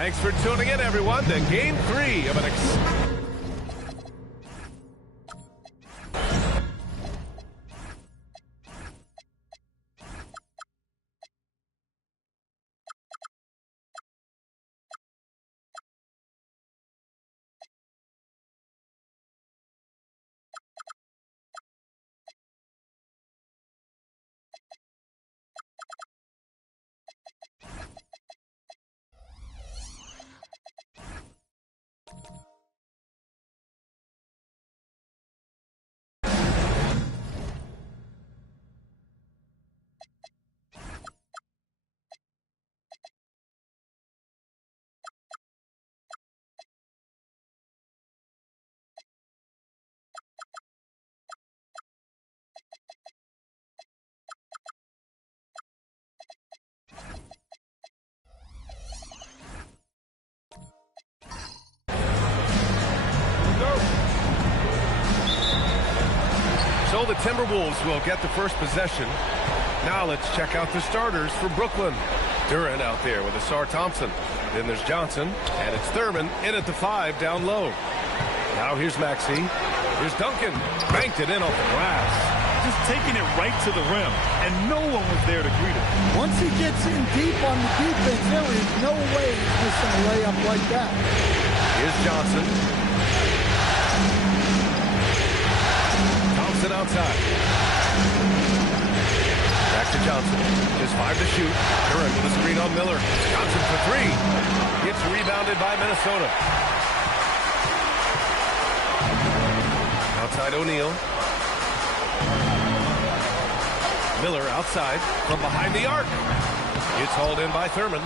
Thanks for tuning in, everyone, to Game 3 of an So the Timberwolves will get the first possession. Now let's check out the starters for Brooklyn. Durant out there with Asar Thompson. Then there's Johnson, and it's Thurman in at the 5 down low. Now here's Maxey. Here's Duncan. Banked it in off the glass. Just taking it right to the rim, and no one was there to greet him. Once he gets in deep on the defense, there is no way he's missing a layup like that. Here's Johnson. Thompson outside. Back to Johnson. Just 5 to shoot. Durant with a screen on Miller. Johnson for 3. Gets rebounded by Minnesota. Outside O'Neal. Miller outside from behind the arc. It's hauled in by Thurman.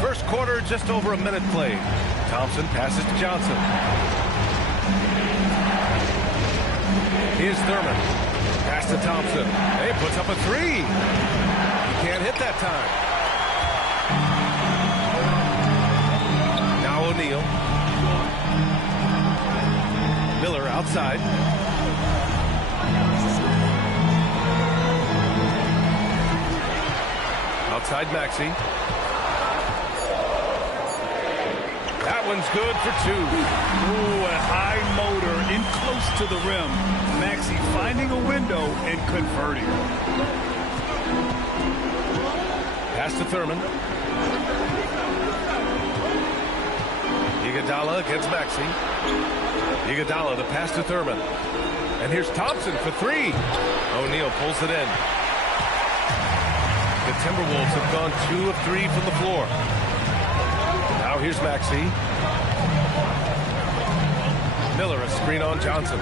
First quarter, just over a minute played. Thompson passes to Johnson. Here's Thurman. Pass to Thompson. Hey, puts up a 3. He can't hit that time. Now O'Neal. Miller outside. Outside Maxey. That one's good for 2. Ooh, a high motor in close to the rim. Maxey finding a window and converting. Pass to Thurman. Iguodala against Maxey. Iguodala, the pass to Thurman. And here's Thompson for 3. O'Neal pulls it in. The Timberwolves have gone 2 of 3 from the floor. Now here's Maxey. Miller, a screen on Johnson.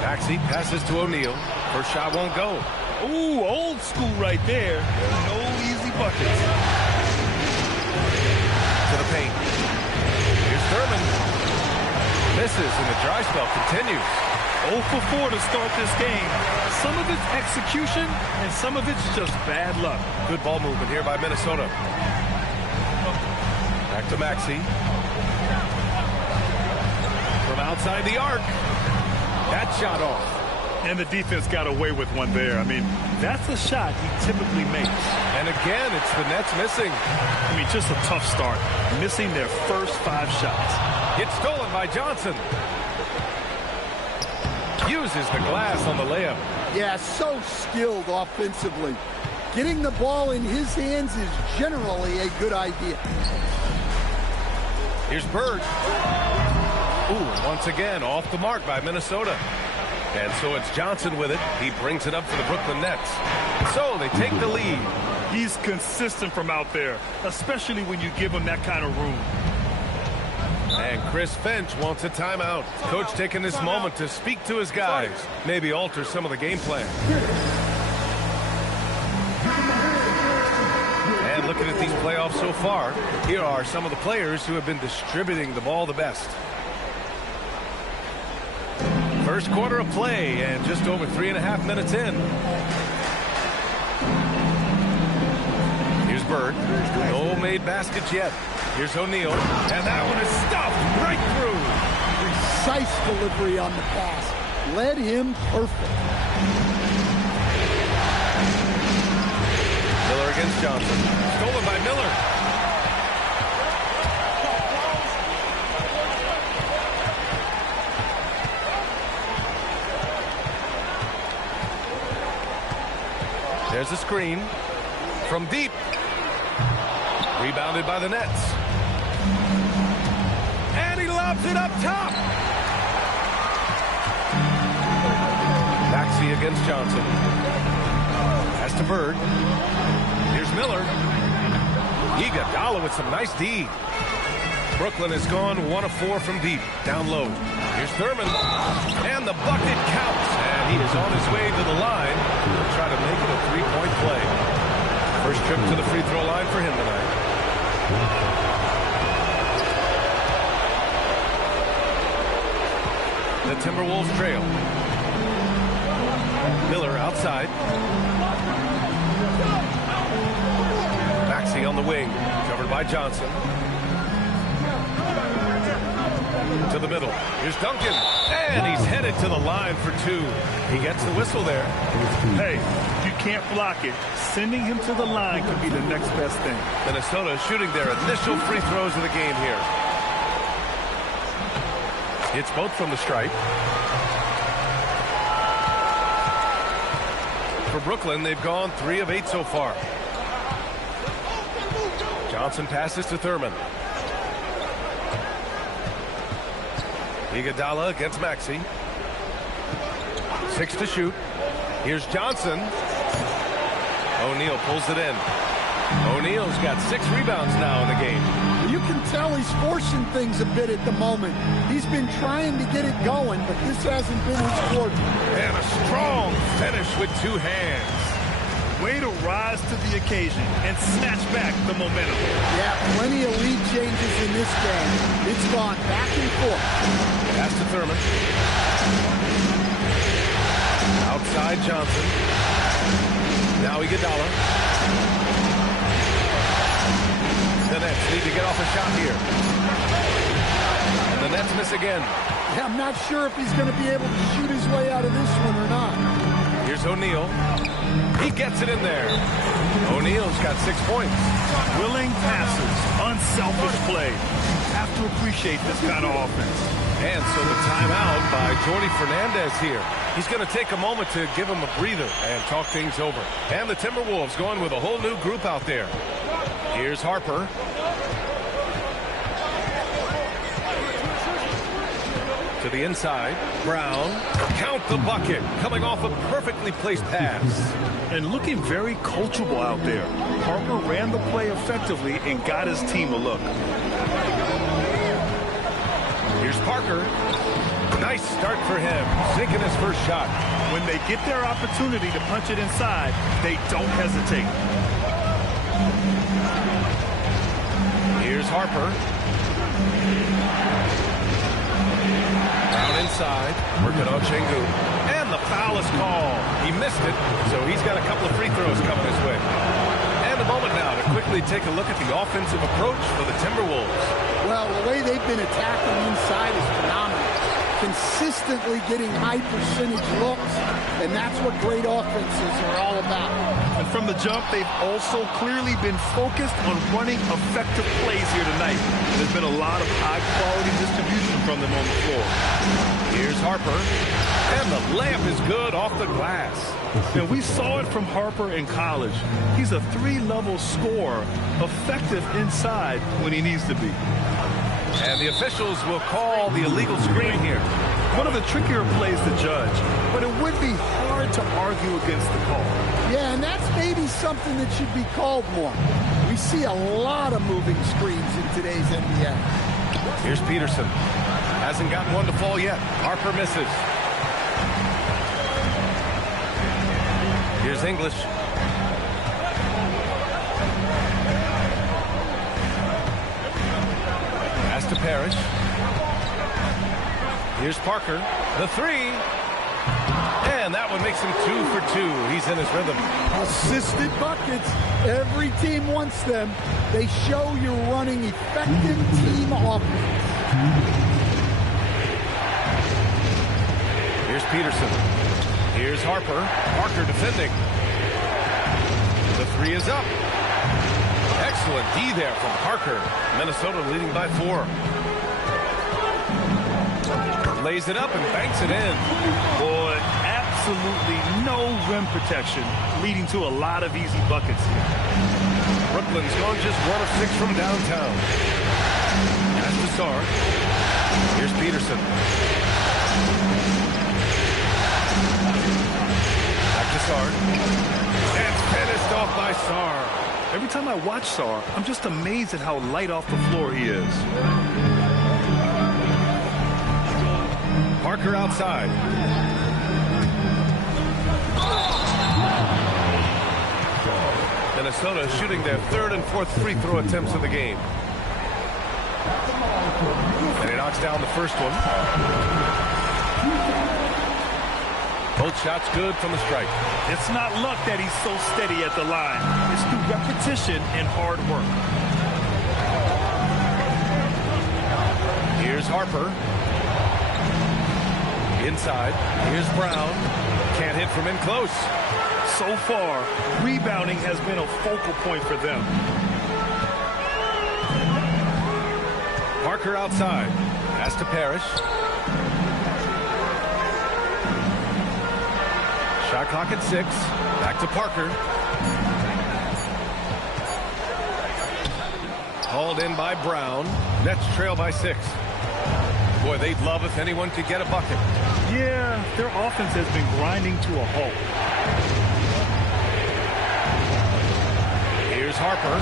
Maxey passes to O'Neal. First shot won't go. Ooh, old school right there. No easy buckets. To the paint. Here's Thurman. Misses, and the dry spell continues. 0 for 4 to start this game. Some of it's execution, and some of it's just bad luck. Good ball movement here by Minnesota. Back to Maxey. From outside the arc. That shot off. And the defense got away with one there. I mean, that's a shot he typically makes. And again, it's the Nets missing. I mean, just a tough start. Missing their first 5 shots. It's stolen by Johnson. Uses the glass on the layup. Yeah, so skilled offensively. Getting the ball in his hands is generally a good idea. Here's Bird. Ooh, once again, off the mark by Minnesota. And so it's Johnson with it. He brings it up for the Brooklyn Nets. So they take the lead. He's consistent from out there, especially when you give him that kind of room. And Chris Finch wants a timeout. Coach taking this moment to speak to his guys. Maybe alter some of the game plan. And looking at these playoffs so far, here are some of the players who have been distributing the ball the best. First quarter of play, and just over 3.5 minutes in. Here's Bird. No made baskets yet. Here's O'Neal. And that one is stuffed right through. Precise delivery on the pass. Led him perfect. against Johnson. Stolen by Miller. There's a screen from deep. Rebounded by the Nets. And he lobs it up top. Maxey against Johnson. Pass to Bird. Here's Miller. Iguodala with some nice D. Brooklyn has gone 1 of 4 from deep. Down low. Here's Thurman. And the bucket counts. And he is on his way to the line. He'll try to make it a 3-point play. First trip to the free throw line for him tonight. The Timberwolves trail. Miller outside. Maxey on the wing. Covered by Johnson. To the middle. Here's Duncan. And he's headed to the line for 2. He gets the whistle there. Hey, you can't block it. Sending him to the line could be the next best thing. Minnesota shooting their initial free throws of the game here. It's both from the stripe. For Brooklyn, they've gone 3 of 8 so far. Johnson passes to Thurman. Iguodala against Maxey. 6 to shoot. Here's Johnson. O'Neal pulls it in. O'Neal's got 6 rebounds now in the game. You can tell he's forcing things a bit at the moment. He's been trying to get it going, but this hasn't been his forte. And a strong finish with 2 hands. Way to rise to the occasion and snatch back the momentum. Yeah, plenty of lead changes in this game. It's gone back and forth. Pass to Thurman. Outside Johnson. Now Iguodala. The Nets need to get off a shot here. And the Nets miss again. Yeah, I'm not sure if he's going to be able to shoot his way out of this one or not. Here's O'Neal. He gets it in there. O'Neal's got 6 points. Willing passes, unselfish play. You have to appreciate this kind of offense. And so the timeout by Jordi Fernandez here. He's going to take a moment to give him a breather and talk things over. And the Timberwolves going with a whole new group out there. Here's Harper. To the inside. Brown. Count the bucket. Coming off a perfectly placed pass. And looking very coachable out there. Harper ran the play effectively and got his team a look. Here's Parker. Nice start for him. Sinking his first shot. When they get their opportunity to punch it inside, they don't hesitate. Here's Harper. Brown inside. Working on Şengün. And the foul is called. He missed it, so he's got a couple of free throws coming his way. And a moment now to quickly take a look at the offensive approach for the Timberwolves. Well, the way they've been attacking inside is phenomenal. Consistently getting high percentage looks, and that's what great offenses are all about. And from the jump, they've also clearly been focused on running effective plays here tonight. There's been a lot of high-quality distribution from them on the floor. Here's Harper. And the layup is good off the glass. And we saw it from Harper in college. He's a 3-level scorer, effective inside when he needs to be. And the officials will call the illegal screen here. One of the trickier plays to judge, but it would be hard to argue against the call. Yeah, and that's maybe something that should be called more. We see a lot of moving screens in today's NBA. Here's Peterson. Hasn't gotten one to fall yet. Harper misses. Here's English. Pass to Parrish. Here's Parker. The 3. And that one makes him 2 for 2. He's in his rhythm. Assisted buckets. Every team wants them. They show you're running effective team offense. Here's Peterson. Here's Harper. Parker defending. The 3 is up. Excellent D there from Parker. Minnesota leading by 4. Lays it up and banks it in. Boy, absolutely no rim protection, leading to a lot of easy buckets here. Brooklyn's gone just 1 of 6 from downtown. That's the Sar. Here's Peterson. Back to Sar. It's finished off by Sar. Every time I watch Sar, I'm just amazed at how light off the floor he is. Parker outside. Minnesota shooting their 3rd and 4th free throw attempts of the game. And he knocks down the first one. Both shots good from the strike. It's not luck that he's so steady at the line. It's through repetition and hard work. Here's Harper. Inside. Here's Brown. Can't hit from in close. So far, rebounding has been a focal point for them. Parker outside. Pass to Parrish. Shot clock at 6. Back to Parker. Hauled in by Brown. Nets trail by 6. Boy, they'd love if anyone could get a bucket. Yeah, their offense has been grinding to a halt. Here's Harper.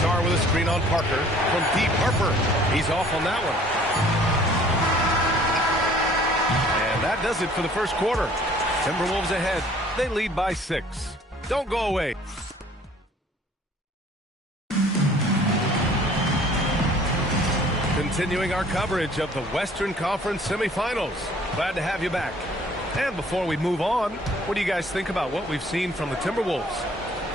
Sar with a screen on Parker. From deep, Harper. He's off on that one. And that does it for the first quarter. Timberwolves ahead. They lead by 6. Don't go away. Continuing our coverage of the Western Conference semifinals. Glad to have you back. And before we move on, what do you guys think about what we've seen from the Timberwolves?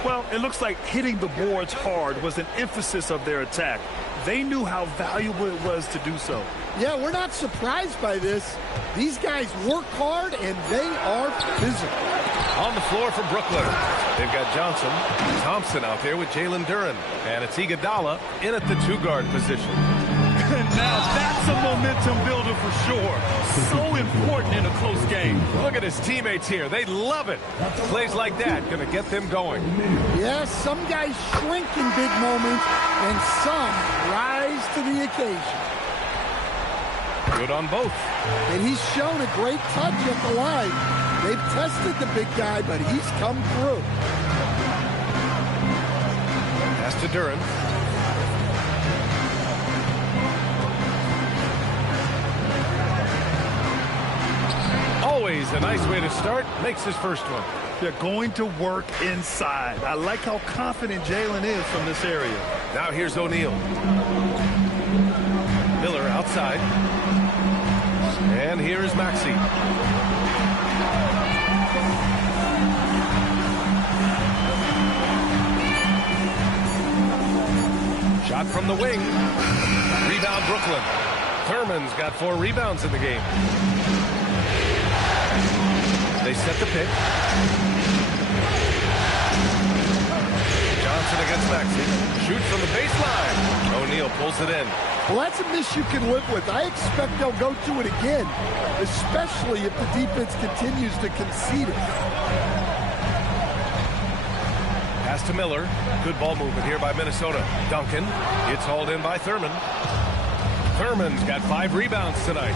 Well, it looks like hitting the boards hard was an emphasis of their attack. They knew how valuable it was to do so. Yeah, we're not surprised by this. These guys work hard, and they are physical. On the floor for Brooklyn, they've got Johnson, Thompson out there with Jalen Duren. And it's Iguodala in at the 2-guard position. Now that's a momentum builder for sure. So important in a close game. Look at his teammates here. They love it. Plays like that going to get them going. Yes, some guys shrink in big moments, and some rise to the occasion. Good on both. And he's shown a great touch at the line. They've tested the big guy, but he's come through. Pass to Duren. Always a nice way to start. Makes his first one. They're going to work inside. I like how confident Jalen is from this area. Now here's O'Neal. Miller outside. And here is Maxey. Shot from the wing. Rebound Brooklyn. Thurman's got 4 rebounds in the game. They set the pick. Johnson against Maxey. Shoots from the baseline. O'Neal pulls it in. Well, that's a miss you can live with. I expect they'll go to it again, especially if the defense continues to concede it. Pass to Miller. Good ball movement here by Minnesota. Duncan. It's hauled in by Thurman. Thurman's got 5 rebounds tonight.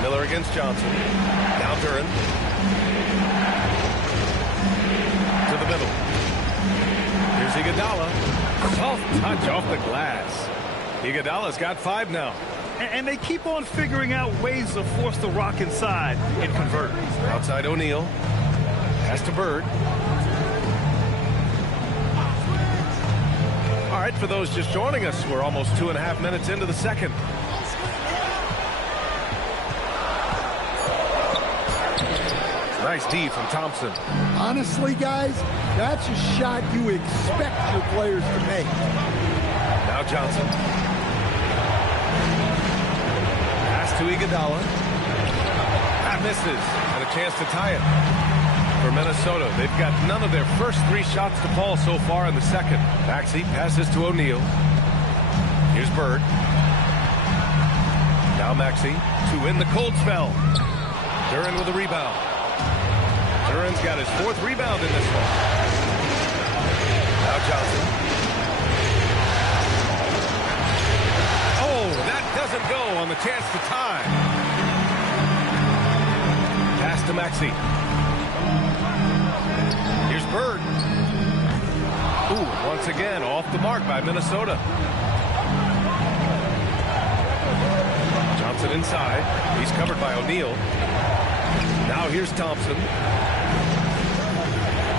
Miller against Johnson. Now Duren. To the middle. Here's Iguodala. Soft touch off the glass. Iguodala's got 5 now. And they keep on figuring out ways to force the rock inside and convert. Outside O'Neal. Pass to Bird. All right, for those just joining us, we're almost 2.5 minutes into the second. Nice D from Thompson. Honestly, guys, that's a shot you expect your players to make. Now Johnson. Pass to Iguodala. That misses, and a chance to tie it for Minnesota. They've got none of their first 3 shots to fall so far in the second. Maxey passes to O'Neal. Here's Bird. Now Maxey to win the cold spell. Duren with a rebound. Duren's got his 4th rebound in this one. Now Johnson. Oh, that doesn't go on the chance to tie. Pass to Maxey. Here's Bird. Ooh, once again off the mark by Minnesota. Johnson inside. He's covered by O'Neal. Now here's Thompson.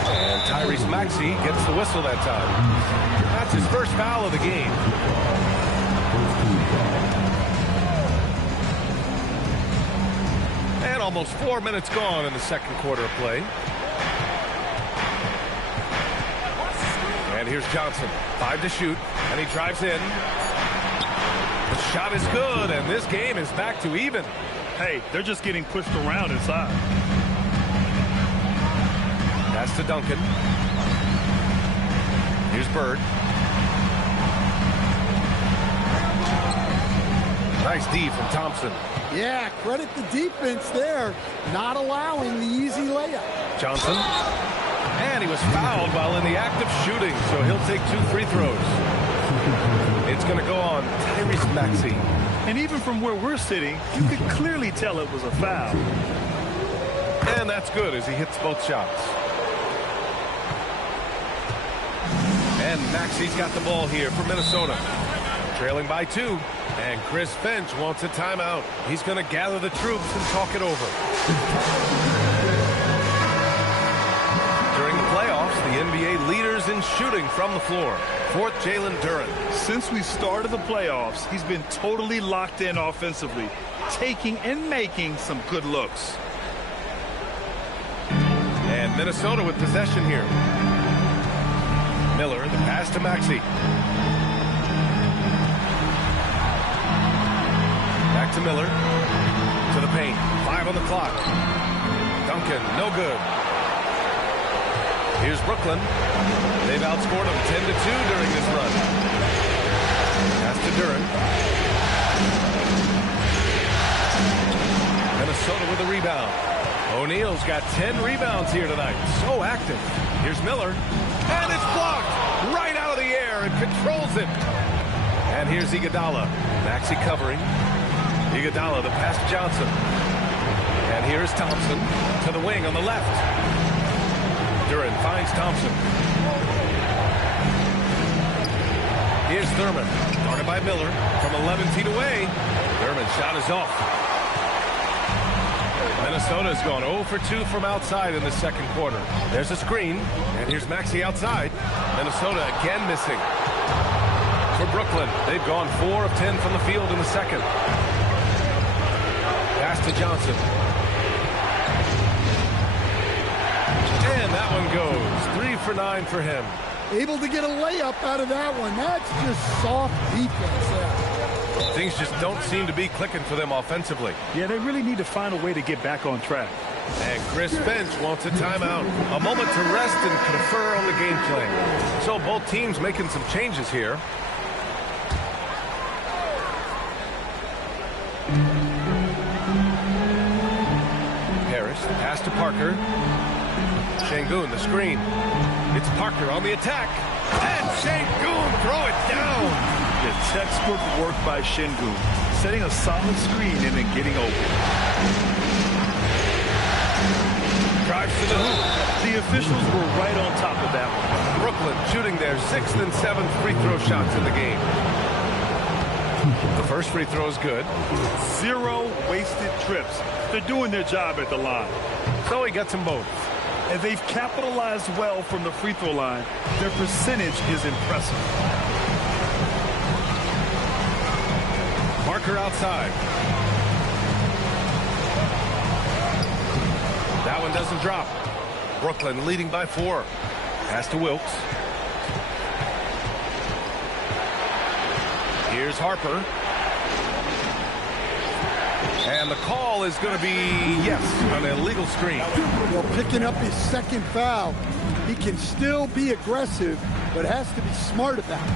And Tyrese Maxey gets the whistle that time. That's his first foul of the game. And almost 4 minutes gone in the second quarter of play. And here's Johnson. 5 to shoot. And he drives in. The shot is good, and this game is back to even. Hey, they're just getting pushed around inside. Pass to Duncan. Here's Bird. Nice D from Thompson. Yeah, credit the defense there, not allowing the easy layup. Johnson. And he was fouled while in the act of shooting, so he'll take 2 free throws. It's going to go on Tyrese Maxey. And even from where we're sitting, you could clearly tell it was a foul. And that's good as he hits both shots. And Maxey's got the ball here for Minnesota. Trailing by 2. And Chris Finch wants a timeout. He's going to gather the troops and talk it over. During the playoffs, the NBA leaders in shooting from the floor. 4th, Jalen Duren. Since we started the playoffs, he's been totally locked in offensively, taking and making some good looks. And Minnesota with possession here. Miller, the pass to Maxey. Back to Miller. To the paint. 5 on the clock. Duncan, no good. Here's Brooklyn. They've outscored them 10-2 during this run. Pass to Duren. Minnesota with a rebound. O'Neal's got 10 rebounds here tonight. So active. Here's Miller. And it's blocked right out of the air and controls it. And here's Iguodala. Maxey covering. Iguodala, the pass to Johnson. And here's Thompson to the wing on the left. Duren finds Thompson. Here's Thurman. Guarded by Miller from 11 feet away. Thurman's shot is off. Minnesota's gone 0 for 2 from outside in the second quarter. There's a screen. And here's Maxey outside. Minnesota again missing. For Brooklyn, they've gone 4 of 10 from the field in the second. Pass to Johnson. And that one goes. 3 for 9 for him. Able to get a layup out of that one. That's just soft defense there. Things just don't seem to be clicking for them offensively. Yeah, they really need to find a way to get back on track. And Chris Finch wants a timeout. A moment to rest and confer on the game plan. So both teams making some changes here. Harris, pass to Parker. Şengün, the screen. It's Parker on the attack. And Şengün throw it down. The textbook work by Şengün, setting a solid screen and then getting open. Drives to the hoop. The officials were right on top of that one. Brooklyn shooting their 6th and 7th free throw shots in the game. The first free throw is good. 0 wasted trips. They're doing their job at the line. So he gets them both. And they've capitalized well from the free throw line. Their percentage is impressive. Parker outside. That one doesn't drop. Brooklyn leading by 4. Pass to Wilkes. Here's Harper. And the call is going to be, yes, an illegal screen. Well, picking up his second foul, he can still be aggressive, but has to be smart about it.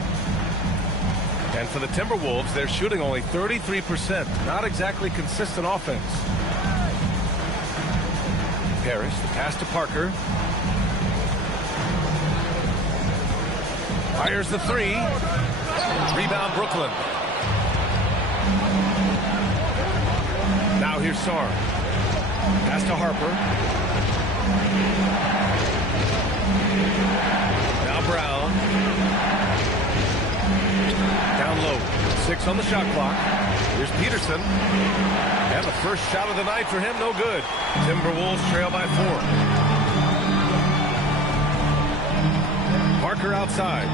And for the Timberwolves, they're shooting only 33%. Not exactly consistent offense. Parrish, the pass to Parker. Fires the three. Rebound, Brooklyn. Now here's Sarr. Pass to Harper. Now Brown. Down low. 6 on the shot clock. Here's Peterson. And the first shot of the night for him, no good. Timberwolves trail by 4. Parker outside.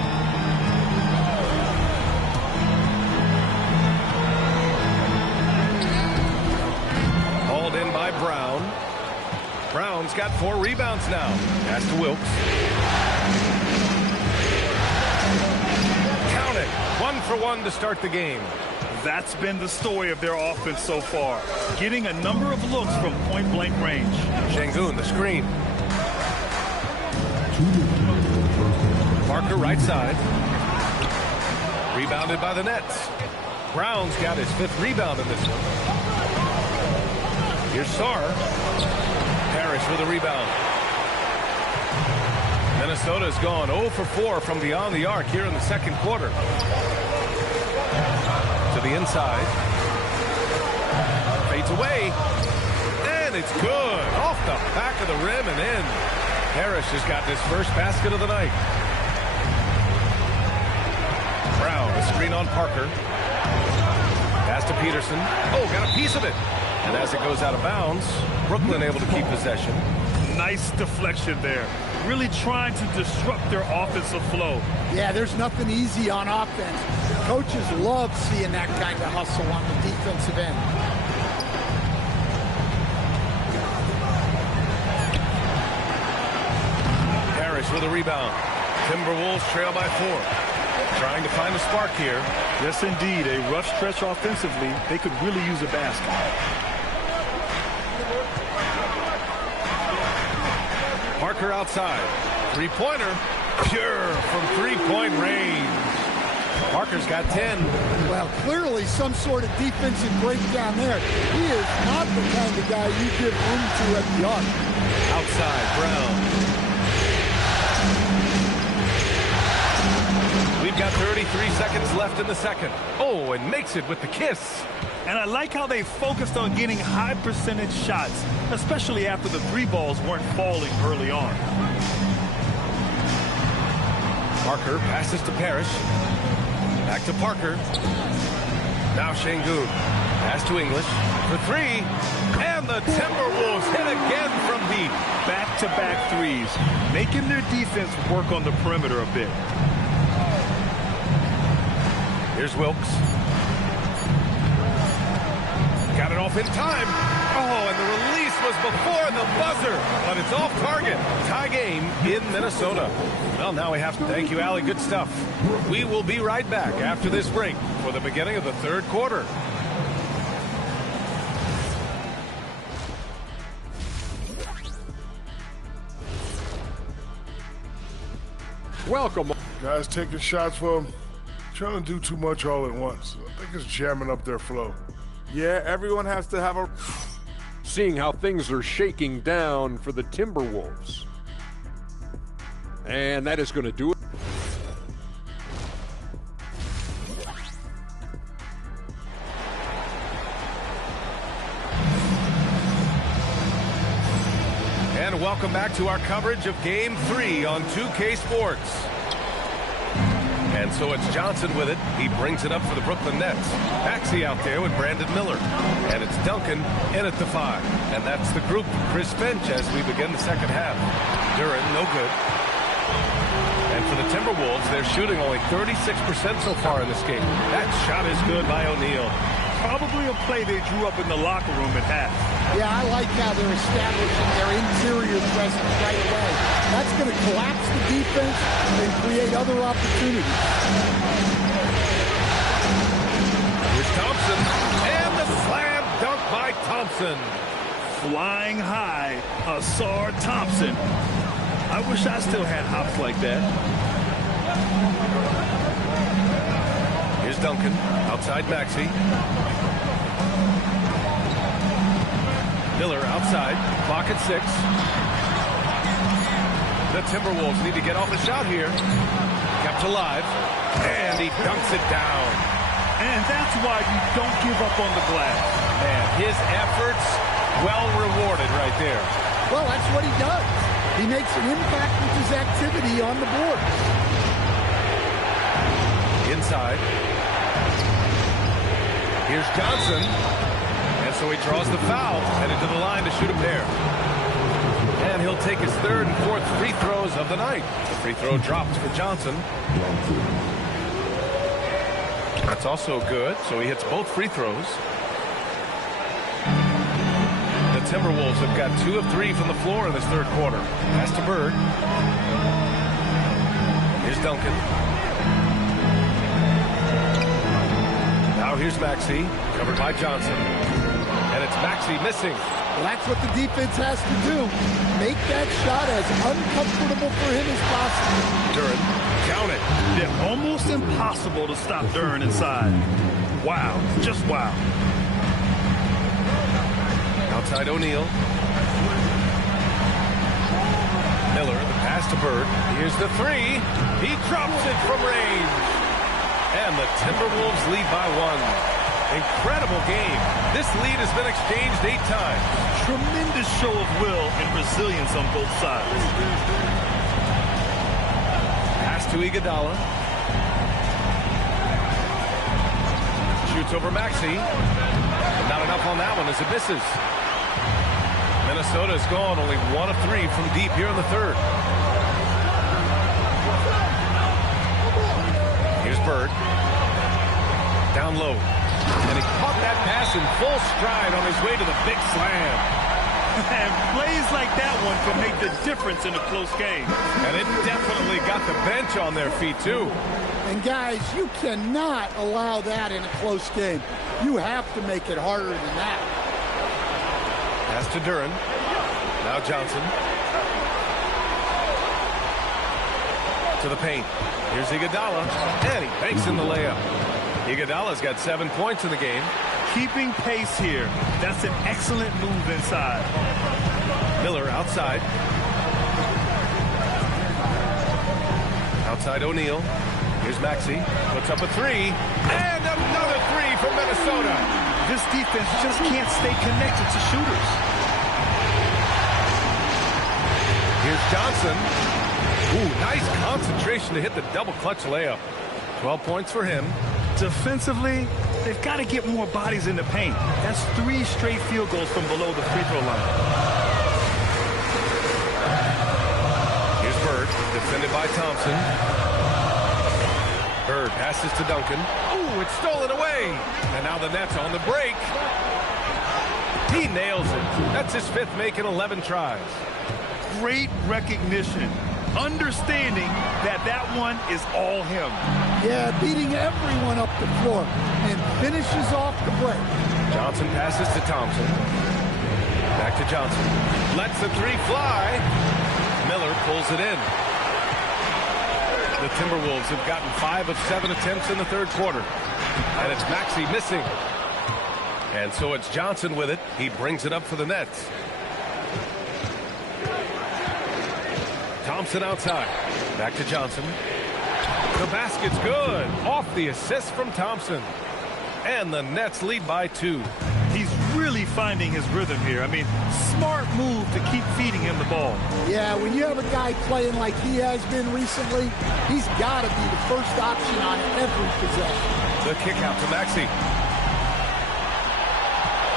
Hauled in by Brown. Brown's got 4 rebounds now. Pass to Wilkes. Count it. 1 for 1 to start the game. That's been the story of their offense so far. Getting a number of looks from point-blank range. Şengün, the screen. Parker right side. Rebounded by the Nets. Brown's got his 5th rebound in this one. Here's Sarr. Parrish with a rebound. Minnesota's gone 0 for 4 from beyond the arc here in the second quarter. To the inside. Fades away. And it's good. Off the back of the rim and in. Parrish has got his first basket of the night. Brown, a screen on Parker. Pass to Peterson. Oh, got a piece of it. And as it goes out of bounds, Brooklyn able to keep possession. Nice deflection there. Really trying to disrupt their offensive flow. Yeah, there's nothing easy on offense. Coaches love seeing that kind of hustle on the defensive end. Parrish with a rebound. Timberwolves trail by 4. Trying to find a spark here. Yes, indeed. A rough stretch offensively. They could really use a basket. Parker outside. Three-pointer. Pure from three-point range. Parker's got 10. Well, clearly some sort of defensive breakdown there. He is not the kind of guy you give room to at the arc. Outside, Brown. We've got 33 seconds left in the second. Oh, and makes it with the kiss. And I like how they focused on getting high percentage shots, especially after the 3 balls weren't falling early on. Parker passes to Parrish. Back to Parker. Now Şengün. Pass to English for 3. And the Timberwolves hit again from deep. Back-to-back threes, making their defense work on the perimeter a bit. Here's Wilkes. Got it off in time. Oh, and the release was before the buzzer, but it's off target. Tie game in Minnesota. Well, now we have to thank you, Allie. Good stuff. We will be right back after this break for the beginning of the third quarter. Welcome. Guys taking shots for them. Trying to do too much all at once. I think it's jamming up their flow. Yeah, everyone has to have a... Seeing how things are shaking down for the Timberwolves. And that is going to do it. And welcome back to our coverage of Game 3 on 2K Sports. And so it's Johnson with it. He brings it up for the Brooklyn Nets. Maxey out there with Brandon Miller. And it's Duncan in at the 5. And that's the group for Chris Finch as we begin the second half. Duren, no good. And for the Timberwolves, they're shooting only 36% so far in this game. That shot is good by O'Neal. Probably a play they drew up in the locker room at half. Yeah, I like how they're establishing their interior presence right away. That's going to collapse the defense and create other opportunities. Here's Thompson, and the slam dunk by Thompson. Flying high, Asar Thompson. I wish I still had hops like that. Here's Duncan, outside Maxey. Miller outside, clock at 6. The Timberwolves need to get off a shot here. Kept alive, and he dunks it down. And that's why you don't give up on the glass. Man, his efforts well rewarded right there. Well, that's what he does. He makes an impact with his activity on the board. Inside. Here's Johnson. And so he draws the foul, headed to the line to shoot a pair. And he'll take his third and fourth free throws of the night. The free throw drops for Johnson. That's also good, so he hits both free throws. The Timberwolves have got 2 of 3 from the floor in this third quarter. Pass to Bird. Here's Duncan. Now here's Maxey, covered by Johnson. And it's Maxey missing. Well, that's what the defense has to do. Make that shot as uncomfortable for him as possible. Duren, count it. They're almost impossible to stop Duren inside. Wow, just wow. Outside O'Neal. Miller, the pass to Bird. Here's the 3. He drops it from range. And the Timberwolves lead by 1. Incredible game. This lead has been exchanged 8 times. Tremendous show of will and resilience on both sides. Pass to Iguodala. Shoots over Maxey. But not enough on that one as it misses. Minnesota has gone only 1 of 3 from deep here in the third. Here's Bird. Down low. And he caught that pass in full stride on his way to the big slam. And plays like that one can make the difference in a close game. And it definitely got the bench on their feet, too. And, guys, you cannot allow that in a close game. You have to make it harder than that. Pass to Duren. Now Johnson. To the paint. Here's Iguodala. And he banks in the layup. Iguodala's got 7 points in the game. Keeping pace here. That's an excellent move inside. Miller outside. Outside O'Neal. Here's Maxey. Puts up a 3. And another 3 from Minnesota. This defense just can't stay connected to shooters. Here's Johnson. Ooh, nice concentration to hit the double clutch layup. 12 points for him. Defensively, they've got to get more bodies in the paint. That's 3 straight field goals from below the free throw line. Here's Bird, defended by Thompson. Bird passes to Duncan. Ooh, it's stolen away. And now the Nets on the break. He nails it. That's his 5th make in 11 tries. Great recognition. Understanding that that one is all him. Yeah, beating everyone up the floor and finishes off the break. Johnson passes to Thompson. Back to Johnson. Lets the 3 fly. Miller pulls it in. The Timberwolves have gotten 5 of 7 attempts in the third quarter. And it's Maxey missing. And so it's Johnson with it. He brings it up for the Nets. Thompson outside. Back to Johnson. The basket's good. Off the assist from Thompson. And the Nets lead by 2. He's really finding his rhythm here. I mean, smart move to keep feeding him the ball. Yeah, when you have a guy playing like he has been recently, he's got to be the first option on every possession. The kick out to Maxey.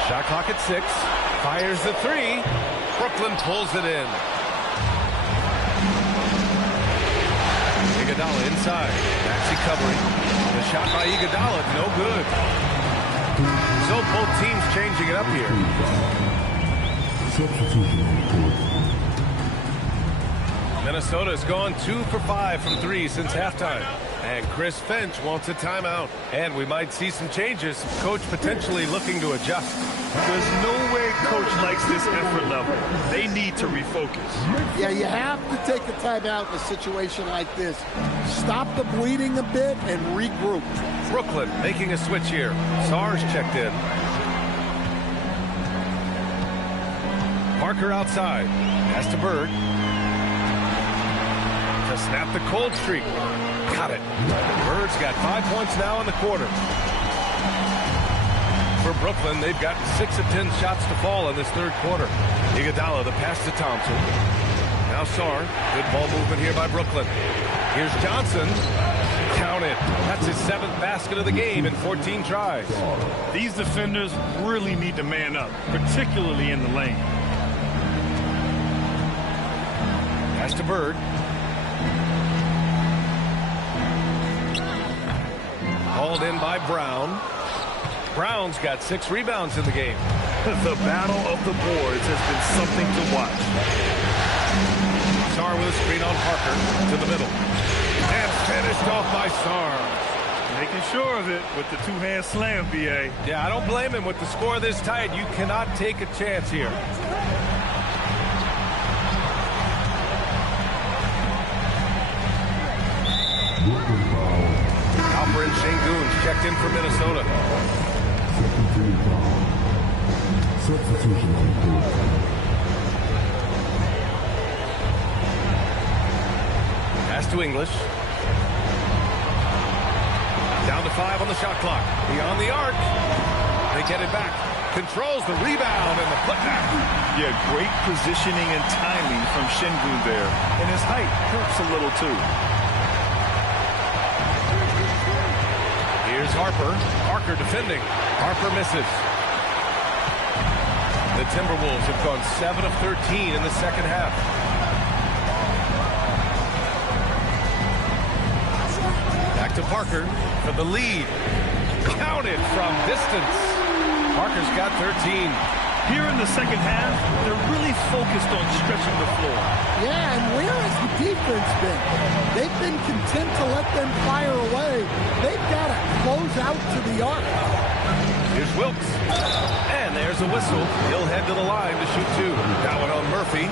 Shot clock at 6. Fires the 3. Brooklyn pulls it in. Iguodala inside. Maxey covering. The shot by Iguodala, no good. So both teams changing it up here. Minnesota has gone 2 for 5 from 3 since halftime. And Chris Finch wants a timeout. And we might see some changes. Coach potentially looking to adjust. There's no way Coach likes this effort level. They need to refocus. Yeah, you have to take a timeout in a situation like this. Stop the bleeding a bit and regroup. Brooklyn making a switch here. Sarge checked in. Parker outside. Pass to Bird. To snap the cold streak. Got it. Bird's got 5 points now in the quarter. For Brooklyn, they've gotten 6 of 10 shots to fall in this third quarter. Iguodala, the pass to Thompson. Now Sarr. Good ball movement here by Brooklyn. Here's Johnson. Count it. That's his 7th basket of the game in 14 tries. These defenders really need to man up, particularly in the lane. Pass to Bird. Hauled in by Brown. Brown's got 6 rebounds in the game. The battle of the boards has been something to watch. Sarr with a screen on Parker to the middle. And finished off by Sarr. Making sure of it with the two-hand slam, B.A. Yeah, I don't blame him. With the score this tight, you cannot take a chance here. Alfred Şengün checked in for Minnesota. Substitution on the court. Pass to English. Down to 5 on the shot clock. Beyond the arc. They get it back. Controls the rebound and the putback. Yeah, great positioning and timing from Şengün there. And his height helps a little too. Here's Harper. Parker defending. Harper misses. The Timberwolves have gone 7 of 13 in the second half. Back to Parker for the lead. Counted from distance. Parker's got 13. Here in the second half, they're really focused on stretching the floor. Yeah, and where has the defense been? They've been content to let them fire away. They've got to close out to the arc. Here's Wilkes. And there's a whistle. He'll head to the line to shoot 2. That one on Murphy.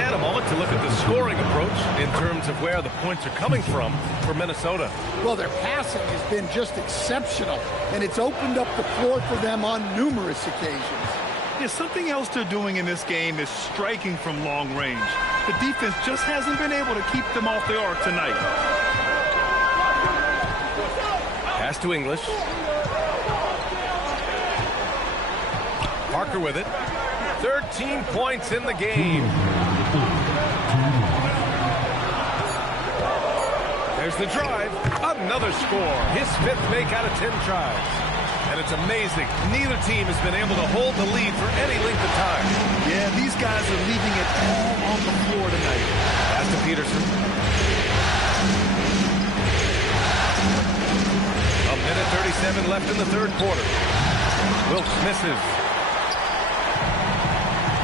And a moment to look at the scoring approach in terms of where the points are coming from for Minnesota. Well, their passing has been just exceptional, and it's opened up the floor for them on numerous occasions. Yeah, something else they're doing in this game is striking from long range. The defense just hasn't been able to keep them off the arc tonight. Pass to English. Parker with it. 13 points in the game. There's the drive. Another score. His 5th make out of 10 tries. And it's amazing. Neither team has been able to hold the lead for any length of time. Yeah, these guys are leaving it all on the floor tonight. Pass to Peterson. A minute 37 left in the third quarter. Wilkes misses.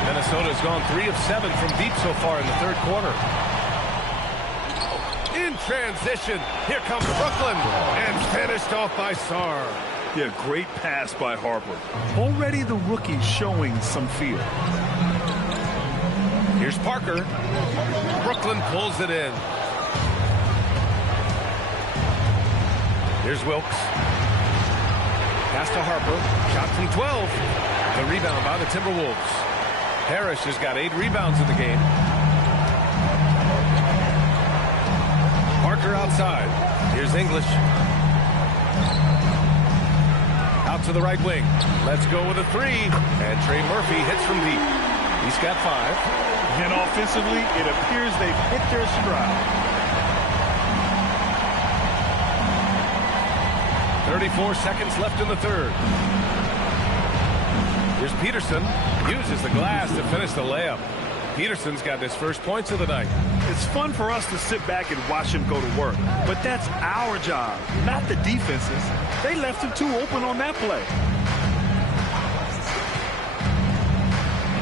Minnesota's gone 3 of 7 from deep so far in the third quarter. In transition, here comes Brooklyn, and finished off by Sarr. Yeah, great pass by Harper. Already the rookie showing some feel. Here's Parker. Brooklyn pulls it in. Here's Wilkes. Pass to Harper. Shot from 12. The rebound by the Timberwolves. Harris has got 8 rebounds in the game. Parker outside. Here's English. Out to the right wing. Let's go with a 3. And Trey Murphy hits from deep. He's got 5. And offensively, it appears they've hit their stride. 34 seconds left in the third. Here's Peterson. Uses the glass to finish the layup. Peterson's got his first points of the night. It's fun for us to sit back and watch him go to work. But that's our job, not the defense's. They left him too open on that play.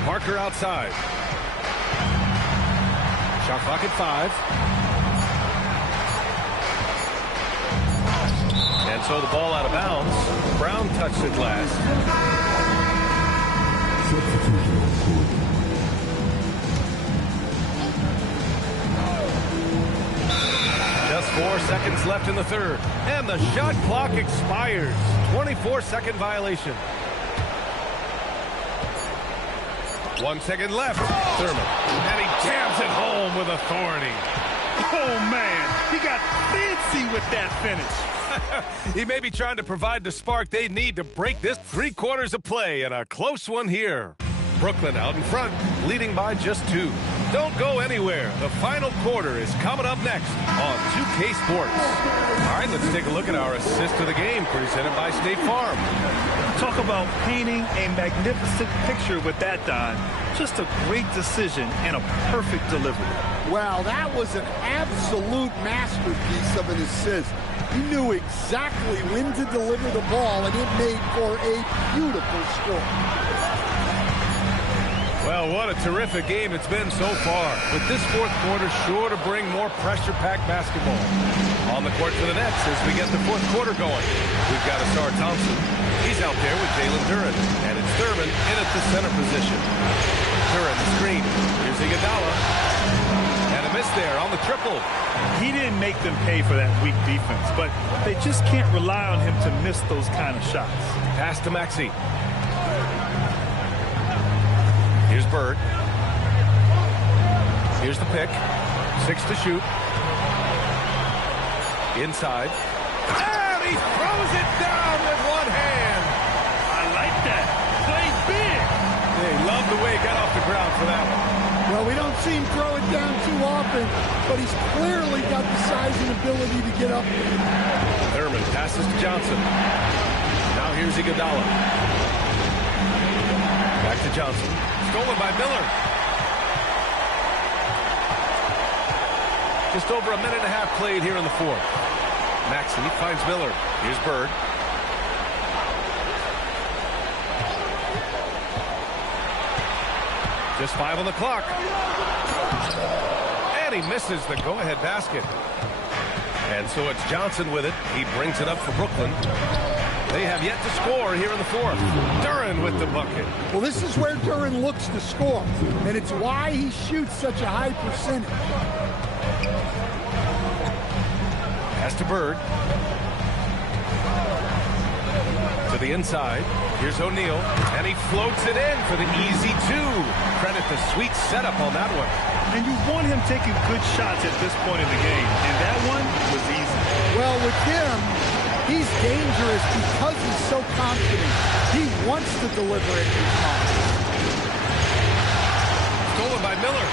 Parker outside. Shot clock at 5. And so the ball out of bounds. Brown touched it last. Substitution on court. Just 4 seconds left in the third. And the shot clock expires. 24-second violation. 1 second left. Thurman. And he jams it home with authority. Oh, man. He got fancy with that finish. He may be trying to provide the spark they need to break this 3 quarters of play, and a close one here. Brooklyn out in front, leading by just 2. Don't go anywhere. The final quarter is coming up next on 2K Sports. All right, let's take a look at our assist of the game presented by State Farm. Talk about painting a magnificent picture with that, Don. Just a great decision and a perfect delivery. Well, that was an absolute masterpiece of an assist. He knew exactly when to deliver the ball, and it made for a beautiful score. Well, what a terrific game it's been so far. But this fourth quarter sure to bring more pressure-packed basketball. On the court for the Nets as we get the fourth quarter going. We've got Asar Thompson. He's out there with Jalen Duren. And it's Thurman in at the center position. Duren, the screen. Here's Iguodala. And a miss there on the triple. He didn't make them pay for that weak defense, but they just can't rely on him to miss those kind of shots. Pass to Maxey. Here's Bird. Here's the pick. 6 to shoot. Inside. And he throws it down with one hand. I like that. Play big. They love the way he got off the ground for that one. Well, we don't see him throw it down too often, but he's clearly got the size and ability to get up there. Thurman passes to Johnson. Now here's Iguodala. Back to Johnson. Stolen by Miller. Just over a minute and a half played here in the fourth. Maxey finds Miller. Here's Bird. Just 5 on the clock. And he misses the go-ahead basket. And so it's Johnson with it. He brings it up for Brooklyn. They have yet to score here in the fourth. Duren with the bucket. Well, this is where Duren looks to score, and it's why he shoots such a high percentage. Pass to Bird. To the inside. Here's O'Neal, and he floats it in for the easy 2. Credit the sweet setup on that one. And you want him taking good shots at this point in the game, and that one was easy. Well, with him, he's dangerous because he's so confident. He wants to deliver it in time. Stolen by Miller.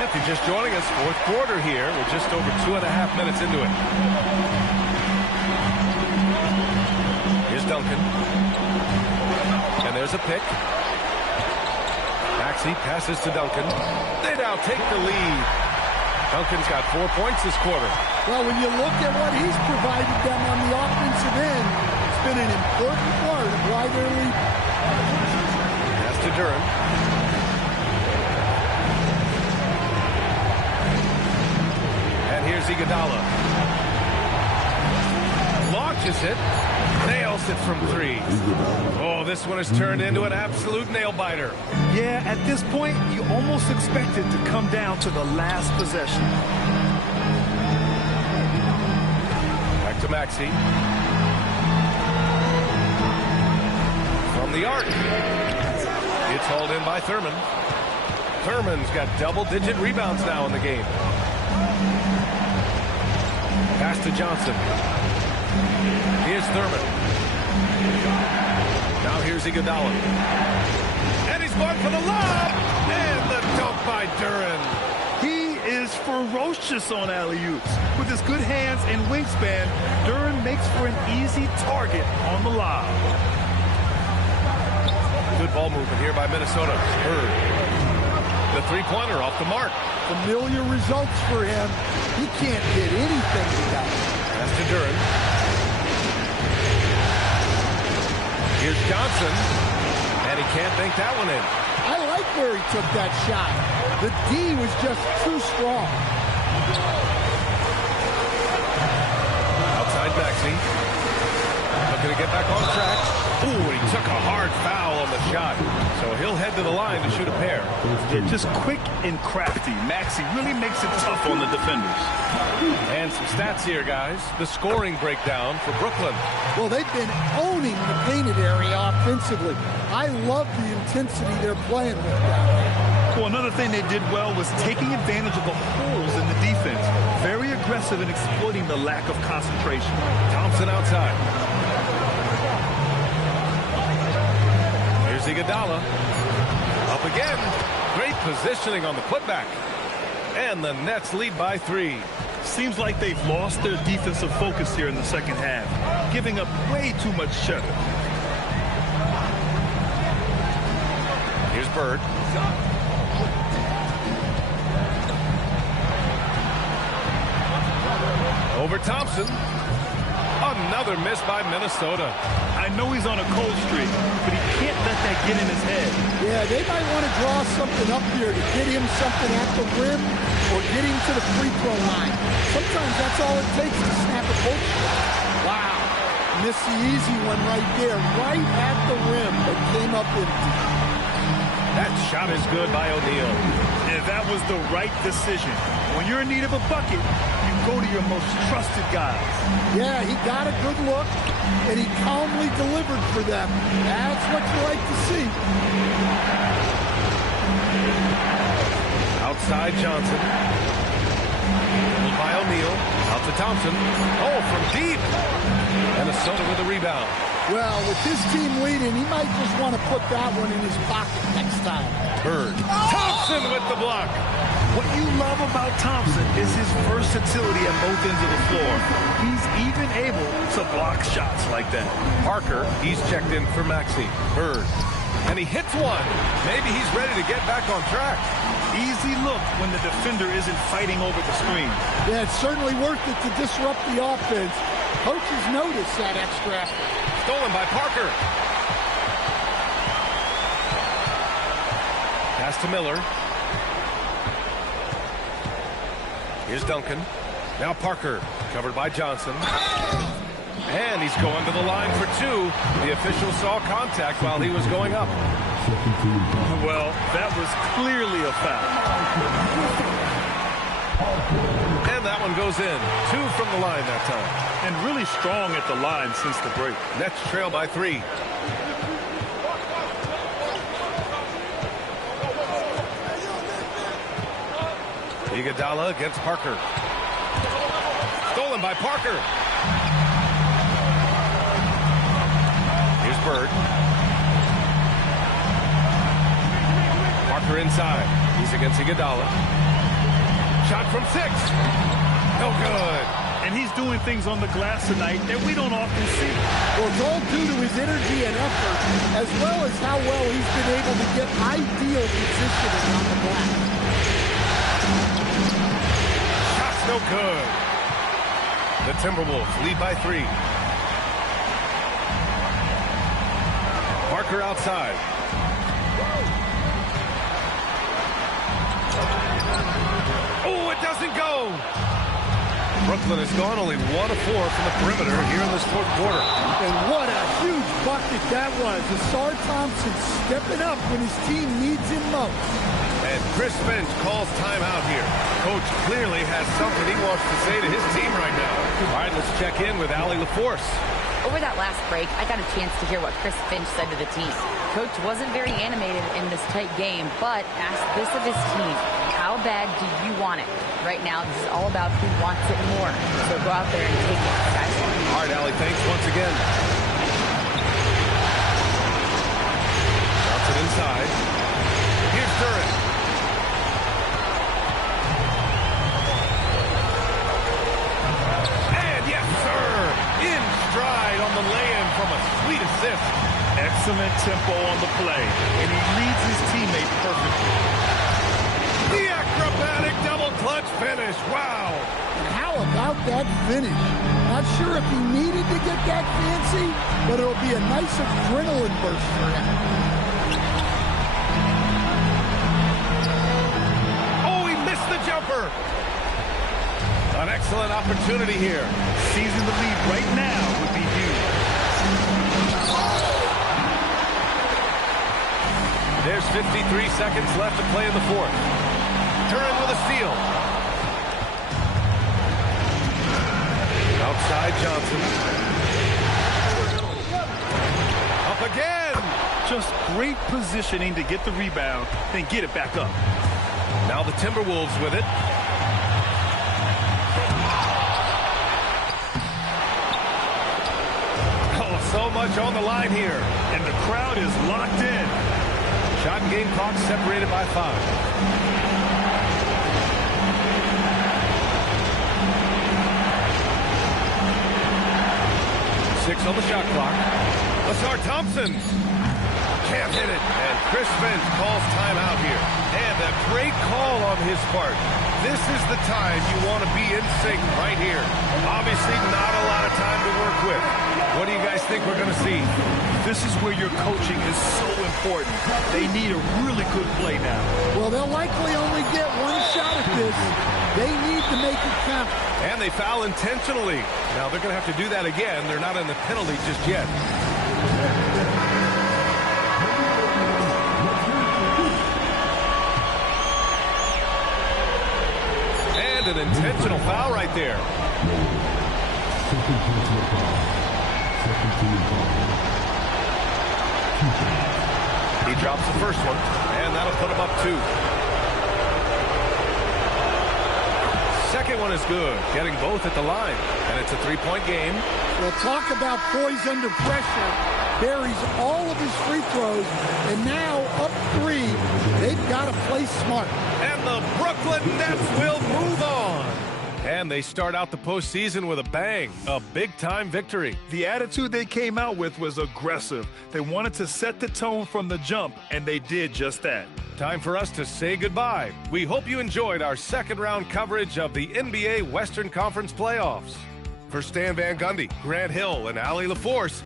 If you're just joining us, fourth quarter here. We're just over 2.5 minutes into it. Here's Duncan. And there's a pick. Maxey passes to Duncan. They now take the lead. Duncan's got 4 points this quarter. Well, when you look at what he's provided them on the offensive end, it's been an important part of why they're leading. Pass to Duren. And here's Iguodala. Launches it. Nails it from 3. Oh, this one has turned into an absolute nail-biter. Yeah, at this point, you almost expect it to come down to the last possession. Back to Maxey. From the arc. It's hauled in by Thurman. Thurman's got double-digit rebounds now in the game. Pass to Johnson. Here's Thurman. Now here's Iguodala. And he's going for the lob. And the dunk by Duren. He is ferocious on alley-oops. With his good hands and wingspan, Duren makes for an easy target on the lob. Good ball movement here by Minnesota. Bird. The three-pointer off the mark. Familiar results for him. He can't hit anything without it. Pass to Duren. Here's Johnson. And he can't bank that one in. I like where he took that shot. The D was just too strong. shot. So he'll head to the line to shoot a pair. Yeah, just quick and crafty. Maxey really makes it tough on the defenders. And some stats here, guys. The scoring breakdown for Brooklyn. Well, they've been owning the painted area offensively. I love the intensity they're playing with down there. Well, another thing they did well was taking advantage of the holes in the defense. Very aggressive in exploiting the lack of concentration. Thompson outside. Here's Iguodala. Up again. Great positioning on the putback. And the Nets lead by 3. Seems like they've lost their defensive focus here in the second half, giving up way too much cheddar. Here's Bird. Over Thompson. Another miss by Minnesota. I know he's on a cold streak, but he can't let that get in his head. Yeah, they might want to draw something up here to get him something at the rim or get him to the free throw line. Sometimes that's all it takes to snap a cold streak. Wow. Missed the easy one right there, right at the rim, but came up empty. That shot is good by O'Neal. And that was the right decision. When you're in need of a bucket, you go to your most trusted guys. Yeah, he got a good look, and he calmly delivered for them. That's what you like to see. Outside Johnson. By O'Neal. Out to Thompson. Oh, from deep. Minnesota with a rebound. Well, with this team leading, he might just want to put that one in his pocket next time. Bird. Thompson with the block. What you love about Thompson is his versatility at both ends of the floor. He's even able to block shots like that. Parker, he's checked in for Maxey. Bird. And he hits one. Maybe he's ready to get back on track. Easy look when the defender isn't fighting over the screen. Yeah, it's certainly worth it to disrupt the offense. Coaches notice that extra effort. Stolen by Parker. Pass to Miller. Here's Duncan. Now Parker, covered by Johnson. And he's going to the line for 2. The official saw contact while he was going up. Well, that was clearly a foul. And that one goes in. 2 from the line that time. And really strong at the line since the break. Nets trail by 3. Iguodala against Parker. Stolen by Parker. Here's Bird. Parker inside. He's against Iguodala. Shot from 6. No good. And he's doing things on the glass tonight that we don't often see. Well, it's all due to his energy and effort, as well as how well he's been able to get ideal positioning on the glass. Shot's no good. The Timberwolves lead by 3. Parker outside. Oh, it doesn't go. Brooklyn has gone only 1 of 4 from the perimeter here in this 4th quarter. And what a huge bucket that was. Asar Thompson stepping up when his team needs him most. And Chris Finch calls timeout here. Coach clearly has something he wants to say to his team right now. All right, let's check in with Allie LaForce. Over that last break, I got a chance to hear what Chris Finch said to the team. Coach wasn't very animated in this tight game, but asked this of his team: how bad do you want it? Right now, this is all about who wants it more. So go out there and take it, guys. All right, Allie, thanks once again. Johnson inside. Here's Durant. And yes, sir! In stride on the lay-in from a sweet assist. Excellent tempo on the play, and he leads his teammate perfectly. The acrobatic double clutch finish. Wow. And how about that finish? Not sure if he needed to get that fancy, but it'll be a nice adrenaline burst for him. Oh, he missed the jumper. An excellent opportunity here. Seizing the lead right now would be huge. There's 53 seconds left to play in the fourth. Duran with a steal. Outside Johnson. Up again. Just great positioning to get the rebound, then get it back up. Now the Timberwolves with it. Oh, so much on the line here. And the crowd is locked in. Shot and game clock separated by 5. Six on the shot clock. Lasar Thompson can't hit it. And Chris Finch calls timeout here. And a great call on his part. This is the time you want to be in sync right here. Obviously not a lot of time to work with. What do you guys think we're going to see? This is where your coaching is so important. They need a really good play now. Well, they'll likely only get one shot at this. They need to make it count. And they foul intentionally. Now they're going to have to do that again. They're not in the penalty just yet. And an intentional foul right there. He drops the first one, and that'll put him up 2. Second one is good, getting both at the line, and it's a 3-point game. Well, talk about poise under pressure. Buries all of his free throws, and now up 3. They've got to play smart. And the Brooklyn Nets will move on. And they start out the postseason with a bang, a big-time victory. The attitude they came out with was aggressive. They wanted to set the tone from the jump, and they did just that. Time for us to say goodbye. We hope you enjoyed our second-round coverage of the NBA Western Conference playoffs. For Stan Van Gundy, Grant Hill, and Allie LaForce,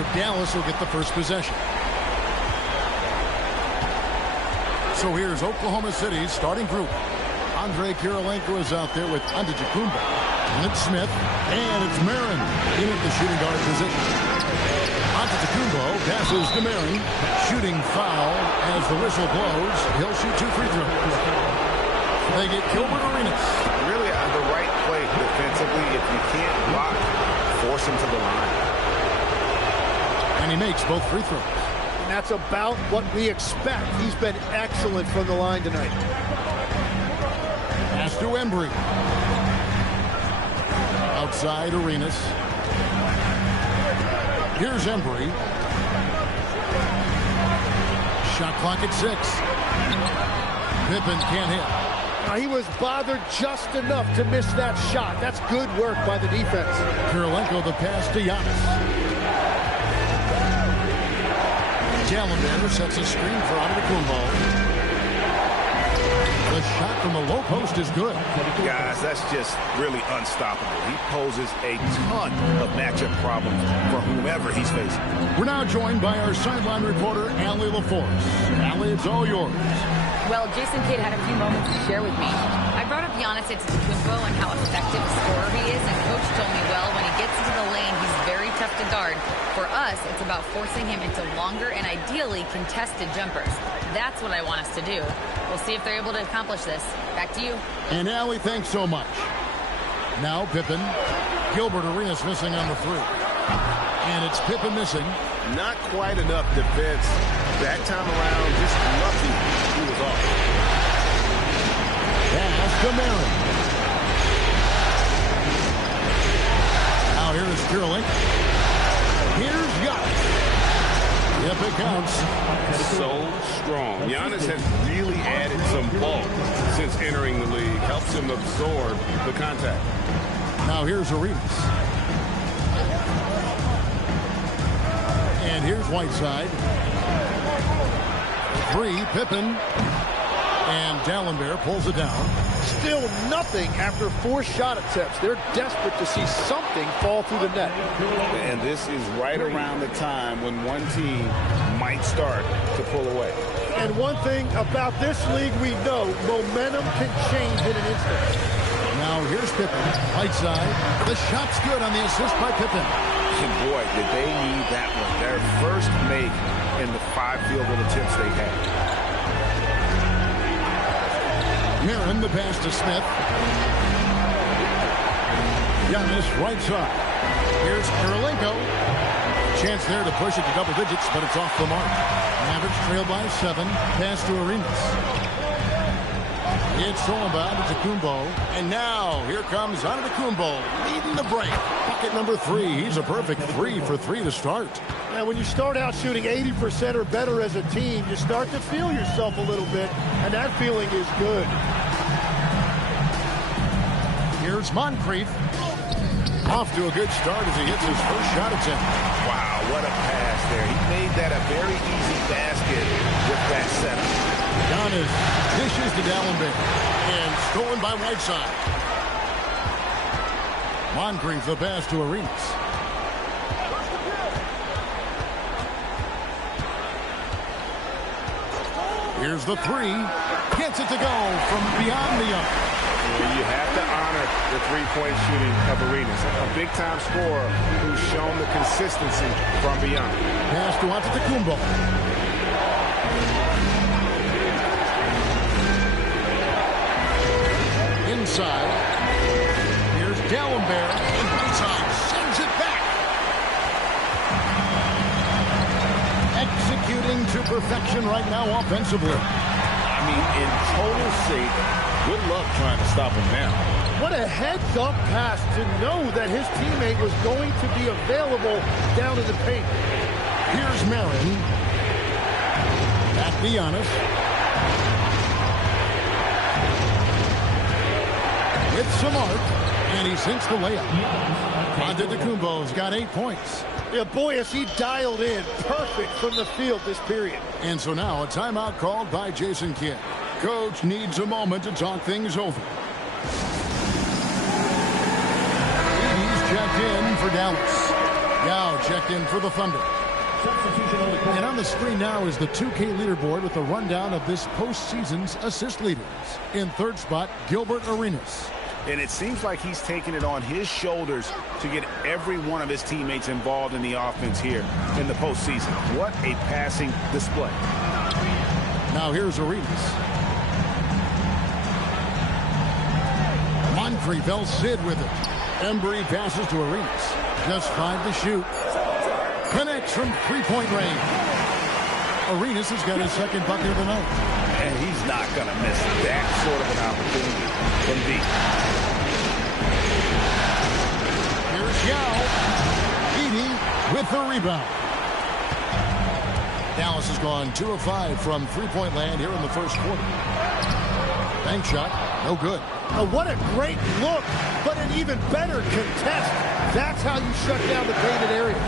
So Dallas will get the first possession. So here's Oklahoma City's starting group. Andre Kirilenko is out there with Antetokounmpo. And it's Smith. And it's Marin in at the shooting guard position. Antetokounmpo passes to Marin. Shooting foul as the whistle blows. He'll shoot 2 free throws. They get Gilbert Arenas. Really the right play defensively. If you can't block, force him to the line. And he makes both free throws. And that's about what we expect. He's been excellent from the line tonight. Pass to Embry. Outside Arenas. Here's Embry. Shot clock at 6. Pippen can't hit. Now, he was bothered just enough to miss that shot. That's good work by the defense. Kirilenko the pass to Giannis. Challenger sets a screen for Antetokounmpo. The shot from the low post is good. Guys, that's just really unstoppable. He poses a ton of matchup problems for whomever he's facing. We're now joined by our sideline reporter, Allie LaForce. Allie, it's all yours. Well, Jason Kidd had a few moments to share with me. I brought up Giannis Antetokounmpo and how effective a scorer he is, and Coach told me, well, when he gets into the lane, he's very tough to guard. For us, it's about forcing him into longer and ideally contested jumpers. That's what I want us to do. We'll see if they're able to accomplish this. Back to you. And Allie, thanks so much. Now Pippen. Gilbert Arenas missing on the 3. And it's Pippen missing. Not quite enough defense. That time around, just lucky he was off. Pass to Marin. Now here's Kirilenko. Here's Giannis. Yep, it counts. So strong. Giannis has really added some bulk since entering the league. Helps him absorb the contact. Now here's Arenas. And here's Whiteside. 3, Pippen. And Dallenberg pulls it down. Still nothing after 4 shot attempts. They're desperate to see something fall through the net. And this is right around the time when one team might start to pull away. And one thing about this league we know, momentum can change in an instant. Now here's Pippen. Whiteside. The shot's good on the assist by Pippen. And boy, did they need that one. Their first make in the 5 field goal attempts they had. Marin, the pass to Smith. Giannis, right side. Here's Kirilenko. Chance there to push it to double digits, but it's off the mark. Mavericks trail by 7. Pass to Arenas. It's all about Antetokounmpo. And now, here comes Antetokounmpo leading the break. Bucket number 3. He's a perfect 3 for 3 to start. Now, when you start out shooting 80% or better as a team, you start to feel yourself a little bit, and that feeling is good. Here's Moncrief. Off to a good start as he hits his first shot attempt. Wow, what a pass there. He made that a very easy basket with that setup. Giannis dishes to Dallenberg and stolen by Whiteside. Moncrief the pass to Arenas. Here's the 3. Gets it to go from beyond the arc. You have to honor the three-point shooting of Arenas. A big-time scorer who's shown the consistency from beyond. Pass to Antetokounmpo. Inside. Here's Dallenberg. And Whiteside sends it back. Executing to perfection right now offensively. I mean, in total sync. Good luck trying to stop him now. What a heads-up pass to know that his teammate was going to be available down in the paint. Here's Marin. Back to Giannis. With some arc, and he sinks the layup. Antetokounmpo's got 8 points. Yeah, boy, is he dialed in. Perfect from the field this period. And so now a timeout called by Jason Kidd. Coach needs a moment to talk things over. He's checked in for Dallas. Yao checked in for the Thunder. And on the screen now is the 2K leaderboard with a rundown of this postseason's assist leaders. In third spot, Gilbert Arenas. And it seems like he's taking it on his shoulders to get every one of his teammates involved in the offense here in the postseason. What a passing display. Now here's Arenas. Moncrief Sid with it. Embry passes to Arenas. Just 5 to shoot. Connects from three-point range. Arenas has got his second bucket of the night. And he's not going to miss that sort of an opportunity from deep. Here's Yao. Edey with the rebound. Dallas has gone 2 of 5 from three-point land here in the first quarter. Bank shot, no good. Now, what a great look, but an even better contest. That's how you shut down the painted area.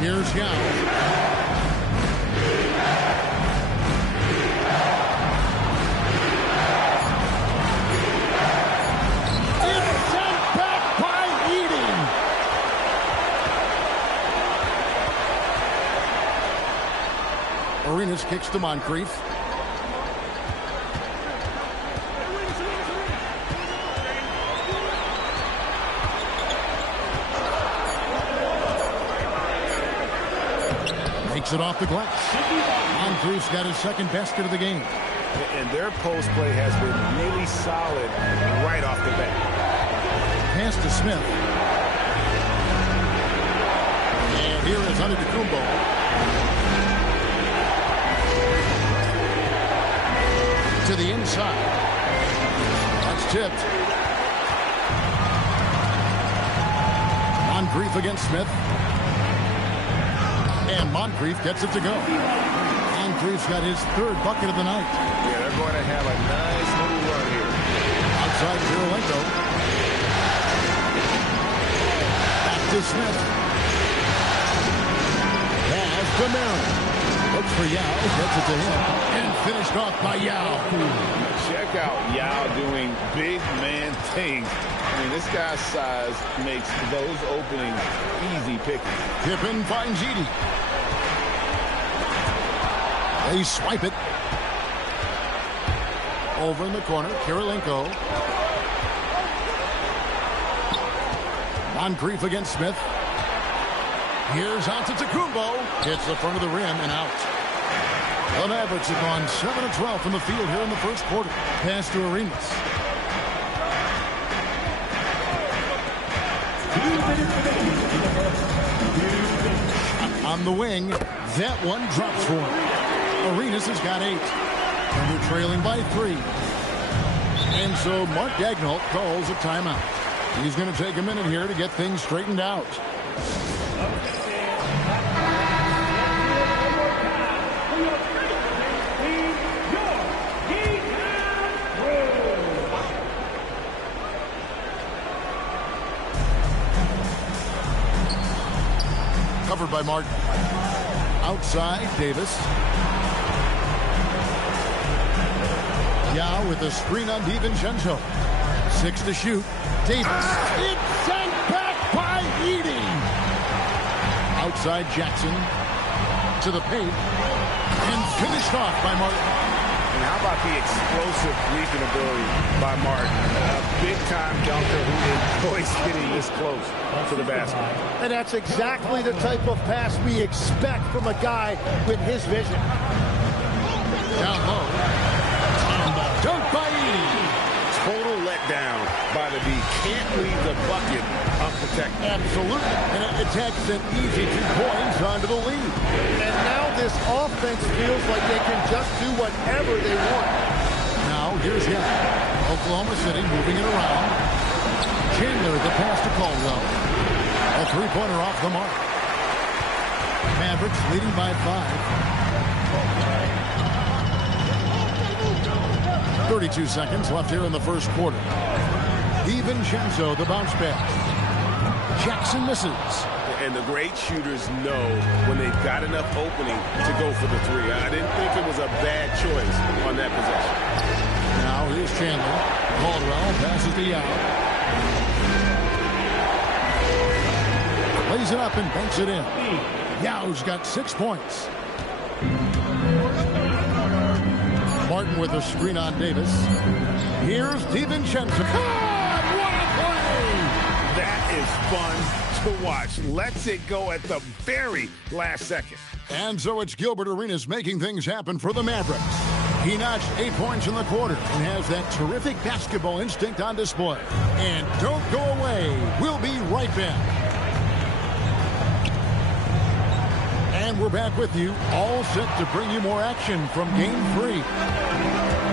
Here's Yao. It's sent back by Edey. Arenas kicks to Moncrief. Makes it off the glass. Moncrief's got his second basket of the game. And their post play has been really solid right off the bat. Pass to Smith. And here is Antetokounmpo. To the inside. That's tipped. Moncrief against Smith. And Moncrief gets it to go. Moncrief's got his third bucket of the night. Yeah, they're going to have a nice little run here. Outside Kirilenko. Back to Smith. Pass to Marin. Looks for Yao. Gets it to him. And finished off by Yao. Check out Yao doing big man things. I mean, this guy's size makes those openings easy picking. Pippen finds Edey. They swipe it. Over in the corner, Kirilenko. Moncrief against Smith. Here's Antetokounmpo. Hits the front of the rim and out. The Mavericks have gone 7 of 12 from the field here in the first quarter. Pass to Arenas. On the wing, that one drops for him. Arenas has got 8. And they're trailing by 3. And so Mark Daigneault calls a timeout. He's going to take a minute here to get things straightened out. Covered by Martin. Outside, Davis. Yao with a screen on DiVincenzo. 6 to shoot. Davis. It's sent back by Edey. Outside Jackson. To the paint. And finished off by Martin. And how about the explosive leaping ability by Martin? A big-time dunker who enjoys getting this close to the basket. And that's exactly the type of pass we expect from a guy with his vision. Down low. And the dunk by Edey. Total letdown by the D. Can't leave the bucket unprotected. Absolutely. And it takes an easy 2 points onto the lead. And now this offense feels like they can just do whatever they want. Now, here's Yao. Oklahoma City moving it around. Chandler the pass to Caldwell. A three-pointer off the mark. Mavericks leading by 5. 32 seconds left here in the first quarter. DiVincenzo, the bounce pass. Jackson misses. And the great shooters know when they've got enough opening to go for the 3. I didn't think it was a bad choice on that possession. Now here's Chandler. Caldwell passes to Yao. Lays it up and banks it in. Yao's got 6 points. Martin with a screen on Davis. Here's DiVincenzo. God, what a play! That is fun to watch. Lets it go at the very last second. And so it's Gilbert Arenas making things happen for the Mavericks. He notched 8 points in the quarter and has that terrific basketball instinct on display. And don't go away. We'll be right back. And we're back with you, all set to bring you more action from Game 3.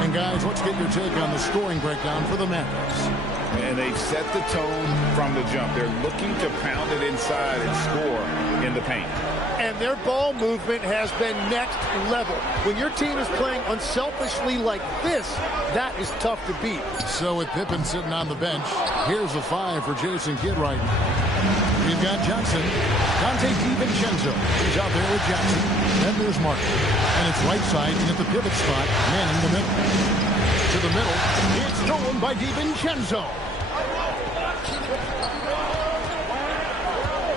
And guys, let's get your take on the scoring breakdown for the Mavericks. And they've set the tone from the jump. They're looking to pound it inside and score in the paint. And their ball movement has been next level. When your team is playing unselfishly like this, that is tough to beat. So with Pippen sitting on the bench, here's a 5 for Jason Kidd right now. We've got Johnson, Dante DiVincenzo. He's out there with Jackson. Then there's Martin. And it's right side and at the pivot spot, manning the middle. To the middle, it's stolen by DiVincenzo.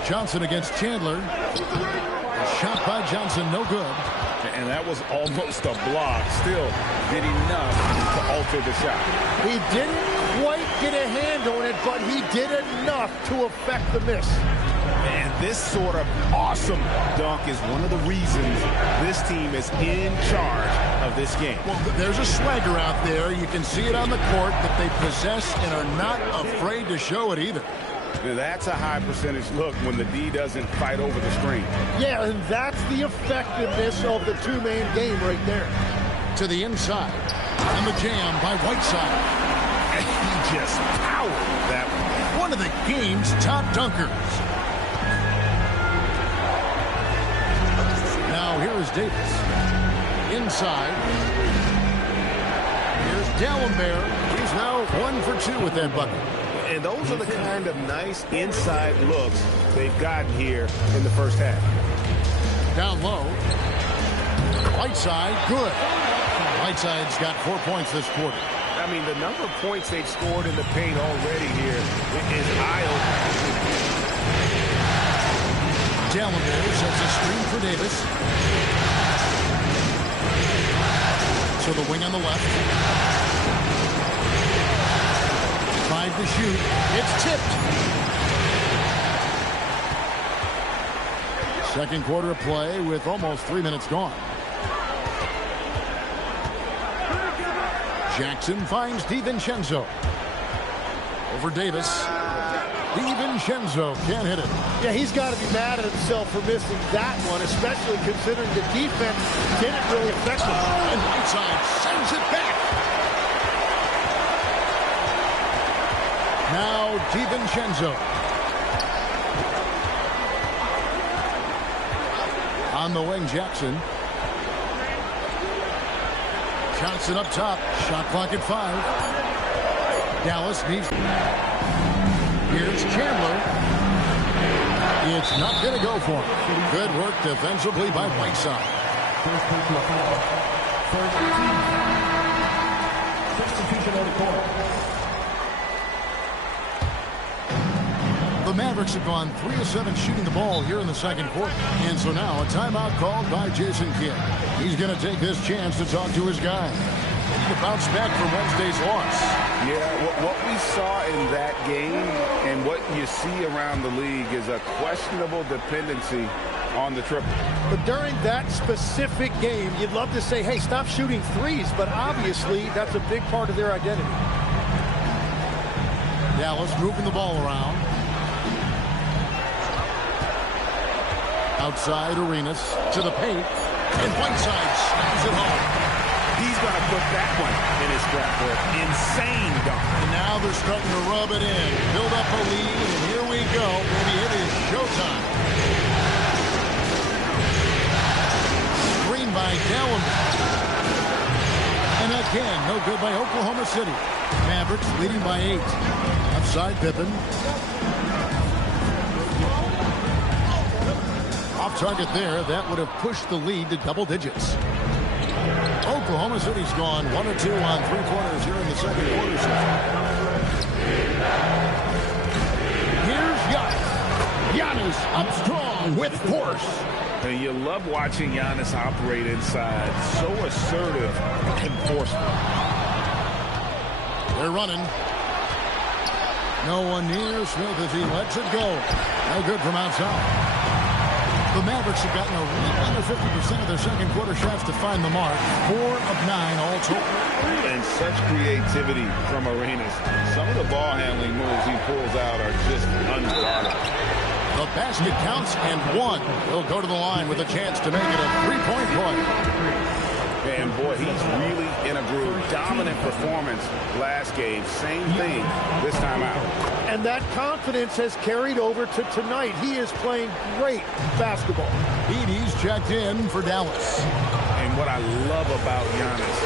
Johnson against Chandler. Shot by Johnson, no good. And that was almost a block. Still did enough to alter the shot. He didn't quite get a hand on it, but he did enough to affect the miss. And this sort of awesome dunk is one of the reasons this team is in charge of this game. Well, there's a swagger out there. You can see it on the court that they possess and are not afraid to show it either. That's a high percentage look when the D doesn't fight over the screen. Yeah, and that's the effectiveness of the two-man game right there. To the inside. And the jam by Whiteside. And he just powered that one. One of the game's top dunkers. Now here is Davis. Inside. Here's D'Alembert. He's now 1 for 2 with that bucket. And those are the kind of nice inside looks they've gotten here in the first half. Down low. Whiteside, good. Whiteside's got 4 points this quarter. I mean, the number of points they've scored in the paint already here is eye-opening. D'Alembert sets a screen for Davis. So the wing on the left. Tried to shoot. It's tipped. Second quarter of play with almost 3 minutes gone. Jackson finds DiVincenzo. Over Davis. DiVincenzo can't hit it. Yeah, he's got to be mad at himself for missing that one, especially considering the defense didn't really affect him. And Whiteside sends it back. Now DiVincenzo. On the wing, Jackson. Johnson up top. Shot clock at 5. Dallas needs. Here's Chandler. It's not going to go for him. Good work defensively by Whiteside. Substitution on the court. The Mavericks have gone 3 of 7 shooting the ball here in the second quarter. And so now a timeout called by Jason Kidd. He's going to take this chance to talk to his guy. To bounce back from Wednesday's loss. Yeah, what we saw in that game and what you see around the league is a questionable dependency on the triple. But during that specific game, you'd love to say, hey, stop shooting threes, but obviously that's a big part of their identity. Dallas moving the ball around. Outside Arenas to the paint. And Whiteside slams it home. He's going to put that one in his scrapbook. Insane dunk. And now they're starting to rub it in. Build up a lead, and here we go. Maybe it is showtime. Screen by D'Alembert. And again, no good by Oklahoma City. Mavericks leading by 8. Outside Pippen. Off target there. That would have pushed the lead to double digits. Oklahoma City's gone 1 or 2 on 3 quarters here in the second quarter. Here's Giannis. Giannis up strong with force. And you love watching Giannis operate inside. So assertive and forceful. They're running. No one near Smith as he lets it go. No good from outside. The Mavericks have gotten a little under 50% of their second quarter shots to find the mark. 4 of 9 all total. And such creativity from Arenas. Some of the ball handling moves he pulls out are just unguardable. The basket counts and one. He'll go to the line with a chance to make it a three-point play. And boy, he's really in a groove. Dominant performance last game. Same thing this time out. And that confidence has carried over to tonight. He is playing great basketball. Edey's checked in for Dallas. And what I love about Giannis,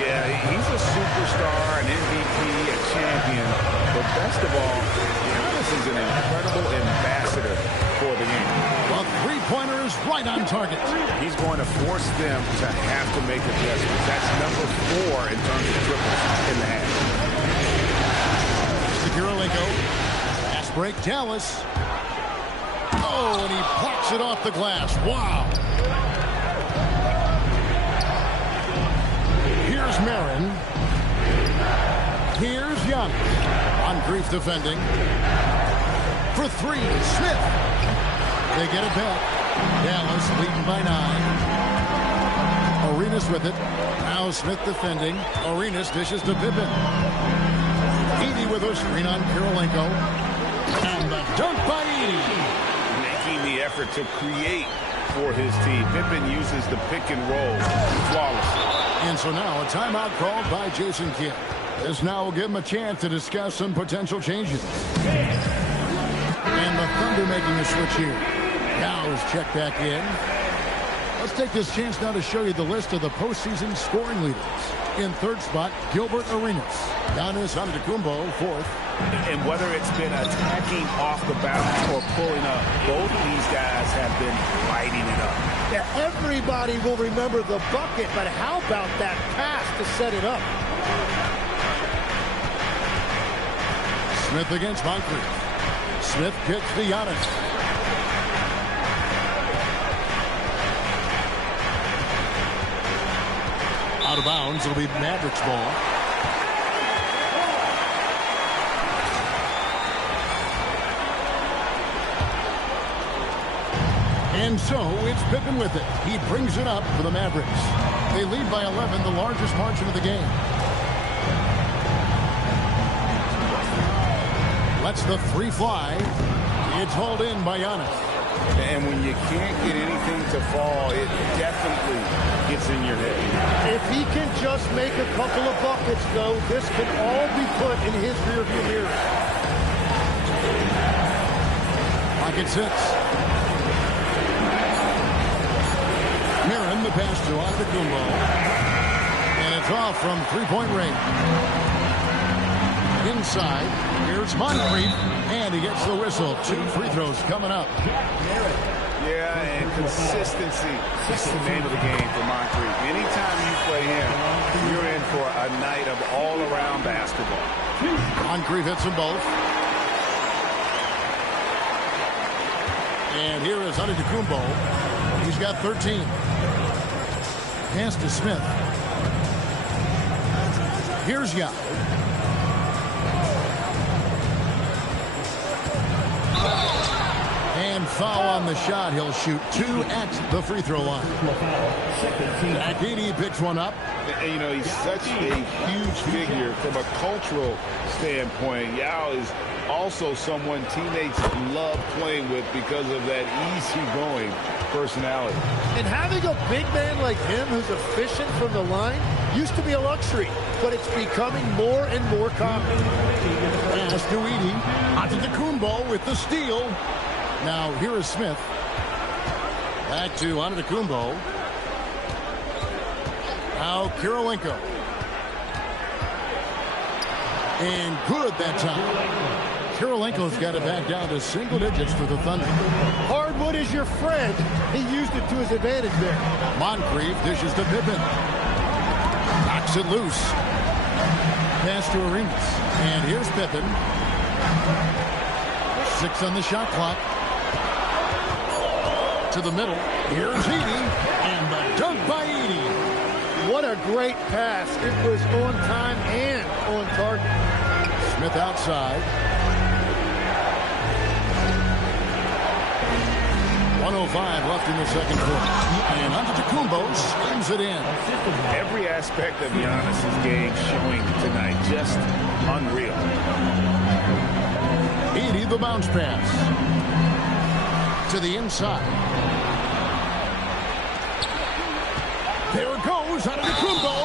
yeah, he's a superstar, an MVP, a champion. But best of all, Giannis is an incredible ambassador for the game. The three-pointer is right on target. He's going to force them to have to make adjustments. That's number 4 in terms of triples in the half. Kirilenko. Pass break, Dallas. Oh, and he plucks it off the glass. Wow. Here's Marin. Here's Giannis. On Grief defending. For 3, Smith. They get it back. Dallas leading by 9. Arenas with it. Now Smith defending. Arenas dishes to Pippen. Edey with a screen on Kirilenko. And the dunk by Edey. Making the effort to create for his team. Pippen uses the pick and roll flawlessly. And so now a timeout called by Jason Kidd. This now will give him a chance to discuss some potential changes. And the Thunder making a switch here. Now is checked back in. Let's take this chance now to show you the list of the postseason scoring leaders. In third spot, Gilbert Arenas. Giannis Antetokounmpo, 4th. And whether it's been attacking off the bounce or pulling up, both of these guys have been lighting it up. Yeah, everybody will remember the bucket, but how about that pass to set it up? Smith against Moncrief. Smith kicks to Giannis. Out of bounds, it'll be Mavericks ball. And so it's Pippen with it. He brings it up for the Mavericks. They lead by 11, the largest margin of the game. Lets the 3 fly. It's hauled in by Giannis. And when you can't get anything to fall, it definitely gets in your head. If he can just make a couple of buckets, though, this can all be put in his rearview mirror. Pocket 6. Marin, the pass to Antetokounmpo. And it's off from three-point range. Inside, here's Moncrief, and he gets the whistle. 2 free throws coming up. Yeah, and consistency is the name of the game for Moncrief. Anytime you play him, you're in for a night of all-around basketball. Moncrief hits them both. And here is Antetokounmpo. He's got 13. Pass to Smith. Here's Yao. And foul on the shot. He'll shoot 2 at the free throw line. Edey picks one up. And, you know, he's such a huge figure from a cultural standpoint. Yao is also someone teammates love playing with because of that easygoing personality. And having a big man like him who's efficient from the line used to be a luxury, but it's becoming more and more common. Pass to Edey. Antetokounmpo with the steal. Now here is Smith. Back to Antetokounmpo. Now Kirilenko. And good that time. Kirilenko's got it back down to single digits for the Thunder. Hardwood is your friend. He used it to his advantage there. Moncrief dishes to Pippen. Knocks it loose. Pass to Arenas. And here's Pippen. 6 on the shot clock. To the middle. Here's Edie. And the dunk by Edie. What a great pass. It was on time and on target. Smith outside. 1:05 left in the second quarter. And Antetokounmpo slams it in. Every aspect of Giannis's game showing tonight. Just unreal. Edie, the bounce pass. To the inside. There it goes. Antetokounmpo.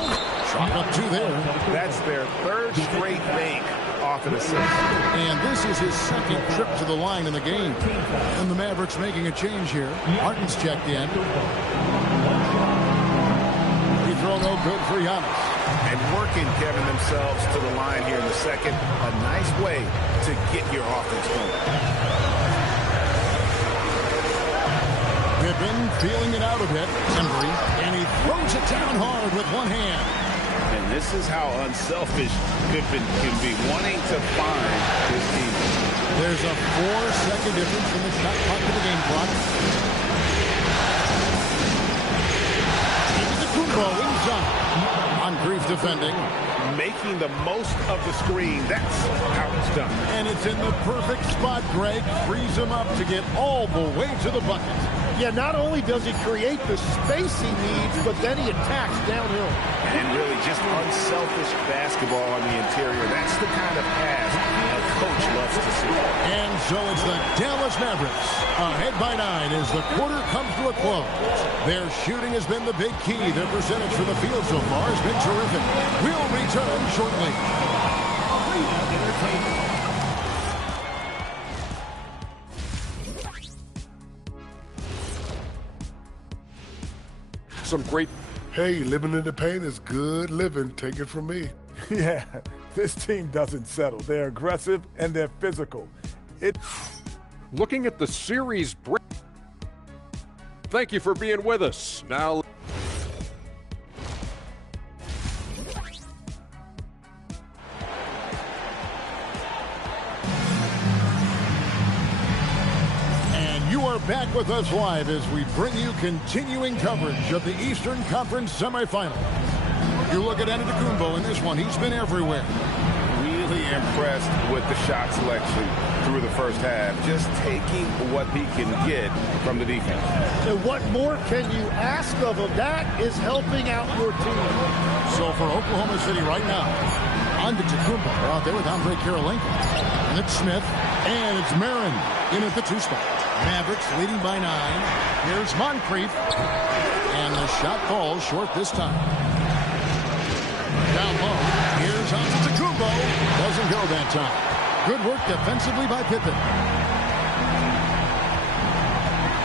Shot up two there. That's their third straight make off an assist. And this is his second trip to the line in the game. And the Mavericks making a change here. Martin's checked in. He throw no good for Giannis. And working, Kevin, themselves to the line here in the second. A nice way to get your offense going. Pippen feeling it out a bit. Embry. And he throws it down hard with one hand. And this is how unselfish Pippen can be, wanting to find his team. There's a 4-second difference from the shot clock to the game clock. Antetokounmpo inside. Moncrief defending. Making the most of the screen. That's how it's done. And it's in the perfect spot, Greg. Frees him up to get all the way to the bucket. Yeah, not only does he create the space he needs, but then he attacks downhill. And really just unselfish basketball on the interior. That's the kind of pass a coach loves to see. And so it's the Dallas Mavericks ahead by 9 as the quarter comes to a close. Their shooting has been the big key. Their percentage from the field so far has been terrific. We'll return shortly. Some great. Hey, living in the paint is good living. Take it from me. Yeah, this team doesn't settle. They're aggressive and they're physical. Looking at the series break. Thank you for being with us. Now. Back with us live as we bring you continuing coverage of the Eastern Conference semifinals. You look at Antetokounmpo in this one. He's been everywhere. Really impressed with the shot selection through the first half. Just taking what he can get from the defense. And what more can you ask of him? That is helping out your team. So for Oklahoma City right now, Antetokounmpo out there with Andre Kirilenko. And it's Smith. And it's Marin in at the 2 spot. Mavericks leading by 9. Here's Moncrief. And the shot falls short this time. Down low. Here's Antetokounmpo. Doesn't go that time. Good work defensively by Pippen.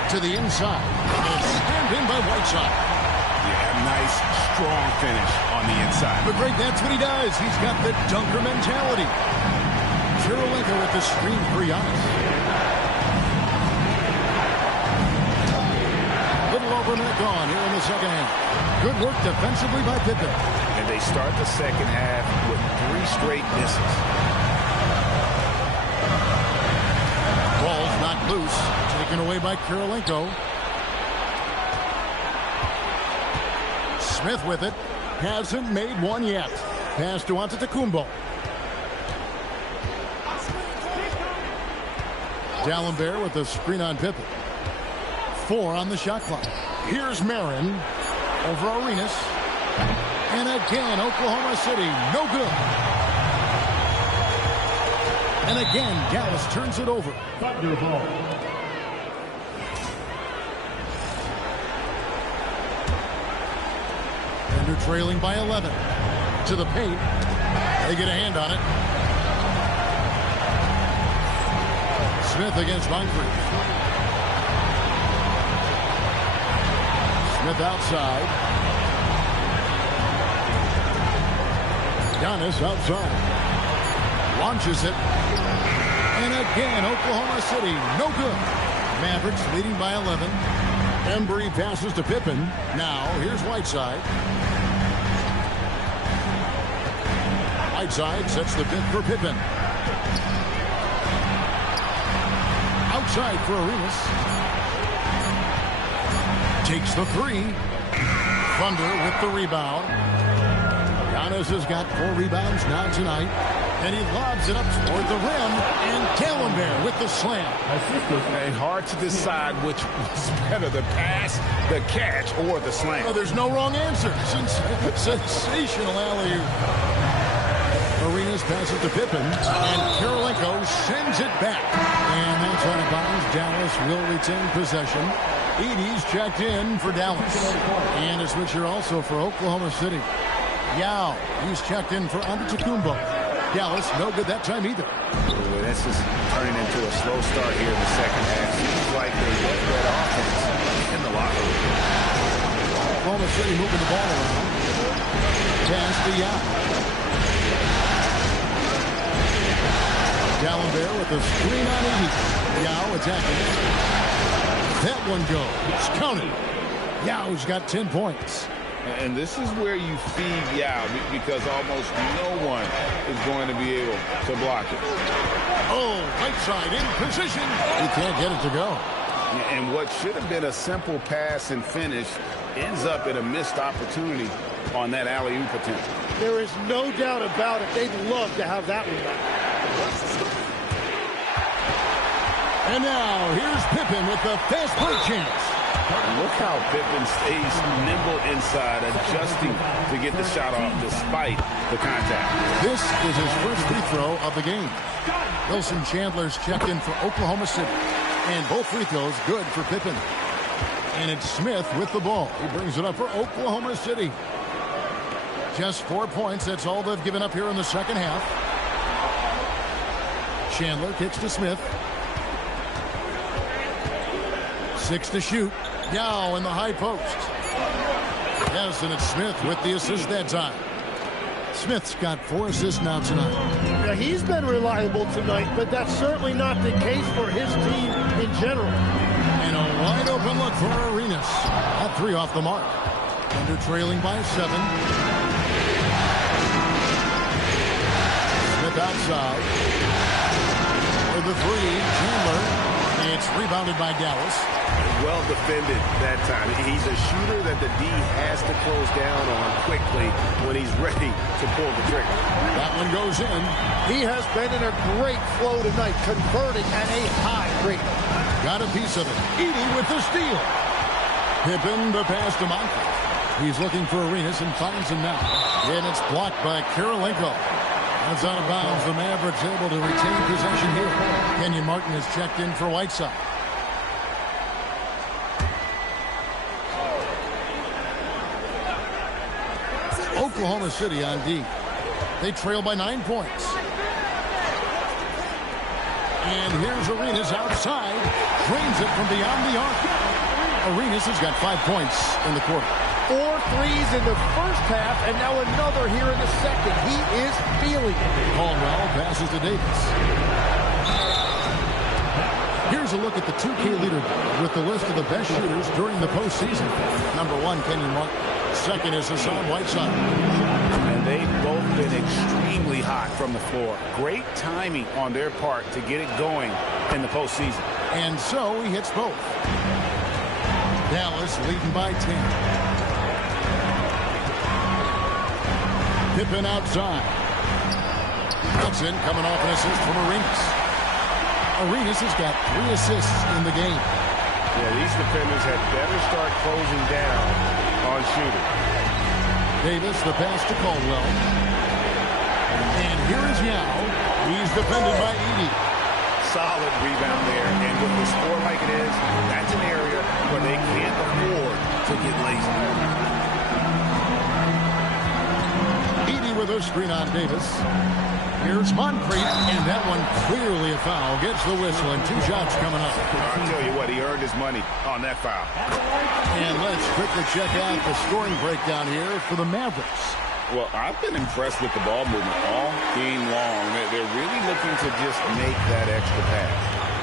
To the inside. And slammed in by Whiteside. Yeah, nice, strong finish on the inside. But Greg, that's what he does. He's got the dunker mentality. Kirilenko with the screen for Giannis. Over a minute gone here in the second half. Good work defensively by Pippen. And they start the second half with 3 straight misses. Ball's knocked loose. Taken away by Kirilenko. Smith with it. Hasn't made one yet. Pass to Antetokounmpo. D'Alembert with the screen on Pippen. 4 on the shot clock. Here's Marin over Arenas. And again, Oklahoma City, no good. And again, Dallas turns it over. And they're trailing by 11. To the paint. They get a hand on it. Smith against Moncrief. Smith outside. Giannis outside. Launches it. And again, Oklahoma City, no good. Mavericks leading by 11. Embry passes to Pippen. Now, here's Whiteside. Whiteside sets the bid for Pippen. Outside for Arenas. takes the three. Thunder with the rebound. Giannis has got 4 rebounds now tonight. And he lobs it up toward the rim. And Callenberg with the slam. And hard to decide which was better, the pass, the catch, or the slam. Oh, there's no wrong answer. Sensational alley-oop. Arenas passes to Pippen. And Kirilenko sends it back. And that's out of bounds. Dallas will retain possession. Edey's checked in for Dallas. And a switcher also for Oklahoma City. Yao, he's checked in for Antetokounmpo. Dallas, no good that time either. Ooh, this is turning into a slow start here in the second half. Seems like they left that offense in the locker room. Oklahoma City moving the ball around. Pass to Yao. Callenberg with the screen on Edey. Yao attacking. That one goes. Counted. Yao's got 10 points. And this is where you feed Yao because almost no one is going to be able to block it. Oh, right side in position. He can't get it to go. And what should have been a simple pass and finish ends up in a missed opportunity on that alley-oop attempt. There is no doubt about it. They'd love to have that one back. And now here's Pippen with the fast break chance. Look how Pippen stays nimble inside, adjusting to get the shot off despite the contact. This is his first free throw of the game. Wilson Chandler's checked in for Oklahoma City. And both free throws good for Pippen. And it's Smith with the ball. He brings it up for Oklahoma City. Just 4 points. That's all they've given up here in the second half. Chandler kicks to Smith. 6 to shoot. Yao in the high post. Yes, and it's Smith with the assist that time. Smith's got 4 assists now tonight. Now, he's been reliable tonight, but that's certainly not the case for his team in general. And a wide open look for Arenas. That 3 off the mark. Under trailing by 7. Smith outside. For the 3, Chandler. It's rebounded by Dallas. Well defended that time. He's a shooter that the D has to close down on quickly when he's ready to pull the trigger. That one goes in. He has been in a great flow tonight, converting at a high rate. Got a piece of it. Edey with the steal. Pippen the pass to Moncrief. He's looking for Arenas and finds him now. And it's blocked by Kirilenko. That's out of bounds. The Mavericks able to retain possession here. Kenyon Martin is checked in for Whiteside. Oklahoma City on D. They trail by 9 points. And here's Arenas outside. Drains it from beyond the arc. Arenas has got 5 points in the quarter. 4 threes in the first half, and now another here in the second. He is feeling it. Caldwell passes to Davis. Here's a look at the 2K leaderboard with the list of the best shooters during the postseason. Number 1, Kenyon Martin. Second is Hassan Whiteside. And they've both been extremely hot from the floor. Great timing on their part to get it going in the postseason. And so he hits both. Dallas leading by 10. Pippen outside. Hudson coming off an assist from Arenas. Arenas has got 3 assists in the game. Yeah, these defenders had better start closing down on shooting. Davis, the pass to Caldwell. And here is Yao. He's defended by Edey. Solid rebound there. And with the score like it is, that's an area where they can't afford to get lazy. Edey with a screen on Davis. Here's Moncrief, and that one clearly a foul. Gets the whistle, and 2 shots coming up. I'll tell you what, he earned his money on that foul. And let's quickly check out the scoring breakdown here for the Mavericks. Well, I've been impressed with the ball movement all game long. They're really looking to just make that extra pass.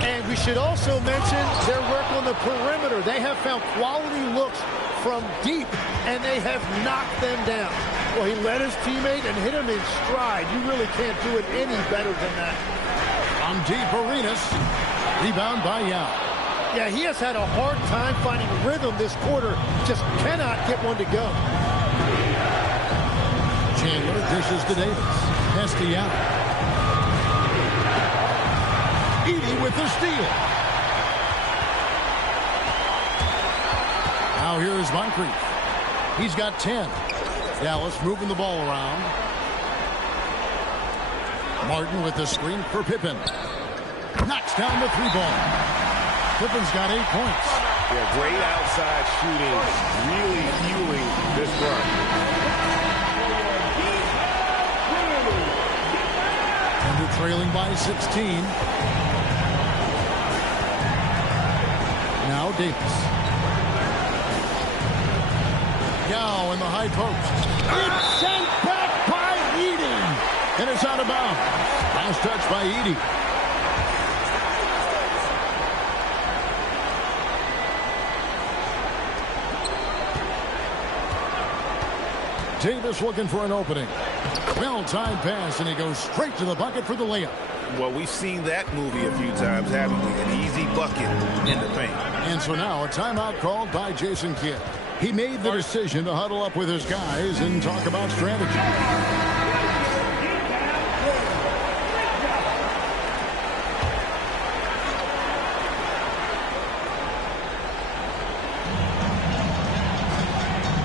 And we should also mention their work on the perimeter. They have found quality looks from deep, and they have knocked them down. Well, he led his teammate and hit him in stride. You really can't do it any better than that. On deep, Arenas. Rebound by Yao. Yeah, he has had a hard time finding rhythm this quarter. Just cannot get one to go. Chandler dishes to Davis. Hesty out. Edey with the steal. Now here's Moncrief. He's got 10. Dallas moving the ball around. Martin with the screen for Pippen. Knocks down the 3 ball. Pippen's got 8 points. Yeah, great outside shooting, really fueling this run. And they're trailing by 16. Now Davis. Yao in the high post. It's sent back by Edey. And it's out of bounds. Last touch by Edey. Davis looking for an opening. Well-timed pass, and he goes straight to the bucket for the layup. Well, we've seen that movie a few times, haven't we? An easy bucket in the paint. And so now a timeout called by Jason Kidd. He made the decision to huddle up with his guys and talk about strategy.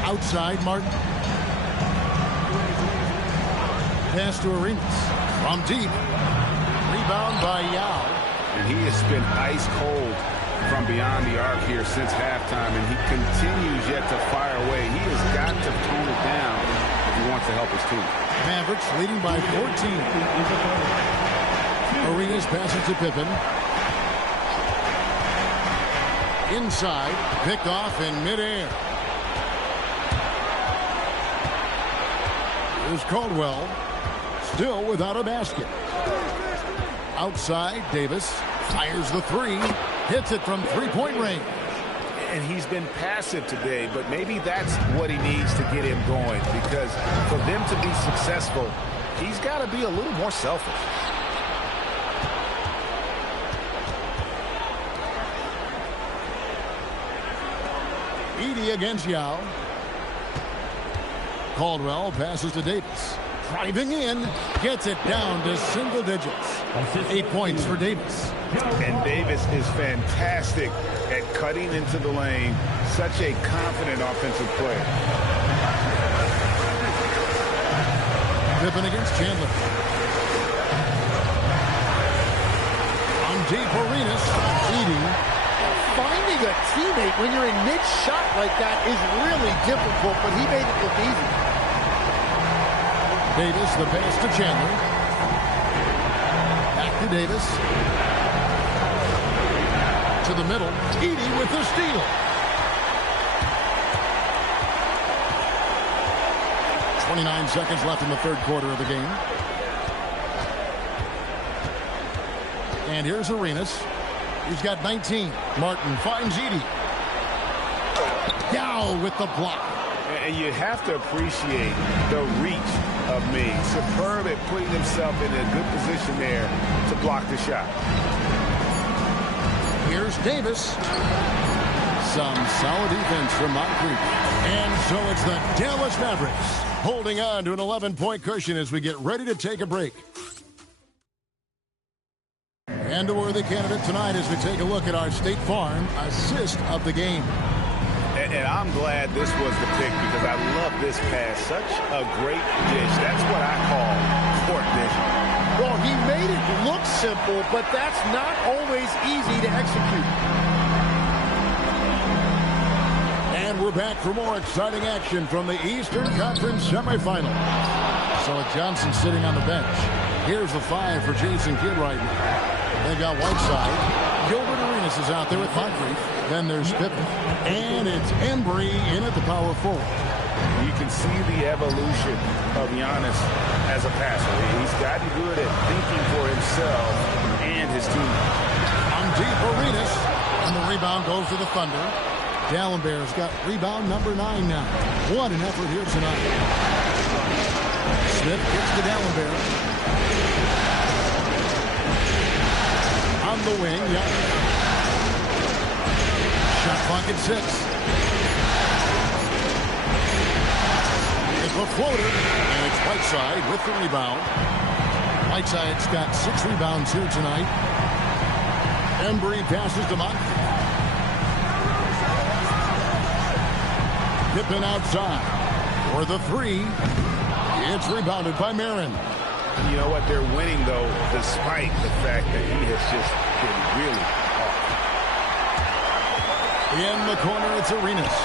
Outside, Martin. Pass to Arenas. From deep. Rebound by Yao. And he has been ice cold from beyond the arc here since halftime, and he continues yet to fire away. He has got to tone it down if he wants to help his team. Mavericks leading by 14. Arenas passes to Pippen. Inside. Picked off in midair. Here's Caldwell. Still without a basket. Outside, Davis fires the 3. Hits it from 3-point range. And he's been passive today, but maybe that's what he needs to get him going, because for them to be successful, he's got to be a little more selfish. Edey against Yao. Caldwell passes to Davis. Driving in, gets it down to single digits. 8 points for Davis. And Davis is fantastic at cutting into the lane. Such a confident offensive player. Pippen against Chandler. On deep, Arenas. Edey. Finding a teammate when you're in mid-shot like that is really difficult, but he made it look easy. Davis, the pass to Chandler. Back to Davis. To the middle. Edey with the steal. .29 seconds left in the third quarter of the game. And here's Arenas. He's got 19. Martin finds Edey. Yao with the block. And you have to appreciate the reach of me. Superb at putting himself in a good position there to block the shot. Here's Davis. Some solid defense from Moncrief. And so it's the Dallas Mavericks holding on to an 11-point cushion as we get ready to take a break. And a worthy candidate tonight as we take a look at our State Farm assist of the game. And I'm glad this was the pick because I love this pass. Such a great dish. That's what I call court vision. Well, he made it look simple, but that's not always easy to execute. And we're back for more exciting action from the Eastern Conference semifinal. So with Johnson sitting on the bench, here's the 5 for Jason Kidd right now. They've got Whiteside. Gilbert Arenas is out there with Moncrief. Then there's Pippen. And it's Embry in at the power forward. You can see the evolution of Giannis as a passer. He's gotten good at thinking for himself and his team. On deep, Arenas. And the rebound goes to the Thunder. Dallenberg's got rebound number 9 now. What an effort here tonight. Smith gets to Dallenberg. On the wing, yeah. Clock at 6. It's a floater, and it's Whiteside with the rebound. Whiteside's got 6 rebounds here tonight. Embry passes to Monk. Pippen outside for the 3. It's rebounded by Marin. You know what? They're winning, though, despite the fact that he has just been really off. In the corner, it's Arenas.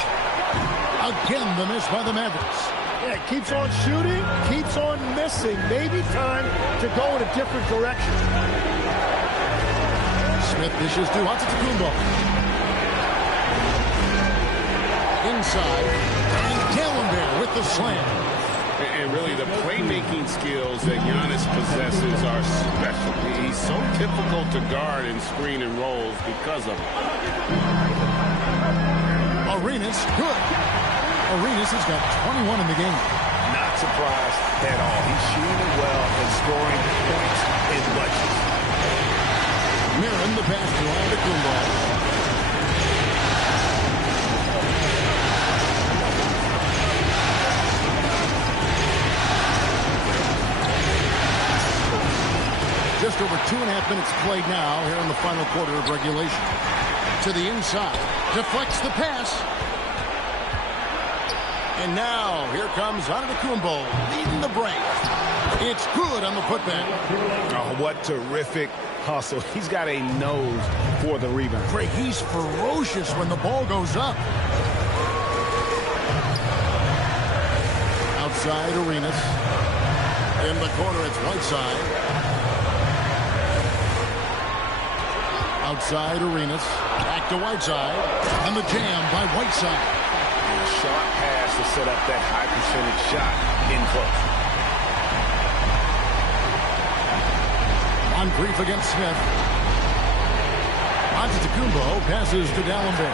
Again, the miss by the Mavericks. Yeah, keeps on shooting, keeps on missing. Maybe time to go in a different direction. Smith dishes to Antetokounmpo. Inside, and Gallenberg with the slam. And really, the playmaking skills that Giannis possesses are special. He's so difficult to guard and screen and rolls because of it. Arenas, good. Arenas has got 21 in the game. Not surprised at all. He's shooting it well and scoring points in bunches. Marin, the pass to Antetokounmpo. Just over 2.5 minutes played now here in the final quarter of regulation. To the inside. Deflects the pass. And now here comes Antetokounmpo leading the break. It's good on the putback. Oh, what terrific hustle. He's got a nose for the rebound. Greg, he's ferocious when the ball goes up. Outside, Arenas. In the corner, it's Whiteside. Outside, Arenas. Back to Whiteside. And the jam by Whiteside. Sharp pass to set up that high percentage shot in close. Moncrief against Smith. Antetokounmpo passes to Gallenberg.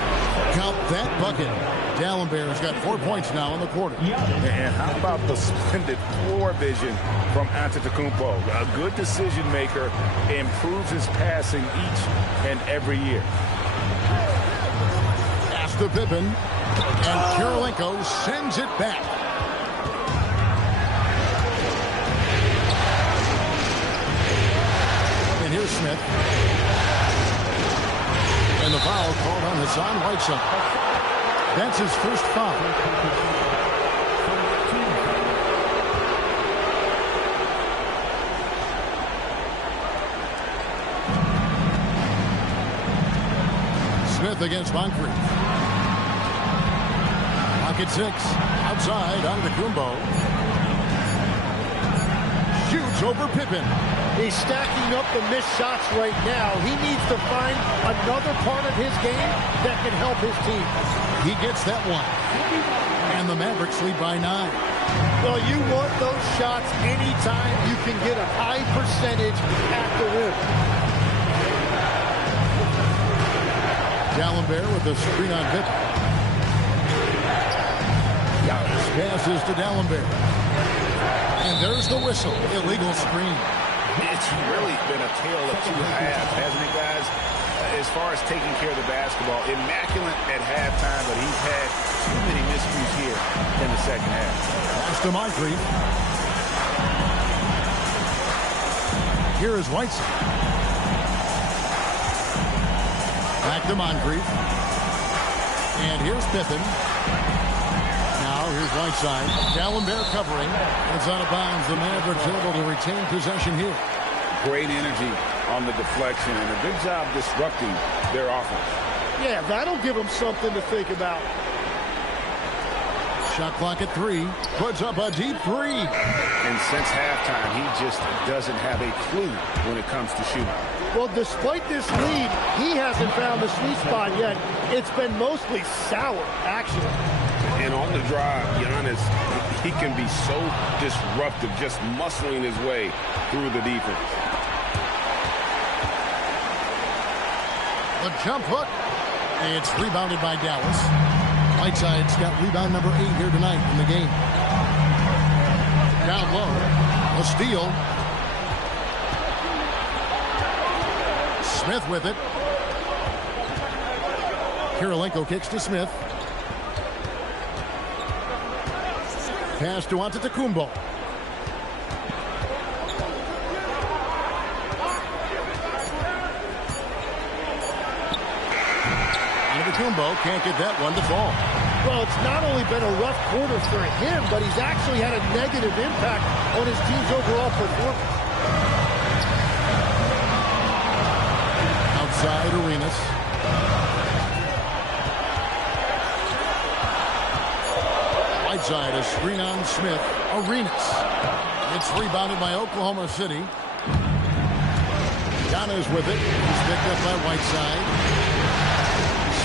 Count that bucket. Gallenberg's got 4 points now in the quarter. And how about the splendid floor vision from Antetokounmpo? A good decision maker, improves his passing each and every year. Pass to Pippen. And Kirilenko sends it back. And here's Smith. And the foul called on Hassan Whiteside. That's his first foul. Smith against Moncrief. Pocket 6. Outside, Antetokounmpo. Shoots over Pippen. He's stacking up the missed shots right now. He needs to find another part of his game that can help his team. He gets that one. And the Mavericks lead by 9. Well, you want those shots anytime you can get a high percentage at the rim. Gallenberg with the screen on Pippen. Giannis passes to Gallenberg. And there's the whistle. Illegal screen. It's really been a tale of two halves, hasn't it, guys? As far as taking care of the basketball, immaculate at halftime, but he's had too many miscues here in the second half. Pass to Moncrief. Here is Whiteside. Back to Moncrief. And here's Pippen. Now here's Whiteside. Gallenberg covering. It's out of bounds. The Mavericks able to retain possession here. Great energy on the deflection and a good job disrupting their offense. Yeah, that'll give them something to think about. Shot clock at 3. Puts up a deep 3. And since halftime, he just doesn't have a clue when it comes to shooting. Well, despite this lead, he hasn't found the sweet spot yet. It's been mostly sour action. And on the drive, Giannis, he can be so disruptive, just muscling his way through the defense. The jump hook. It's rebounded by Dallas. Whiteside's got rebound number 8 here tonight in the game. Down low. A steal. Smith with it. Kirilenko kicks to Smith. Pass to Antetokounmpo. Antetokounmpo can't get that one to fall. Well, it's not only been a rough quarter for him, but he's actually had a negative impact on his team's overall performance. Outside Arenas. Right side, a screen on Smith. Arenas. It's rebounded by Oklahoma City. Giannis with it. He's picked up by Whiteside.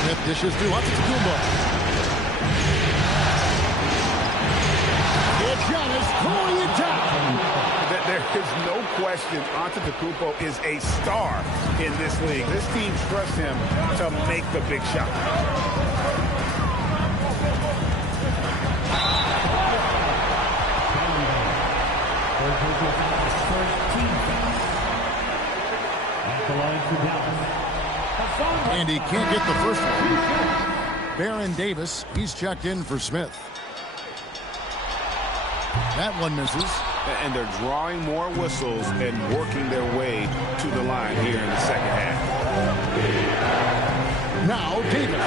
Smith dishes to Antetokounmpo. Giannis pulling it down. There is no question Antetokounmpo is a star in this league. This team trusts him to make the big shot. And he can't get the first one. Baron Davis, he's checked in for Smith. That one misses. And they're drawing more whistles and working their way to the line here in the second half. Now Davis.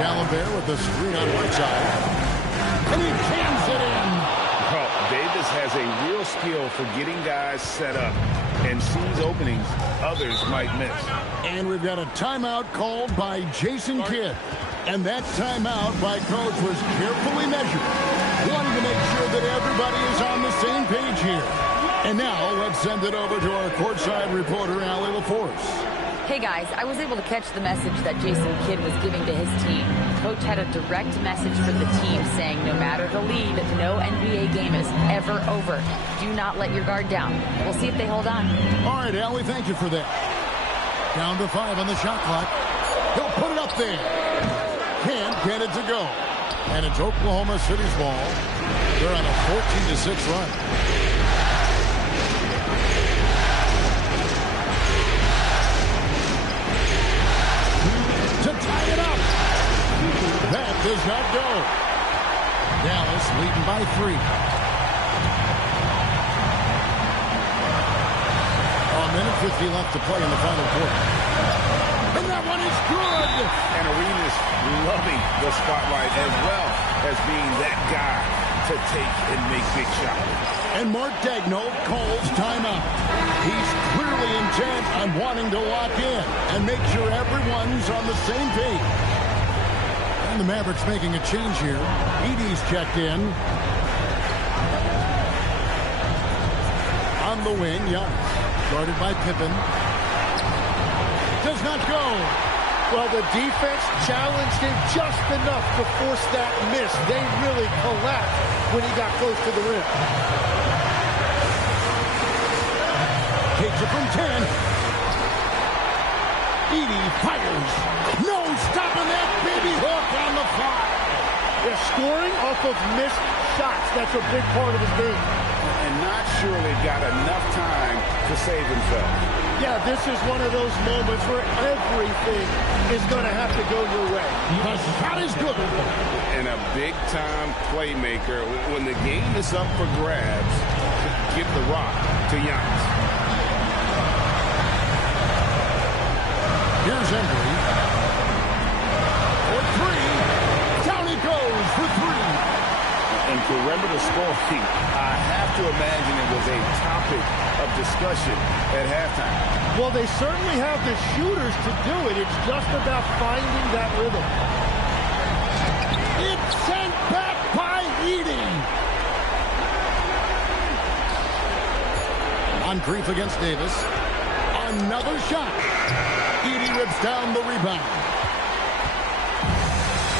Dalembert with the screen on right side. And he jams it in. Well, Davis has a real skill for getting guys set up and sees openings others might miss. And we've got a timeout called by Jason Kidd. And that timeout by coach was carefully measured, wanting to make sure that everybody is on the same page here. And now let's send it over to our courtside reporter, Allie LaForce. Hey guys, I was able to catch the message that Jason Kidd was giving to his team. Coach had a direct message for the team saying no matter the lead, no NBA game is ever over. Do not let your guard down. We'll see if they hold on. All right, Allie, thank you for that. Down to 5 on the shot clock. He'll put it up there. Can't get it to go. And it's Oklahoma City's ball. They're on a 14-6 run. To tie it up. That does not go. Dallas leading by 3. A minute 50 left to play in the final quarter. And that one is good. And Arenas loving the spotlight as well as being that guy to take and make big shots. And Mark Daigneault calls timeout. He's clearly intent on wanting to lock in and make sure everyone's on the same page. And the Mavericks making a change here. Edey's checked in. On the wing, Giannis. Guarded by Pippen. Does not go. Well, the defense challenged him just enough to force that miss. They really collapsed when he got close to the rim. Takes it from 10. Edey fires. No stopping that baby hook on the fly. They're scoring off of missed shots. That's a big part of his game. And not surely got enough time to save himself. Yeah, this is one of those moments where everything is going to have to go your way. The shot is good. And a big-time playmaker. When the game is up for grabs, give the rock to Giannis. Here's Embry. For 3. Down he goes for 3. And perimeter scoring, I have to imagine it was a topic of discussion at halftime. Well, they certainly have the shooters to do it. It's just about finding that rhythm. It's sent back by Edey. Moncrief against Davis. Another shot. Edey rips down the rebound.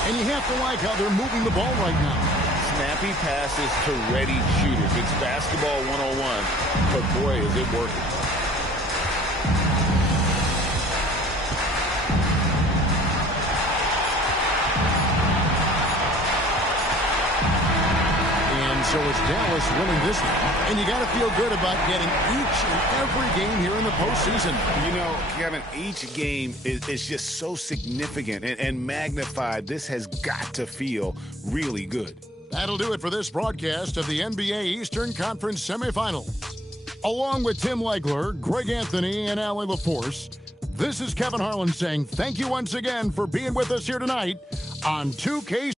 And you have to like how they're moving the ball right now. Snappy passes to ready shooters. It's basketball 101, but boy, is it working. And So it's Dallas winning this one. And you got to feel good about getting each and every game here in the postseason. You know, Kevin, each game is just so significant and magnified. This has got to feel really good. That'll do it for this broadcast of the NBA Eastern Conference semifinals. Along with Tim Legler, Greg Anthony, and Allie LaForce, this is Kevin Harlan saying thank you once again for being with us here tonight on 2K.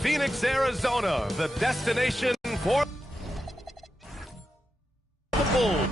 Phoenix, Arizona, the destination for the Bulls.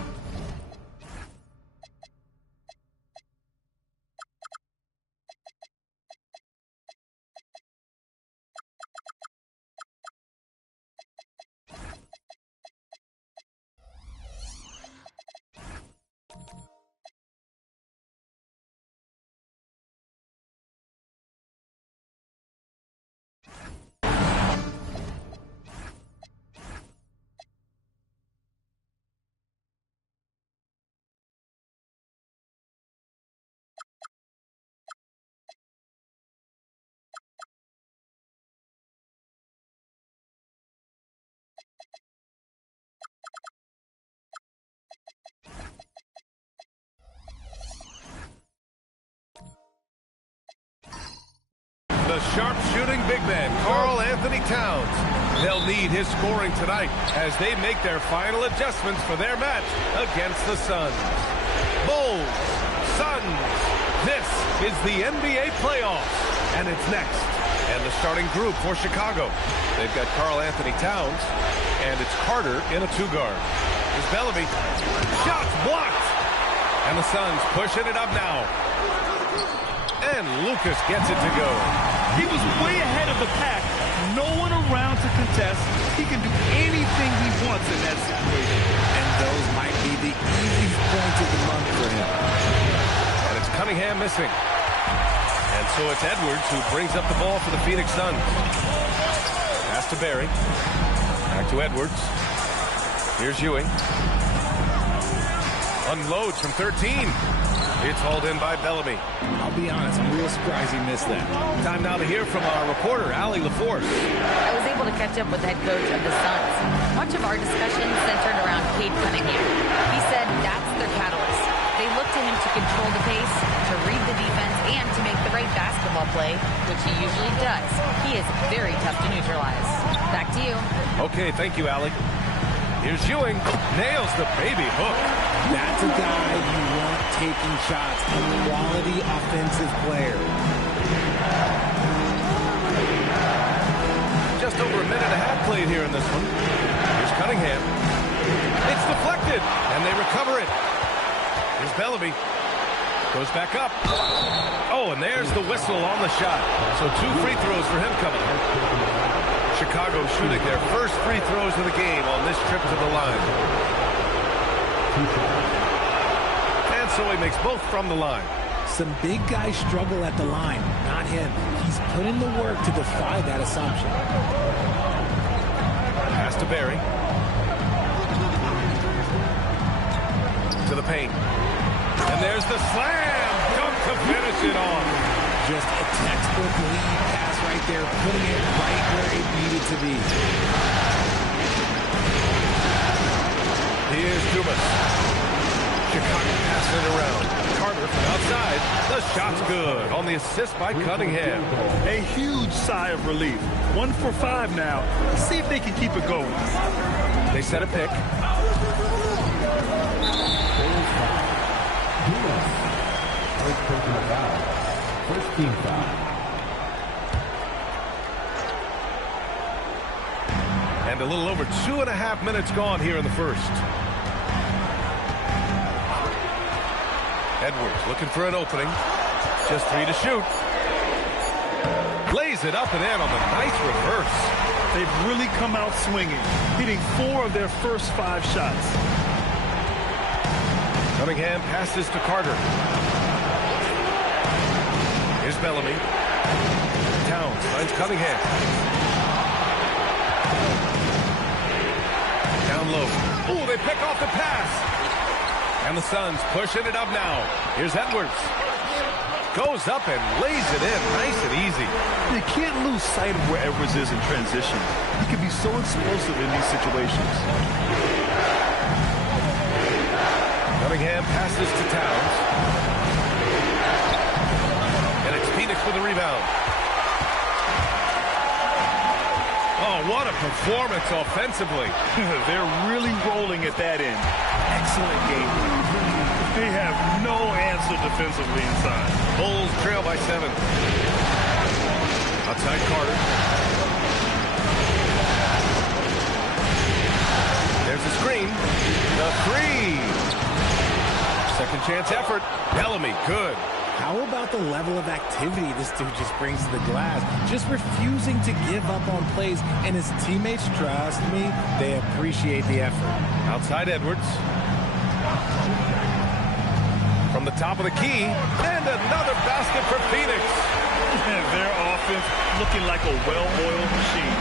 The sharp-shooting big man, Karl Anthony Towns. They'll need his scoring tonight as they make their final adjustments for their match against the Suns. Bulls, Suns. This is the NBA playoffs, and it's next. And the starting group for Chicago. They've got Karl Anthony Towns, and it's Carter in a two-guard. Here's Bellamy. Shots blocked. And the Suns pushing it up now. And Lucas gets it to go. He was way ahead of the pack. No one around to contest. He can do anything he wants in that situation. And those might be the easiest points of the month for him. And it's Cunningham missing. And so it's Edwards who brings up the ball for the Phoenix Suns. Pass to Barry. Back to Edwards. Here's Ewing. Unloads from 13. It's hauled in by Bellamy. I'll be honest, I'm real surprised he missed that. Time now to hear from our reporter, Allie LaForce. I was able to catch up with the head coach of the Suns. Much of our discussion centered around Cade Cunningham. He said that's their catalyst. They look to him to control the pace, to read the defense, and to make the right basketball play, which he usually does. He is very tough to neutralize. Back to you. Okay, thank you, Allie. Here's Ewing. Nails the baby hook. That's a guy you want taking shots. A quality offensive player. Just over a minute and a half played here in this one. Here's Cunningham. It's deflected, and they recover it. Here's Bellamy. Goes back up. Oh, and there's the whistle on the shot. So 2 free throws for him coming up. Chicago shooting their first free throws of the game on this trip to the line. And so he makes both from the line. Some big guys struggle at the line, not him. He's put in the work to defy that assumption. Pass to Barry. To the paint. And there's the slam. Dunk to finish it off. Just a textbook lead pass right there, putting it right where it needed to be. Here's Dumas. Chicago passing it around. Carter from outside. The shot's good on the assist by Cunningham. A huge sigh of relief. 1 for 5 now. Let's see if they can keep it going. They set a pick. First team foul. And a little over 2.5 minutes gone here in the first. Edwards looking for an opening. Just 3 to shoot. Lays it up and in on the nice reverse. They've really come out swinging, hitting 4 of their first 5 shots. Cunningham passes to Carter. Here's Bellamy. Towns finds Cunningham. Down low. Oh, they pick off the pass. And the Suns pushing it up now. Here's Edwards. Goes up and lays it in nice and easy. You can't lose sight of where Edwards is in transition. He can be so explosive in these situations. Cunningham passes to Towns. And it's Phoenix with a rebound. Oh, what a performance offensively. They're really rolling at that end. Excellent game. They have no answer defensively inside. Bulls trail by 7. Outside Carter. There's the screen. The 3. Second chance effort. Bellamy, good. How about the level of activity this dude just brings to the glass? Just refusing to give up on plays, and his teammates, trust me, they appreciate the effort. Outside Edwards. From the top of the key, and another basket for Phoenix. Their offense looking like a well-oiled machine.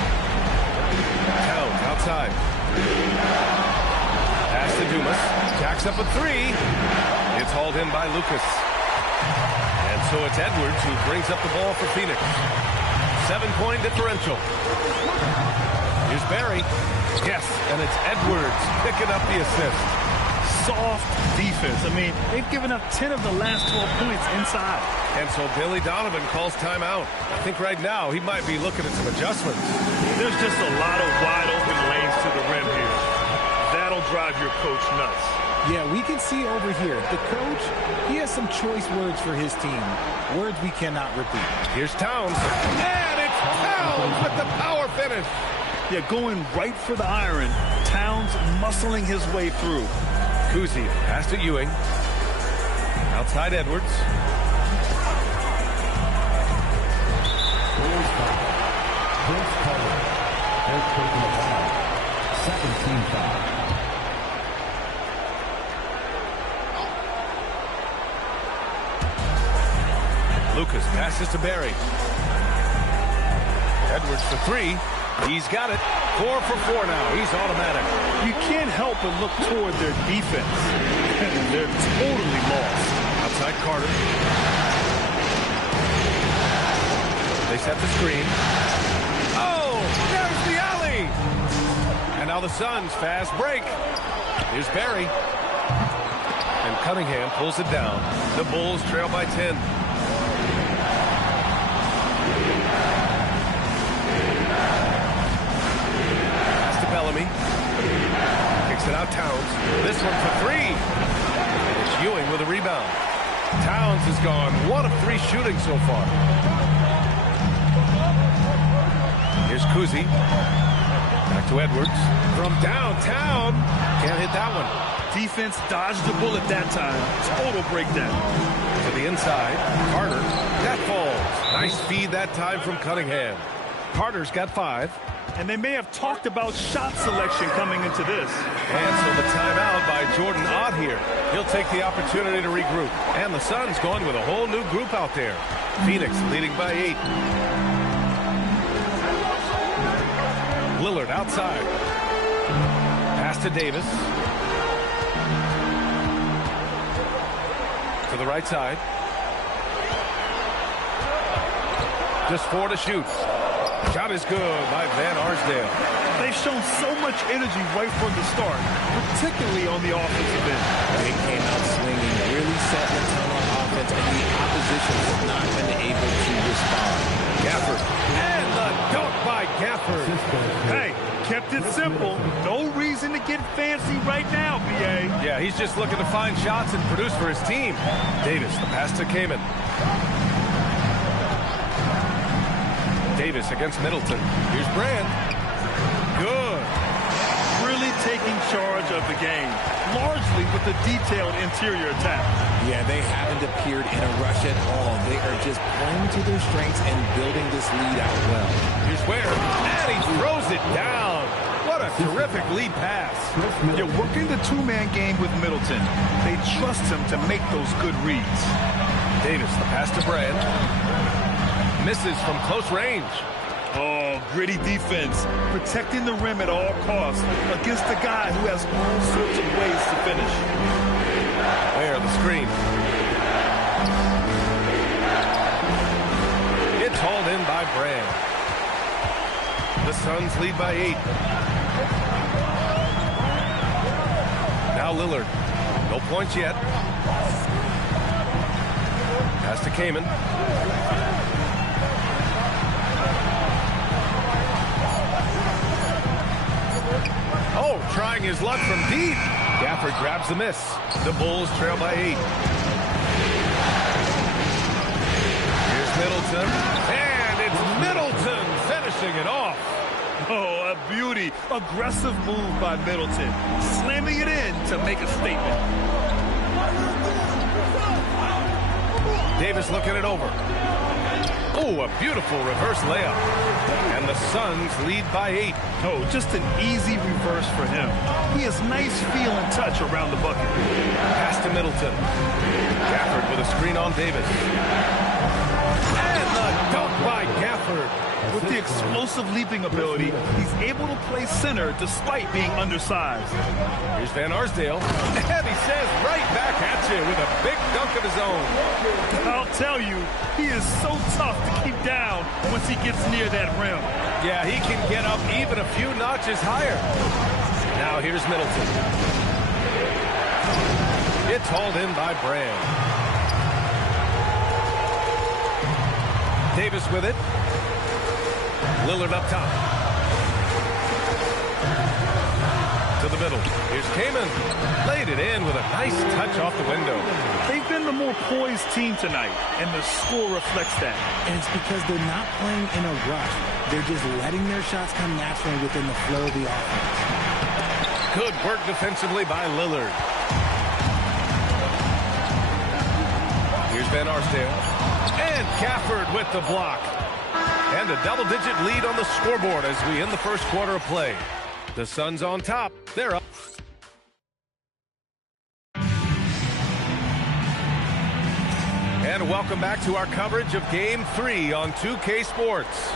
Towns outside. Pass to Dumas. Jacks up a 3. It's hauled in by Lucas. And so it's Edwards who brings up the ball for Phoenix. 7-point differential. Here's Barry. Yes, and it's Edwards picking up the assist. Soft defense. I mean, they've given up 10 of the last 12 points inside. And so Billy Donovan calls timeout. I think right now he might be looking at some adjustments. There's just a lot of wide open lanes to the rim here. That'll drive your coach nuts. Yeah, we can see over here, the coach, he has some choice words for his team. Words we cannot repeat. Here's Towns. And it's Towns with the power finish. Yeah, going right for the iron. Towns muscling his way through. Kuzi pass to Ewing. Outside Edwards. First foul. First personal foul. Second team foul. Lucas passes to Barry. Edwards for 3. He's got it. 4 for 4 now. He's automatic. You can't help but look toward their defense. They're totally lost. Outside Carter. They set the screen. Oh, there's the alley. And now the Suns fast break. Here's Barry. And Cunningham pulls it down. The Bulls trail by 10. Pass to Bellamy. Kicks it out Towns. This one for 3. And it's Ewing with a rebound. Towns has gone 1 of 3 shooting so far. Here's Kuzi. Back to Edwards. From downtown. Can't hit that one. Defense dodged the bullet that time. Total breakdown. To the inside. Carter. That falls. Nice feed that time from Cunningham. Carter's got 5. And they may have talked about shot selection coming into this. And so the timeout by Jordan Ott here. He'll take the opportunity to regroup. And the Suns going with a whole new group out there. Phoenix leading by 8. Lillard outside. Pass to Davis. To the right side. Just 4 to shoot. Shot is good by Van Arsdale. They've shown so much energy right from the start, particularly on the offensive end. They came out swinging, really setting the tone on offense, and the opposition has not been able to respond. Gafford. And the dunk by Gafford. Hey, kept it simple. No reason to get fancy right now, B.A. Yeah, he's just looking to find shots and produce for his team. Davis, the pass to Kaman. Davis against Middleton. Here's Brand. Good. Really taking charge of the game, largely with the detailed interior attack. Yeah, they haven't appeared in a rush at all. They are just playing to their strengths and building this lead out well. Here's Ware. And he throws it down. What a terrific lead pass. You're working the two-man game with Middleton. They trust him to make those good reads. Davis, the pass to Brand. Misses from close range. Oh, gritty defense. Protecting the rim at all costs against a guy who has all sorts of ways to finish. There, the screen. It's hauled in by Brand. The Suns lead by 8. Now Lillard. No points yet. Pass to Kaman. Oh, trying his luck from deep. Gafford grabs the miss. The Bulls trail by 8. Here's Middleton. And it's Middleton finishing it off. Oh, a beauty. Aggressive move by Middleton. Slamming it in to make a statement. Davis looking it over. Oh, a beautiful reverse layup. And the Suns lead by 8. Oh, just an easy reverse for him. He has nice feel and touch around the bucket. Pass to Middleton. Gafford with a screen on Davis. And the dunk by Gafford. With the explosive leaping ability, he's able to play center despite being undersized. Here's Van Arsdale. And he says right back at you with a big dunk of his own. I'll tell you, he is so tough to keep down once he gets near that rim. Yeah, he can get up even a few notches higher. Now here's Middleton. It's hauled in by Brand. Davis with it. Lillard up top. To the middle. Here's Kaman. Laid it in with a nice touch off the window. They've been the more poised team tonight, and the score reflects that. And it's because they're not playing in a rush. They're just letting their shots come naturally within the flow of the offense. Good work defensively by Lillard. Here's Van Arsdale. And Gafford with the block. And a double-digit lead on the scoreboard as we end the first quarter of play. The Suns on top. They're up. And welcome back to our coverage of Game 3 on 2K Sports.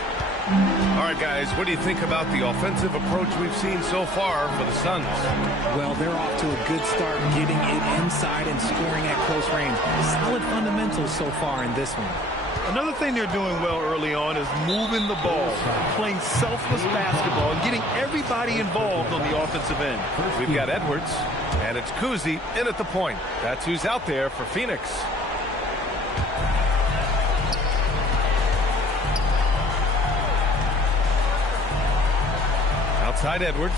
All right, guys, what do you think about the offensive approach we've seen so far for the Suns? Well, they're off to a good start getting it inside and scoring at close range. Solid fundamentals so far in this one. Another thing they're doing well early on is moving the ball, playing selfless basketball, and getting everybody involved on the offensive end. We've got Edwards, and it's Kuzi in at the point. That's who's out there for Phoenix. Outside Edwards.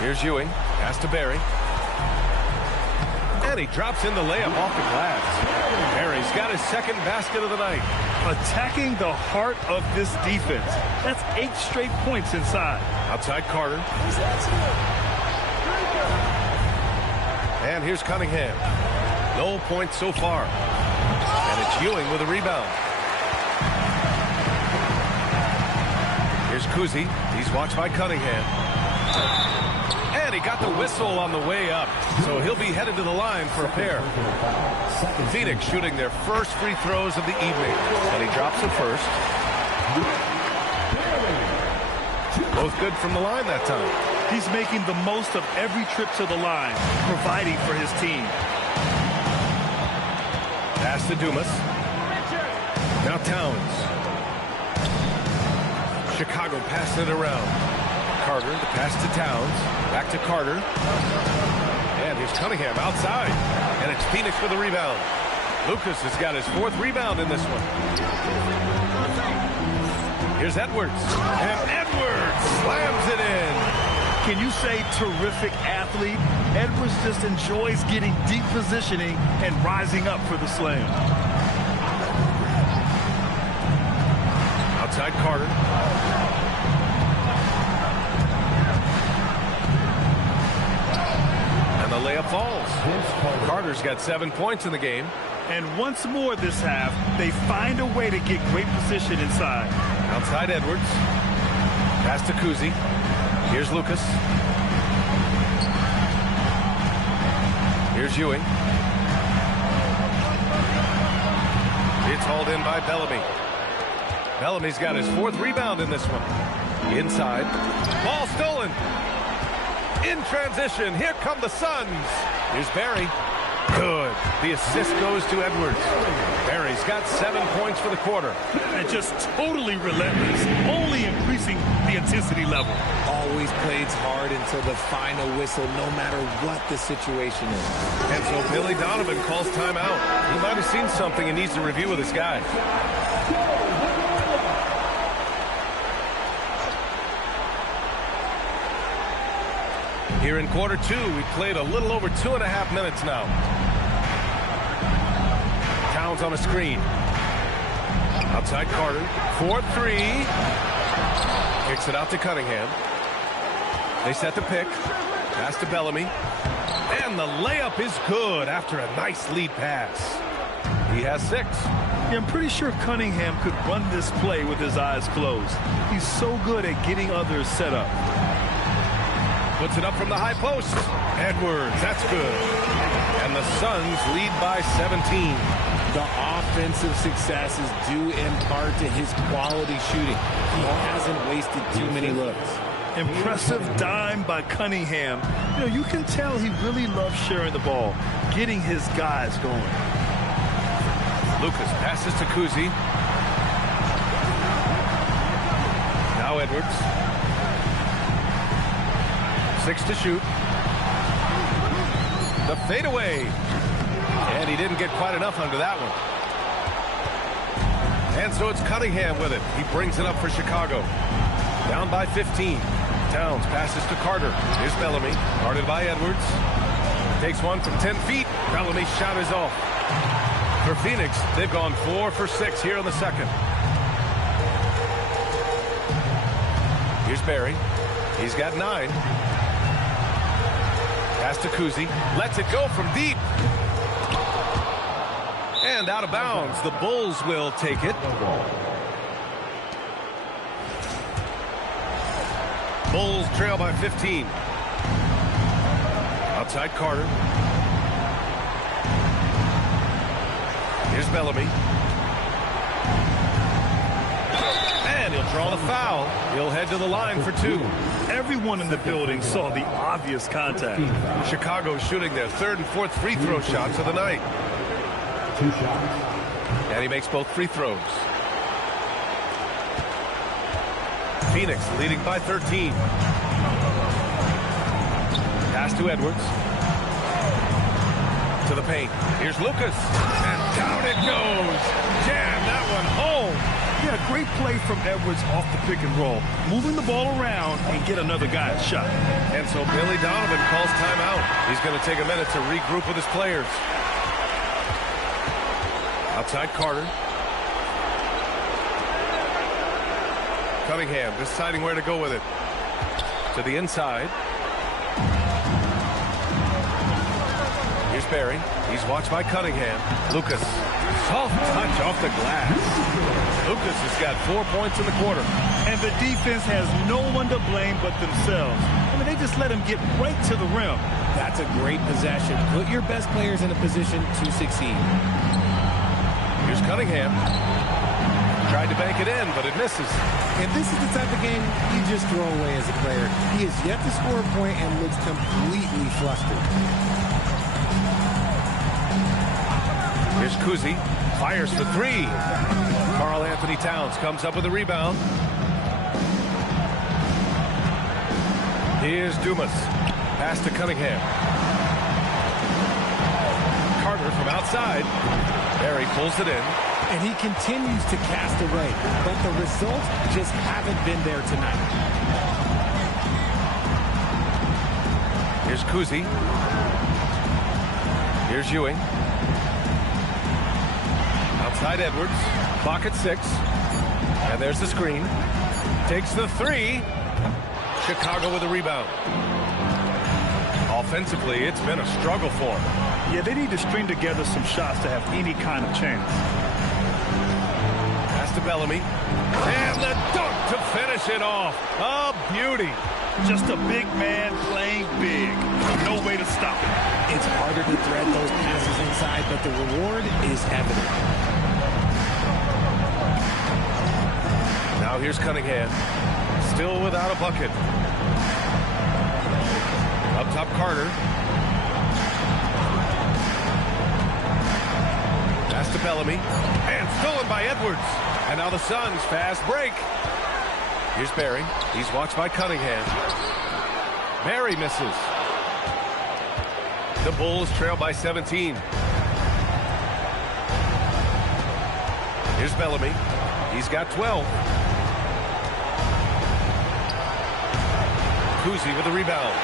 Here's Ewing. Pass to Barry. And he drops in the layup off the glass. Barry's got his second basket of the night. Attacking the heart of this defense. That's 8 straight points inside. Outside Carter. And here's Cunningham. No points so far. And it's Ewing with a rebound. Here's Kuzi. He's watched by Cunningham. And he got the whistle on the way up. So he'll be headed to the line for a pair. Phoenix shooting their first free throws of the evening. And he drops it first. Both good from the line that time. He's making the most of every trip to the line, providing for his team. Pass to Dumas. Now Towns. Chicago passing it around. Carter, the pass to Towns. Back to Carter. And here's Cunningham outside. And it's Phoenix with a rebound. Lucas has got his 4th rebound in this one. Here's Edwards. And Edwards slams it in. Can you say terrific athlete? Edwards just enjoys getting deep positioning and rising up for the slam. Outside Carter. And the layup falls. Carter's got 7 points in the game. And once more this half, they find a way to get great position inside. Outside Edwards. Pass to Kuzi. Here's Lucas. Here's Ewing. It's hauled in by Bellamy. Bellamy's got his 4th rebound in this one. Inside. Ball stolen. In transition. Here come the Suns. Here's Barry. Good. The assist goes to Edwards. Barry's got 7 points for the quarter. And just totally relentless, only increasing the intensity level. Always plays hard until the final whistle, no matter what the situation is. And so Billy Donovan calls timeout. He might have seen something and needs to review with his guy. Here in quarter 2, we played a little over 2.5 minutes now. Towns on a screen. Outside Carter. 4-3. Kicks it out to Cunningham. They set the pick. Pass to Bellamy. And the layup is good after a nice lead pass. He has 6. Yeah, I'm pretty sure Cunningham could run this play with his eyes closed. He's so good at getting others set up. Puts it up from the high post. Edwards, that's good. And the Suns lead by 17. The offensive success is due in part to his quality shooting. He hasn't wasted too many looks. Impressive dime by Cunningham. You know, you can tell he really loves sharing the ball, getting his guys going. Lucas passes to Kuzi. Now Edwards. 6 to shoot. The fadeaway. And he didn't get quite enough under that one. And so it's Cunningham with it. He brings it up for Chicago. Down by 15. Towns passes to Carter. Here's Bellamy. Guarded by Edwards. Takes one from 10 feet. Bellamy's shot is off. For Phoenix, they've gone 4 for 6 here in the second. Here's Barry. He's got 9. Pass to Kuzi. Lets it go from deep. And out of bounds. The Bulls will take it. Bulls trail by 15. Outside Carter. Here's Bellamy. draw the foul. He'll head to the line for 2. Everyone in the building saw the obvious contact. Chicago shooting their 3rd and 4th free throw shots of the night. 2 shots. And he makes both free throws. Phoenix leading by 13. Pass to Edwards. To the paint. Here's Lucas. And down it goes. Jam that one home. Yeah, great play from Edwards off the pick and roll. Moving the ball around and get another guy a shot. And so Billy Donovan calls timeout. He's going to take a minute to regroup with his players. Outside Carter. Cunningham deciding where to go with it. To the inside. Here's Barry. He's watched by Cunningham. Lucas. Soft touch off the glass. Lucas has got 4 points in the quarter. And the defense has no one to blame but themselves. I mean, they just let him get right to the rim. That's a great possession. Put your best players in a position to succeed. Here's Cunningham. Tried to bank it in, but it misses. And this is the type of game you just throw away as a player. He has yet to score a point and looks completely flustered. Here's Kuzi. Fires for 3. Karl Anthony Towns comes up with a rebound. Here's Dumas. Pass to Cunningham. Carter from outside. Barry pulls it in. And he continues to cast away, but the results just haven't been there tonight. Here's Kuzi. Here's Ewing. Outside Edwards. Clock at 6. And there's the screen. Takes the 3. Chicago with a rebound. Offensively, it's been a struggle for them. Yeah, they need to string together some shots to have any kind of chance. Pass to Bellamy. And the dunk to finish it off. A beauty. Just a big man playing big. No way to stop it. It's harder to thread those passes inside, but the reward is evident. Now here's Cunningham. Still without a bucket. Up top, Carter. Pass to Bellamy. And stolen by Edwards. And now the Suns fast break. Here's Barry. He's watched by Cunningham. Barry misses. The Bulls trail by 17. Here's Bellamy. He's got 12. Kuzi with the rebound.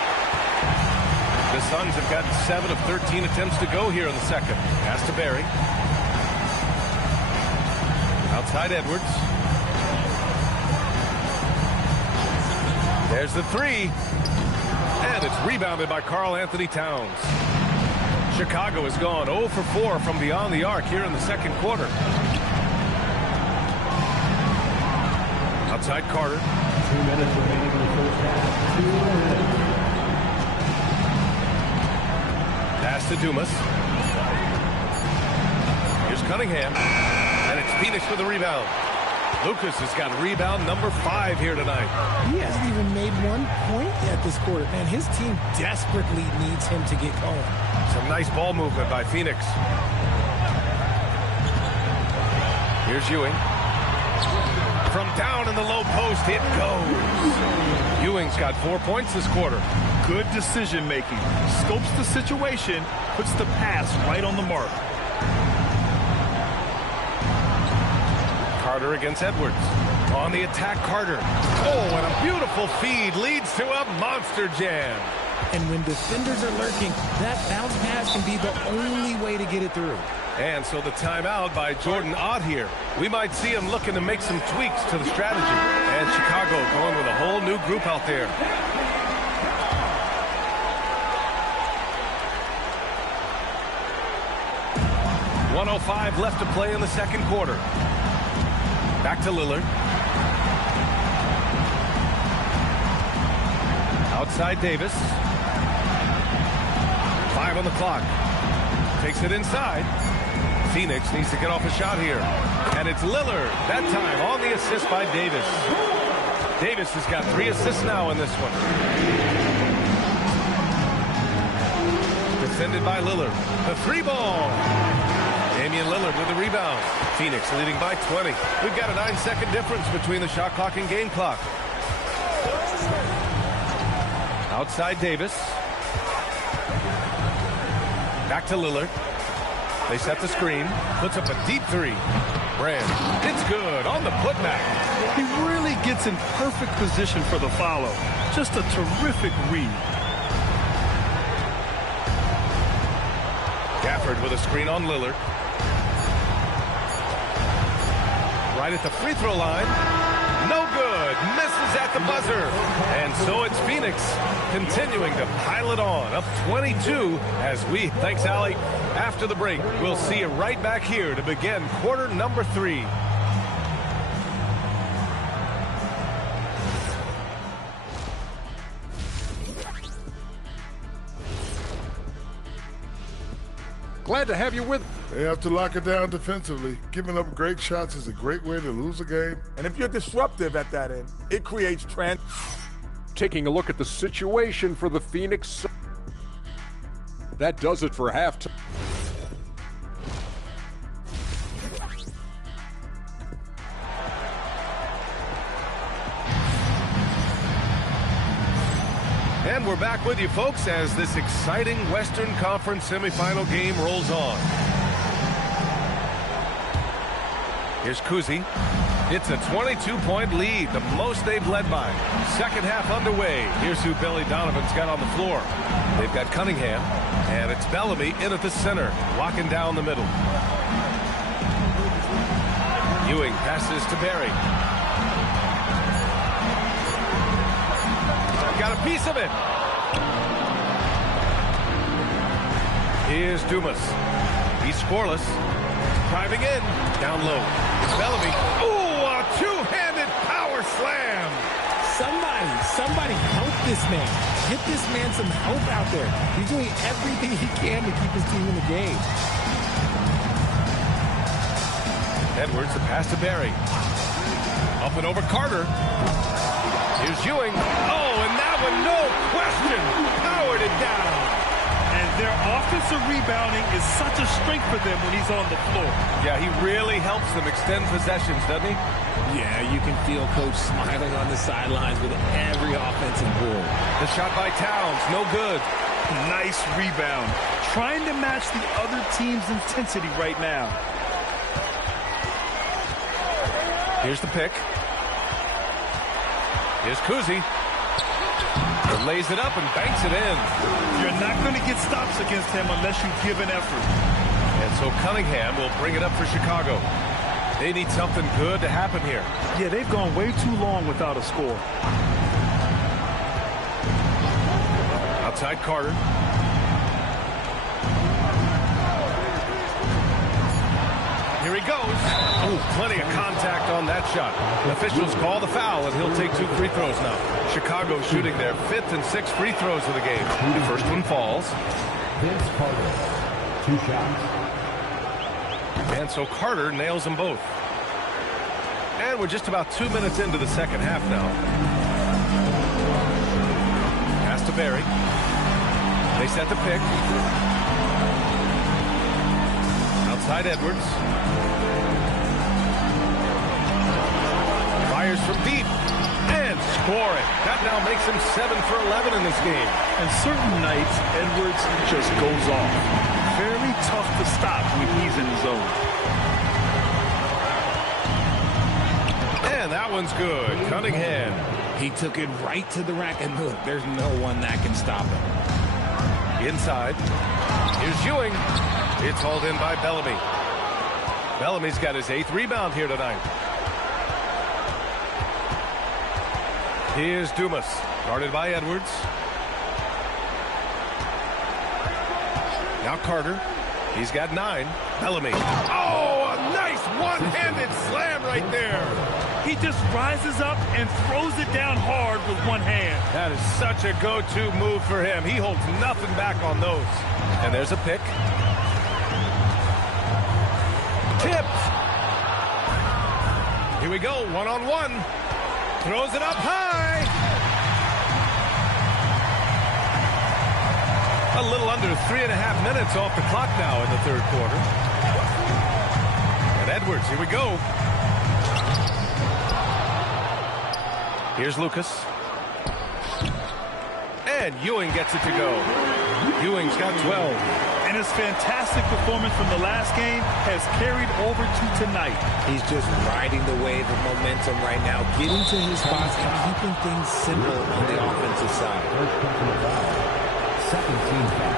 The Suns have got 7 of 13 attempts to go here in the second. Pass to Barry. Outside Edwards. There's the 3. And it's rebounded by Karl Anthony Towns. Chicago has gone 0 for 4 from beyond the arc here in the second quarter. Outside Carter. 2 minutes remaining in the first half. 2 minutes. Pass to Dumas. Here's Cunningham. And it's Phoenix with the rebound. Lucas has got rebound number 5 here tonight. He hasn't even made 1 point yet this quarter. Man, his team desperately needs him to get going. Some nice ball movement by Phoenix. Here's Ewing. From down in the low post, it goes. Ewing's got 4 points this quarter. Good decision making. Scopes the situation, puts the pass right on the mark. Carter against Edwards. On the attack, Carter. Oh, and a beautiful feed leads to a monster jam. And when defenders are lurking, that bounce pass can be the only way to get it through. And so the timeout by Jordan Ott here. We might see him looking to make some tweaks to the strategy. And Chicago going with a whole new group out there. .105 left to play in the second quarter. Back to Lillard. Outside Davis. 5 on the clock. Takes it inside. Phoenix needs to get off a shot here. And it's Lillard, that time on the assist by Davis. Davis has got 3 assists now in this one. Defended by Lillard. The 3-ball. Damian Lillard with the rebound. Phoenix leading by 20. We've got a 9-second difference between the shot clock and game clock. Outside Davis. Back to Lillard. They set the screen. Puts up a deep 3. Brand. It's good on the putback. He really gets in perfect position for the follow. Just a terrific read. Gafford with a screen on Lillard. Right at the free throw line. No good. Misses at the buzzer. And so it's Phoenix continuing to pile it on. Up 22 as we... Thanks, Allie. After the break, we'll see you right back here to begin quarter number 3. Glad to have you with. They have to lock it down defensively. Giving up great shots is a great way to lose a game. And if you're disruptive at that end, it creates trend. Taking a look at the situation for the Phoenix. That does it for halftime. And we're back with you, folks, as this exciting Western Conference semifinal game rolls on. Here's Kuzi. It's a 22-point lead, the most they've led by. Second half underway. Here's who Billy Donovan's got on the floor. They've got Cunningham, and it's Bellamy in at the center, locking down the middle. Ewing passes to Barry. Got a piece of it. Here's Dumas. He's scoreless. Driving in. Down low. It's Bellamy. Ooh, a two-handed power slam. Somebody help this man. Get this man some help out there. He's doing everything he can to keep his team in the game. Edwards, the pass to Barry. Up and over Carter. Here's Ewing. Oh, and that one, no question, powered it down. And their offensive rebounding is such a strength for them when he's on the floor. Yeah, he really helps them extend possessions, doesn't he? Yeah, you can feel Coach smiling on the sidelines with every offensive board. The shot by Towns, no good. Nice rebound. Trying to match the other team's intensity right now. Here's the pick. Here's Kuzi. Lays it up and banks it in. You're not going to get stops against him unless you give an effort. And so Cunningham will bring it up for Chicago. They need something good to happen here. Yeah, they've gone way too long without a score. Outside Carter. Here he goes. Oh, plenty of contact on that shot. Officials call the foul, and he'll take 2 free throws now. Chicago shooting their 5th and 6th free throws of the game. The first one falls. Vince Carter, 2 shots. And so Carter nails them both. And we're just about 2 minutes into the second half now. Pass to Barry. They set the pick. Outside Edwards. Fires from deep. And scoring. That now makes him 7 for 11 in this game. And certain nights, Edwards just goes off. Very tough to stop when he's in the zone. And that one's good. Cunningham. He took it right to the rack, and look, there's no one that can stop him. Inside. Here's Ewing. It's hauled in by Bellamy. Bellamy's got his 8th rebound here tonight. Here's Dumas. Guarded by Edwards. Now Carter. He's got 9. Bellamy. Oh, a nice one-handed slam right there. He just rises up and throws it down hard with one hand. That is such a go-to move for him. He holds nothing back on those. And there's a pick. Tipped. Here we go, one-on-one. Throws it up high. A little under 3.5 minutes off the clock now in the third quarter. And Edwards, here we go. Here's Lucas. And Ewing gets it to go. Ewing's got 12. And his fantastic performance from the last game has carried over to tonight. He's just riding the wave of momentum right now, getting to his spots and keeping things simple on the offensive side. First personal foul. Second team foul.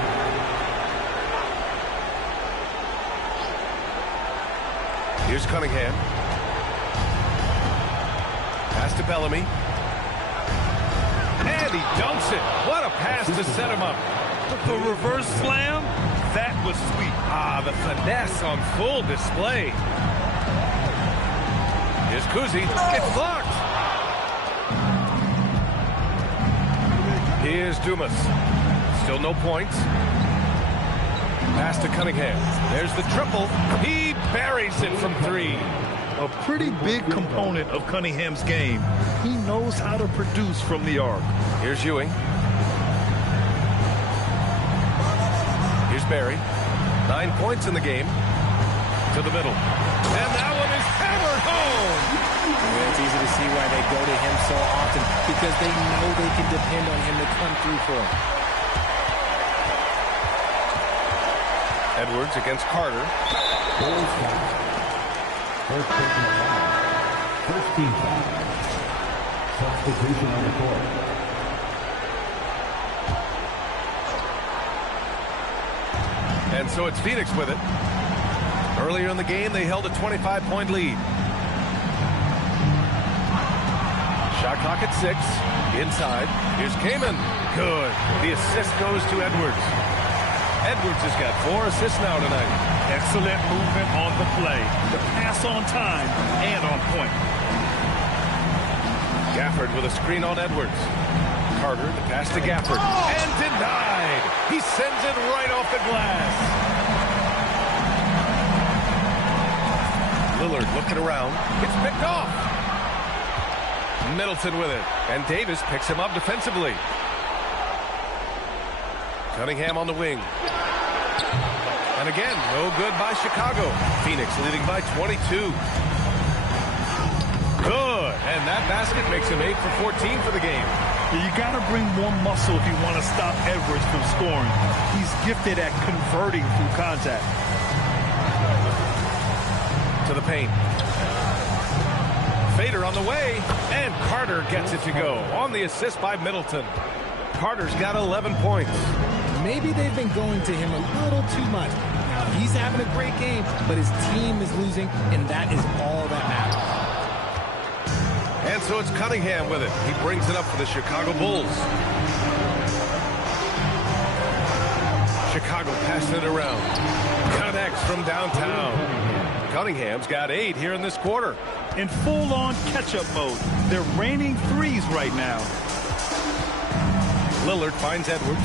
Here's Cunningham. Pass to Bellamy. And he dunks it. What a pass to set him up. The reverse slam, that was sweet. Ah, the finesse on full display. Here's Kuzi. It's blocked. Here's Dumas. Still no points. Pass to Cunningham. There's the triple. He buries it from 3. A pretty big component of Cunningham's game. He knows how to produce from the arc. Here's Ewing. Here's Barry. 9 points in the game. To the middle. And that one is hammered home. Well, it's easy to see why they go to him so often, because they know they can depend on him to come through for them. Edwards against Carter. First personal foul. First team foul. Substitution on the court. And so it's Phoenix with it. Earlier in the game, they held a 25-point lead. Shot clock at 6. Inside. Here's Kamen. Good. The assist goes to Edwards. Edwards has got 4 assists now tonight. Excellent movement on the play. The pass on time and on point. Gafford with a screen on Edwards. Carter, the pass to Gafford. And denied. He sends it right off the glass. Lillard looking around. It's picked off. Middleton with it. And Davis picks him up defensively. Cunningham on the wing. And again, no good by Chicago. Phoenix leading by 22. Good. And that basket makes him 8 for 14 for the game. You got to bring more muscle if you want to stop Edwards from scoring. He's gifted at converting through contact. To the paint. Fader on the way. And Carter gets it to go. On the assist by Middleton. Carter's got 11 points. Maybe they've been going to him a little too much. Now, he's having a great game, but his team is losing, and that is all that matters. And so it's Cunningham with it. He brings it up for the Chicago Bulls. Chicago passing it around. Connects from downtown. Cunningham's got 8 here in this quarter. In full-on catch-up mode. They're raining threes right now. Lillard finds Edwards.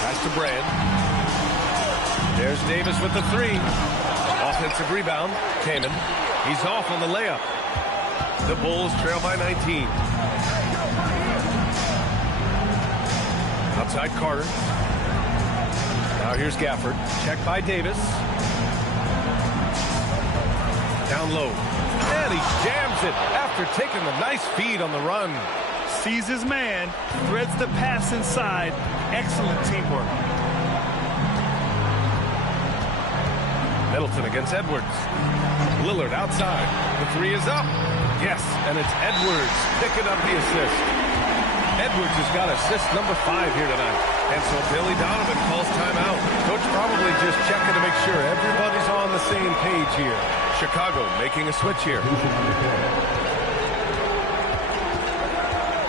Pass to Brand. There's Davis with the 3. Offensive rebound. Kamen. He's off on the layup. The Bulls trail by 19. Outside Carter. Now here's Gafford. Check by Davis. Down low. And he jams it after taking a nice feed on the run. Sees his man. Threads the pass inside. Excellent teamwork. Middleton against Edwards. Lillard outside. The 3 is up. Yes, and it's Edwards picking up the assist. Edwards has got assist number 5 here tonight. And so Billy Donovan calls timeout. Coach probably just checking to make sure everybody's on the same page here. Chicago making a switch here.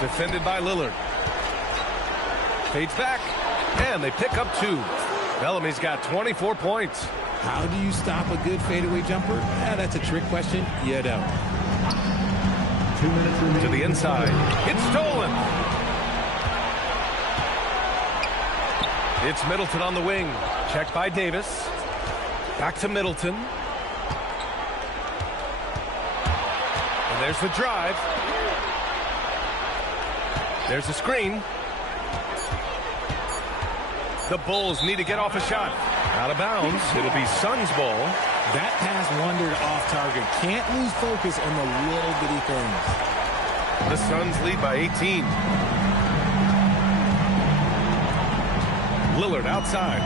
Defended by Lillard. Fades back. And they pick up 2. Bellamy's got 24 points. How do you stop a good fadeaway jumper? That's a trick question. You don't. 2 minutes remaining. To the inside. It's stolen. It's Middleton on the wing. Checked by Davis. Back to Middleton. And there's the drive. There's the screen. The Bulls need to get off a shot. Out of bounds. It'll be Suns ball. That pass wandered off target. Can't lose focus on the little bitty things. The Suns lead by 18. Lillard outside.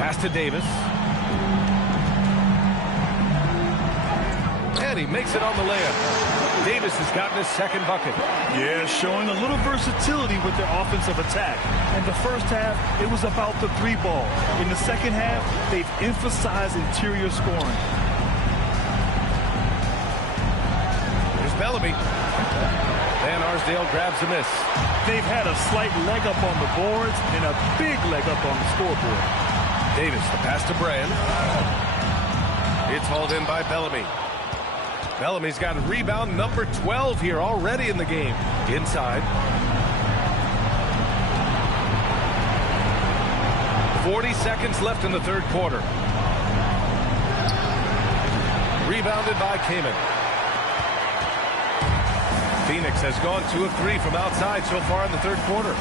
Pass to Davis. And he makes it on the layup. Davis has gotten his second bucket. Yeah, showing a little versatility with their offensive attack. In the first half, it was about the three ball. In the second half, they've emphasized interior scoring. Here's Bellamy. Van Arsdale grabs a miss. They've had a slight leg up on the boards and a big leg up on the scoreboard. Davis, the pass to Brand. It's hauled in by Bellamy. Bellamy's got rebound number 12 here already in the game. Inside. 40 seconds left in the third quarter. Rebounded by Kamen. Phoenix has gone 2 of 3 from outside so far in the third quarter.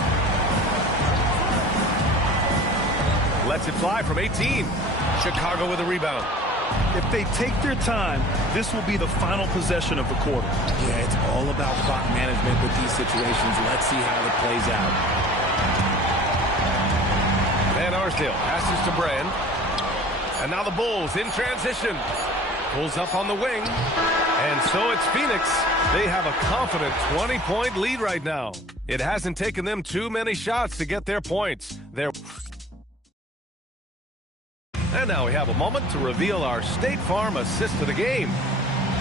Lets it fly from 18. Chicago with a rebound. If they take their time, this will be the final possession of the quarter. Yeah, it's all about clock management with these situations. Let's see how it plays out. Van Arsdale passes to Brand. And now the Bulls in transition. Pulls up on the wing. And so it's Phoenix. They have a confident 20-point lead right now. It hasn't taken them too many shots to get their points. And now we have a moment to reveal our State Farm assist of the game.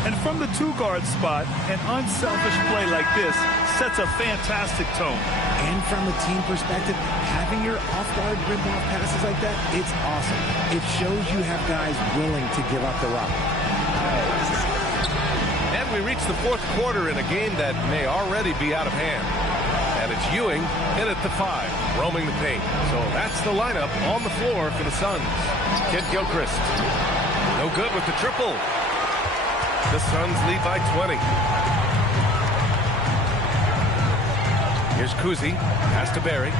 And from the two-guard spot, an unselfish play like this sets a fantastic tone. And from a team perspective, having your off-guard rip-off passes like that, it's awesome. It shows you have guys willing to give up the rock. And we reach the fourth quarter in a game that may already be out of hand. And it's Ewing in at the 5, roaming the paint. So that's the lineup on the floor for the Suns. Kent Gilchrist, no good with the triple. The Suns lead by 20. Here's Kuzi, pass to Barry.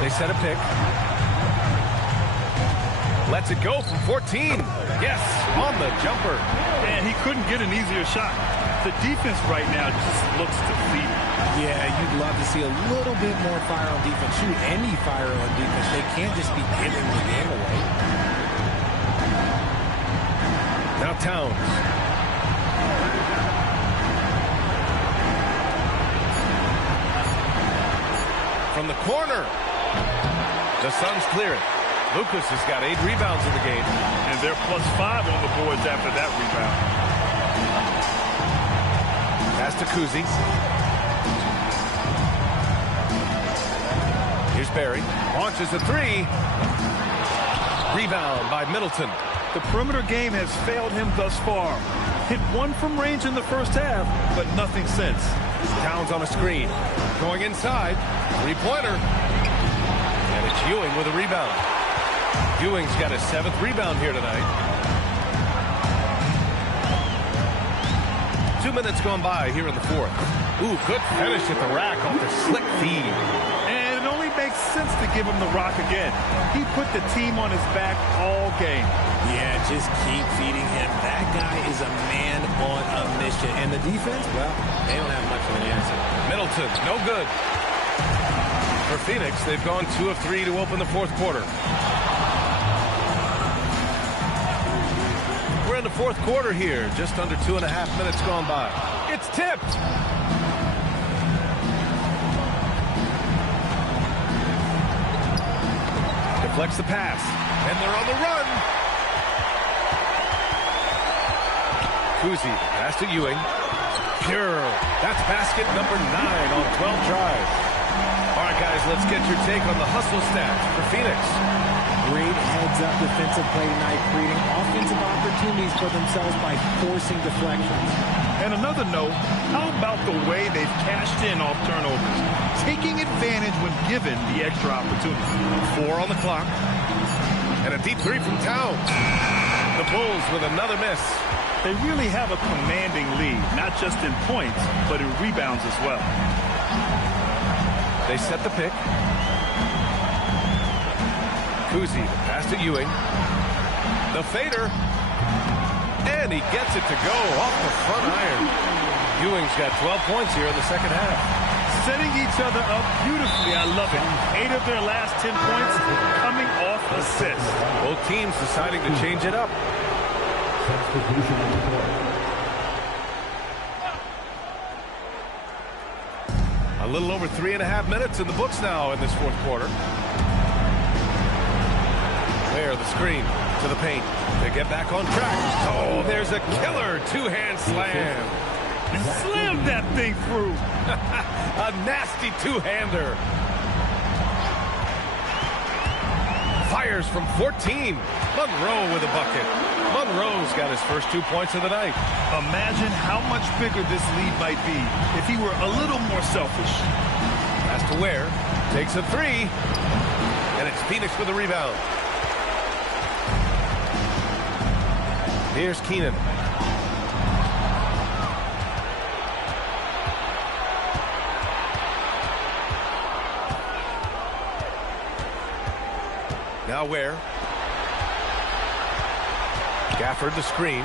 They set a pick. Lets it go from 14. Yes, on the jumper. And he couldn't get an easier shot. The defense right now just looks defeated. Yeah, you'd love to see a little bit more fire on defense. Shoot, any fire on defense. They can't just be giving the game away. Now Towns. From the corner. The Suns clear it. Lucas has got 8 rebounds in the game. And they're +5 on the boards after that rebound. Pass to Kuzi. Here's Barry. Launches a 3. Rebound by Middleton. The perimeter game has failed him thus far. Hit 1 from range in the first half, but nothing since. Towns on a screen. Going inside. 3-pointer. And it's Ewing with a rebound. Ewing's got his 7th rebound here tonight. 2 minutes gone by here in the fourth. Ooh, good finish at the rack off the slick feed. And it only makes sense to give him the rock again. He put the team on his back all game. Yeah, just keep feeding him. That guy is a man on a mission. And the defense, well, they don't have much of an answer. Middleton, no good. For Phoenix, they've gone 2 of 3 to open the fourth quarter. We're in the fourth quarter here, just under 2.5 minutes gone by. It's tipped. Deflects the pass, and they're on the run. Kuzi, pass to Ewing. Pure. That's basket number 9 on 12 tries. All right, guys, let's get your take on the hustle stats for Phoenix. Great heads-up defensive play tonight, creating offensive opportunities for themselves by forcing deflections. And another note, how about the way they've cashed in off turnovers? Taking advantage when given the extra opportunity. 4 on the clock. And a deep 3 from Towns. The Bulls with another miss. They really have a commanding lead, not just in points, but in rebounds as well. They set the pick. Kuzi, the pass to Ewing. The fader. And he gets it to go off the front iron. Ewing's got 12 points here in the second half. Setting each other up beautifully. I love it. 8 of their last 10 points coming off assists. Both teams deciding to change it up. Substitution on the court. A little over 3.5 minutes in the books now in this fourth quarter. There, the screen to the paint. They get back on track. Oh, there's a killer two-hand slam. And slam that thing through. A nasty two-hander. Fires from 14. Monroe with a bucket. Monroe's got his first 2 points of the night. Imagine how much bigger this lead might be if he were a little more selfish. Pass to Ware. Takes a 3. And it's Phoenix with a rebound. Here's Keenan. Now Ware. Gafford the screen.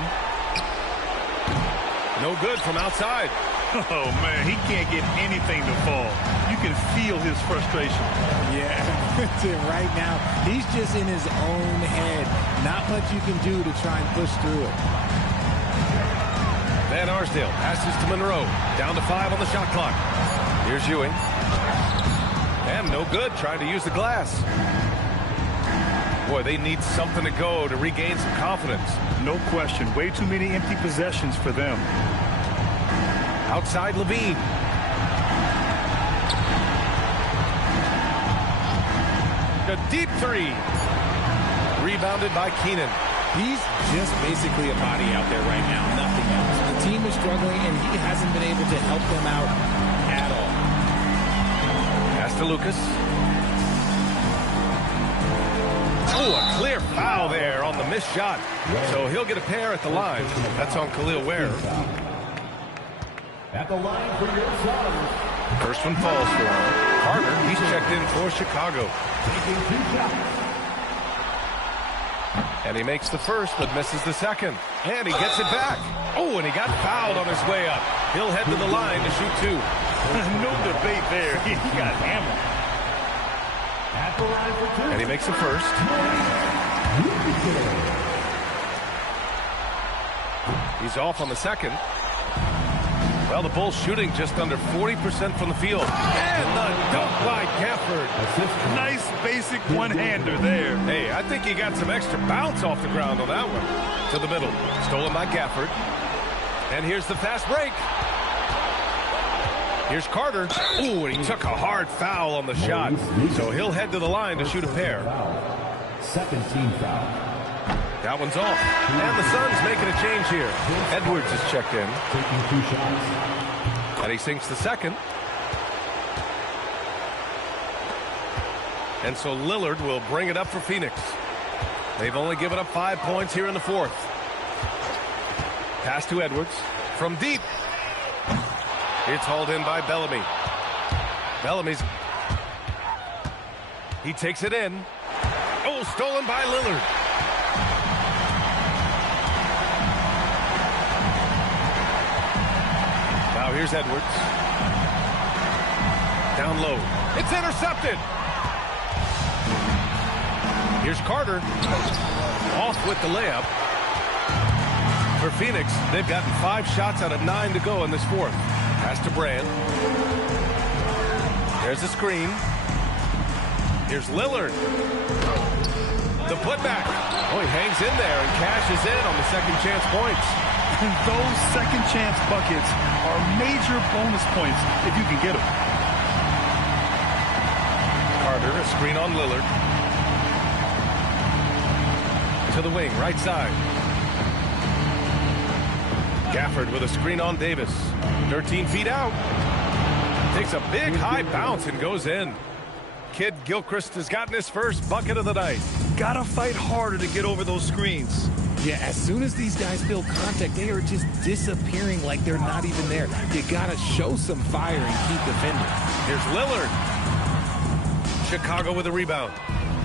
No good from outside. Oh, man, he can't get anything to fall. You can feel his frustration. Yeah, right now, he's just in his own head. Not much you can do to try and push through it. Van Arsdale passes to Monroe. Down to 5 on the shot clock. Here's Ewing. And no good, trying to use the glass. Boy, they need something to go to regain some confidence. No question. Way too many empty possessions for them. Outside Levine. A deep 3. Rebounded by Keenan. He's just basically a body out there right now, nothing else. The team is struggling, and he hasn't been able to help them out at all. Pass to Lucas. Oh, a clear foul there on the missed shot. So he'll get a pair at the line. That's on Khalil Ware. At the line for your son. First one falls for him. Carter, he's checked in for Chicago. Taking 2 shots. And he makes the first, but misses the second. And he gets it back. Oh, and he got fouled on his way up. He'll head to the line to shoot 2. No debate there. He got hammered. At the line for 2. And he makes the first. He's off on the second. Well, the Bulls shooting just under 40% from the field. And the dunk by Gafford. Nice basic one-hander there. Hey, I think he got some extra bounce off the ground on that one. To the middle. Stolen by Gafford. And here's the fast break. Here's Carter. Ooh, and he took a hard foul on the shot. So he'll head to the line to shoot a pair. Second team foul. That one's off. And the Suns making a change here. Edwards is checked in. Taking 2 shots. And he sinks the second. And so Lillard will bring it up for Phoenix. They've only given up 5 points here in the fourth. Pass to Edwards. From deep. It's hauled in by Bellamy. Bellamy's. He takes it in. Oh, stolen by Lillard. Now here's Edwards. Down low. It's intercepted. Here's Carter. Off with the layup. For Phoenix, they've gotten 5 shots out of 9 to go in this fourth. Pass to Brand. There's the screen. Here's Lillard. The putback. Oh, he hangs in there and cashes in on the second chance points. And those second chance buckets are major bonus points if you can get them. Carter, a screen on Lillard. To the wing, right side. Gafford with a screen on Davis. 13 feet out. Takes a big high bounce and goes in. Kid Gilchrist has gotten his first bucket of the night. Gotta fight harder to get over those screens. Yeah, as soon as these guys feel contact, they are just disappearing like they're not even there. You gotta show some fire and keep defending. Here's Lillard. Chicago with a rebound.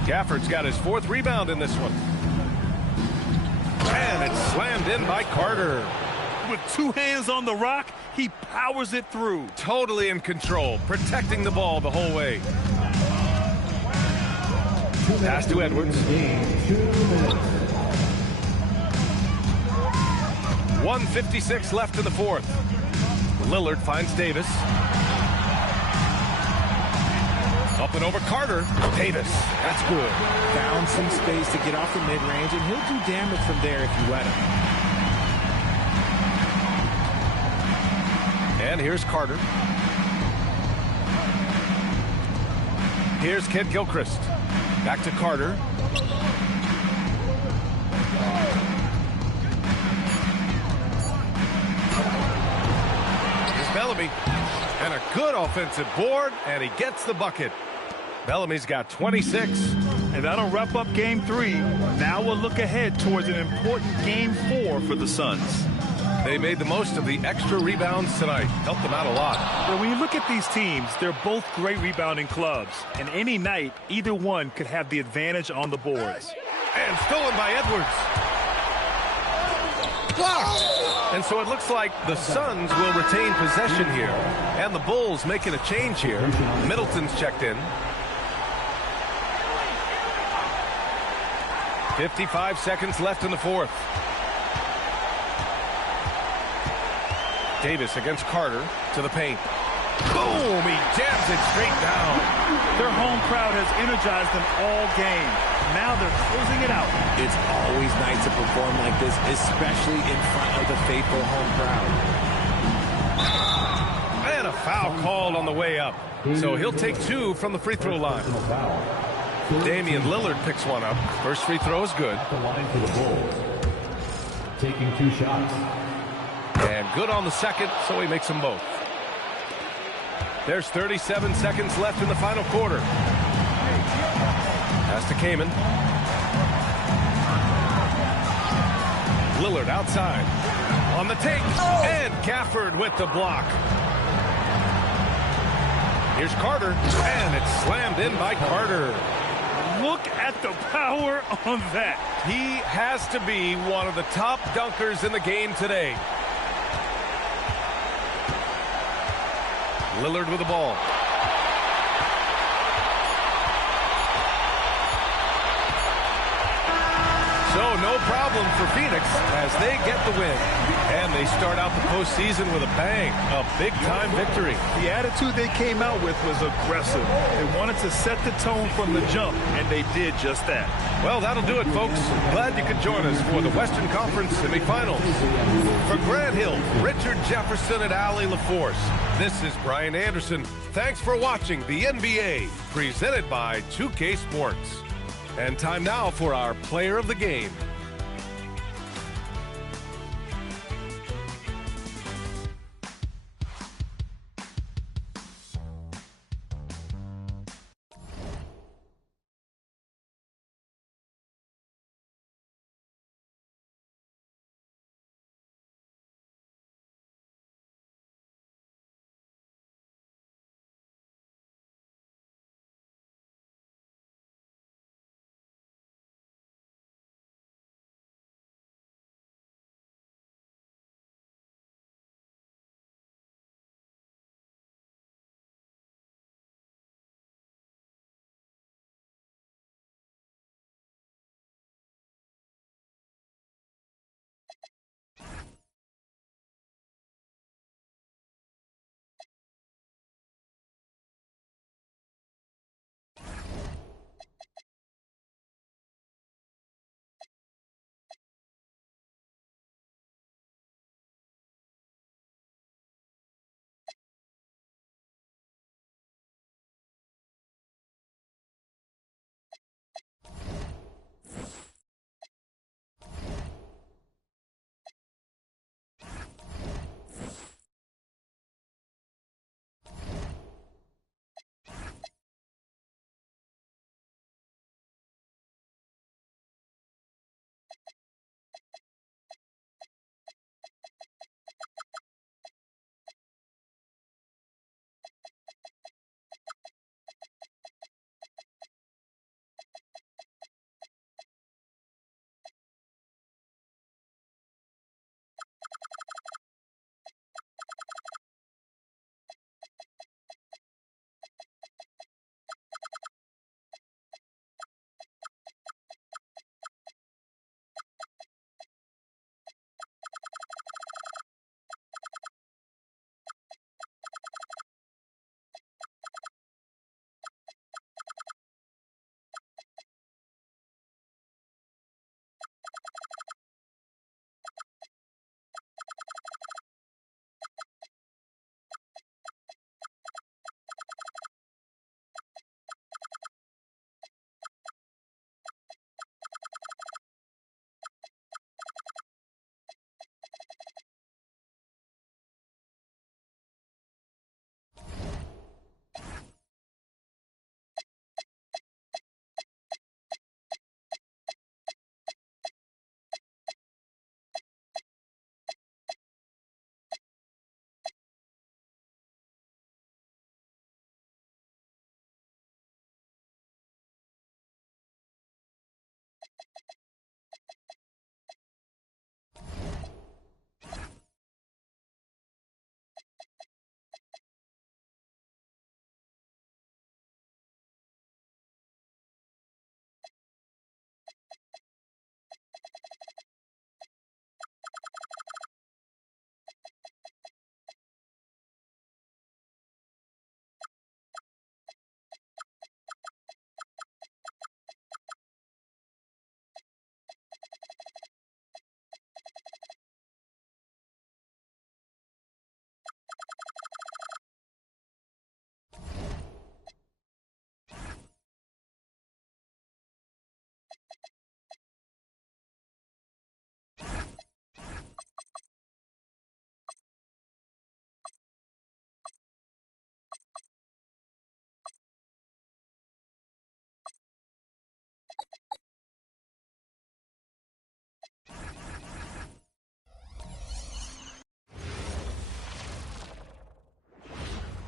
Gafford's got his 4th rebound in this one. And it's slammed in by Carter. With 2 hands on the rock, he powers it through. Totally in control, protecting the ball the whole way. Pass to Edwards. 1:56 left in the 4th. Lillard finds Davis. Up and over Carter. Davis, that's good. Found some space to get off the mid-range, and he'll do damage from there if you let him. And here's Carter. Here's Kid Gilchrist. Back to Carter. Here's Bellamy. And a good offensive board, and he gets the bucket. Bellamy's got 26. And that'll wrap up Game 3. Now we'll look ahead towards an important Game 4 for the Suns. They made the most of the extra rebounds tonight. Helped them out a lot. But when you look at these teams, they're both great rebounding clubs. And any night, either one could have the advantage on the boards. And stolen by Edwards. And so it looks like the Suns will retain possession here. And the Bulls making a change here. Middleton's checked in. 55 seconds left in the 4th. Davis against Carter to the paint. Boom! He jams it straight down. Their home crowd has energized them all game. Now they're closing it out. It's always nice to perform like this, especially in front of the faithful home crowd. And a foul called on the way up. So he'll take 2 from the free throw line. Damian Lillard picks one up. First free throw is good. The line for the Bulls. Taking 2 shots. And good on the second, so he makes them both. There's 37 seconds left in the final quarter. Pass to Kaman. Lillard outside. On the take. And Gafford with the block. Here's Carter. And it's slammed in by Carter. Look at the power on that. He has to be one of the top dunkers in the game today. Lillard with the ball. So no problem for Phoenix as they get the win. And they start out the postseason with a bang, a big-time victory. The attitude they came out with was aggressive. They wanted to set the tone from the jump, and they did just that. Well, that'll do it, folks. Glad you could join us for the Western Conference semifinals. For Grant Hill, Richard Jefferson, and Allie LaForce, this is Brian Anderson. Thanks for watching the NBA, presented by 2K Sports. And time now for our player of the game.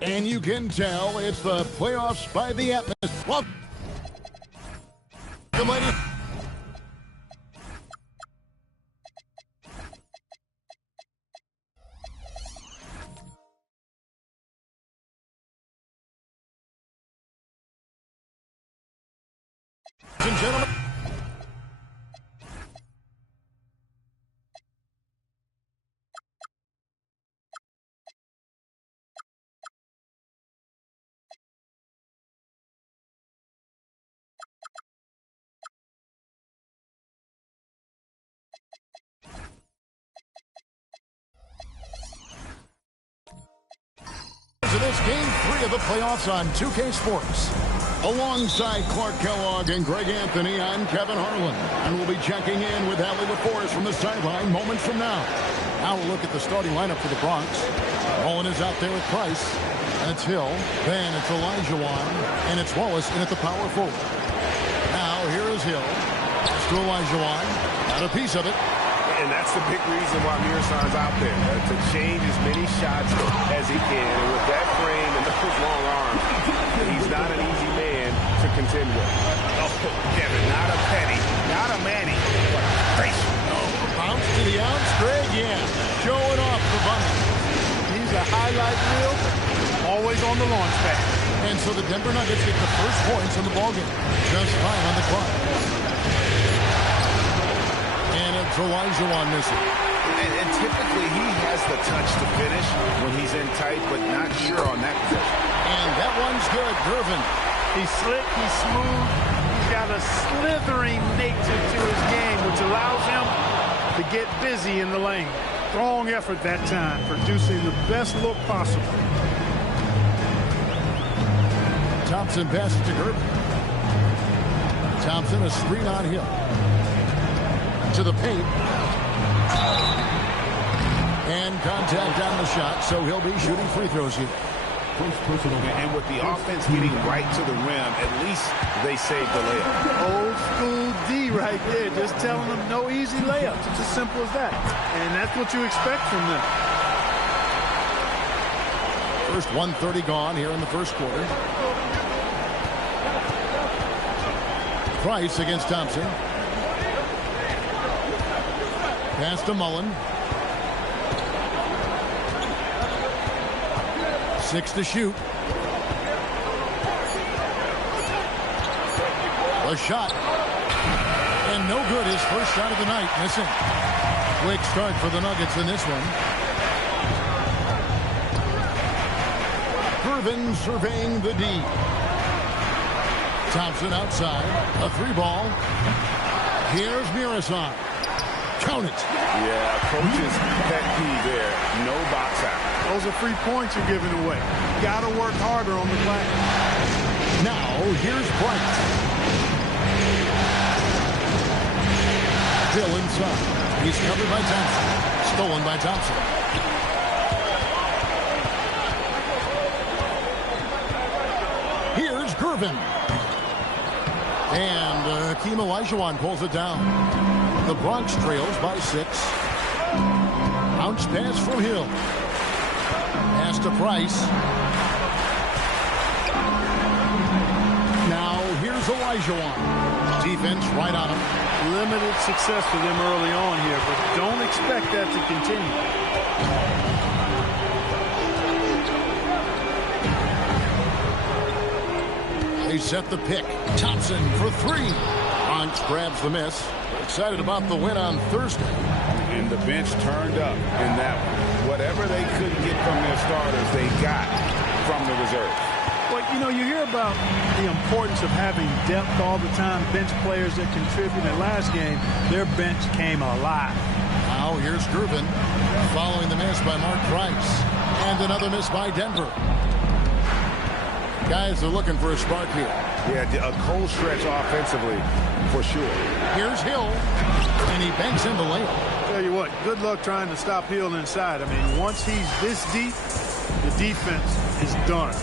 And you can tell it's the playoffs by the atmosphere. Welcome, ladies. And gentlemen. To this game 3 of the playoffs on 2K Sports. Alongside Clark Kellogg and Greg Anthony, I'm Kevin Harlan. And we'll be checking in with Allie LaForest from the sideline moments from now. Now we'll look at the starting lineup for the Bronx. Mullen is out there with Price. And it's Hill. Then it's Elijah Wan. And it's Wallace in at the power forward. Now here is Hill. It's to Elijah Wan. Got a piece of it. And that's the big reason why Mirson's out there, to change as many shots as he can. And with that frame and those long arms, he's not an easy man to contend with. Oh, Kevin, not a Petty, not a Manny, but a face. Bounce to the outs, Greg, yeah. Showing off the bunny. He's a highlight reel, always on the launch pad. And so the Denver Nuggets get the first points in the ballgame. Just 5 on the clock. And it's Elijah Wan missing. And typically he has the touch to finish when he's in tight, but not sure on that position. And that one's good, Gervin. He's slick, he's smooth, he's got a slithering nature to his game, which allows him to get busy in the lane. Strong effort that time, producing the best look possible. Thompson passes to Gervin. Thompson, a screen on Hill. To the paint. And contact on the shot, so he'll be shooting free throws here. And with the offense getting right to the rim, at least they saved the layup. Old school D right there, just telling them no easy layups. It's as simple as that. And that's what you expect from them. First 1:30 gone here in the first quarter. Price against Thompson. Pass to Mullen. 6 to shoot. A shot. And no good. His first shot of the night. Missing. Quick start for the Nuggets in this one. Gervin surveying the D. Thompson outside. A 3-ball. Here's Miroslav. Count it. Yeah, coach's pet peeve there. No box out. Those are free points you're giving away. You got to work harder on the glass. Now, here's Bright. Hill inside. He's covered by Thompson. Stolen by Thompson. Here's Gervin. And Hakeem Olajuwon pulls it down. The Bronx trails by 6. Bounce pass from Hill. Pass to Price. Now here's Olajuwon. Defense right on him. Limited success for them early on here, but don't expect that to continue. They set the pick. Thompson for 3. Bronx grabs the miss. Excited about the win on Thursday. And the bench turned up in that one. Whatever they couldn't get from their starters, they got from the reserve. Well, you know, you hear about the importance of having depth all the time, bench players that contributed. Last game, their bench came alive. Now here's Gervin following the miss by Mark Price. And another miss by Denver. Guys are looking for a spark here. Yeah, a cold stretch offensively, for sure. Here's Hill, and he banks in the layup. Tell you what, good luck trying to stop Hill inside. I mean, once he's this deep, the defense is done.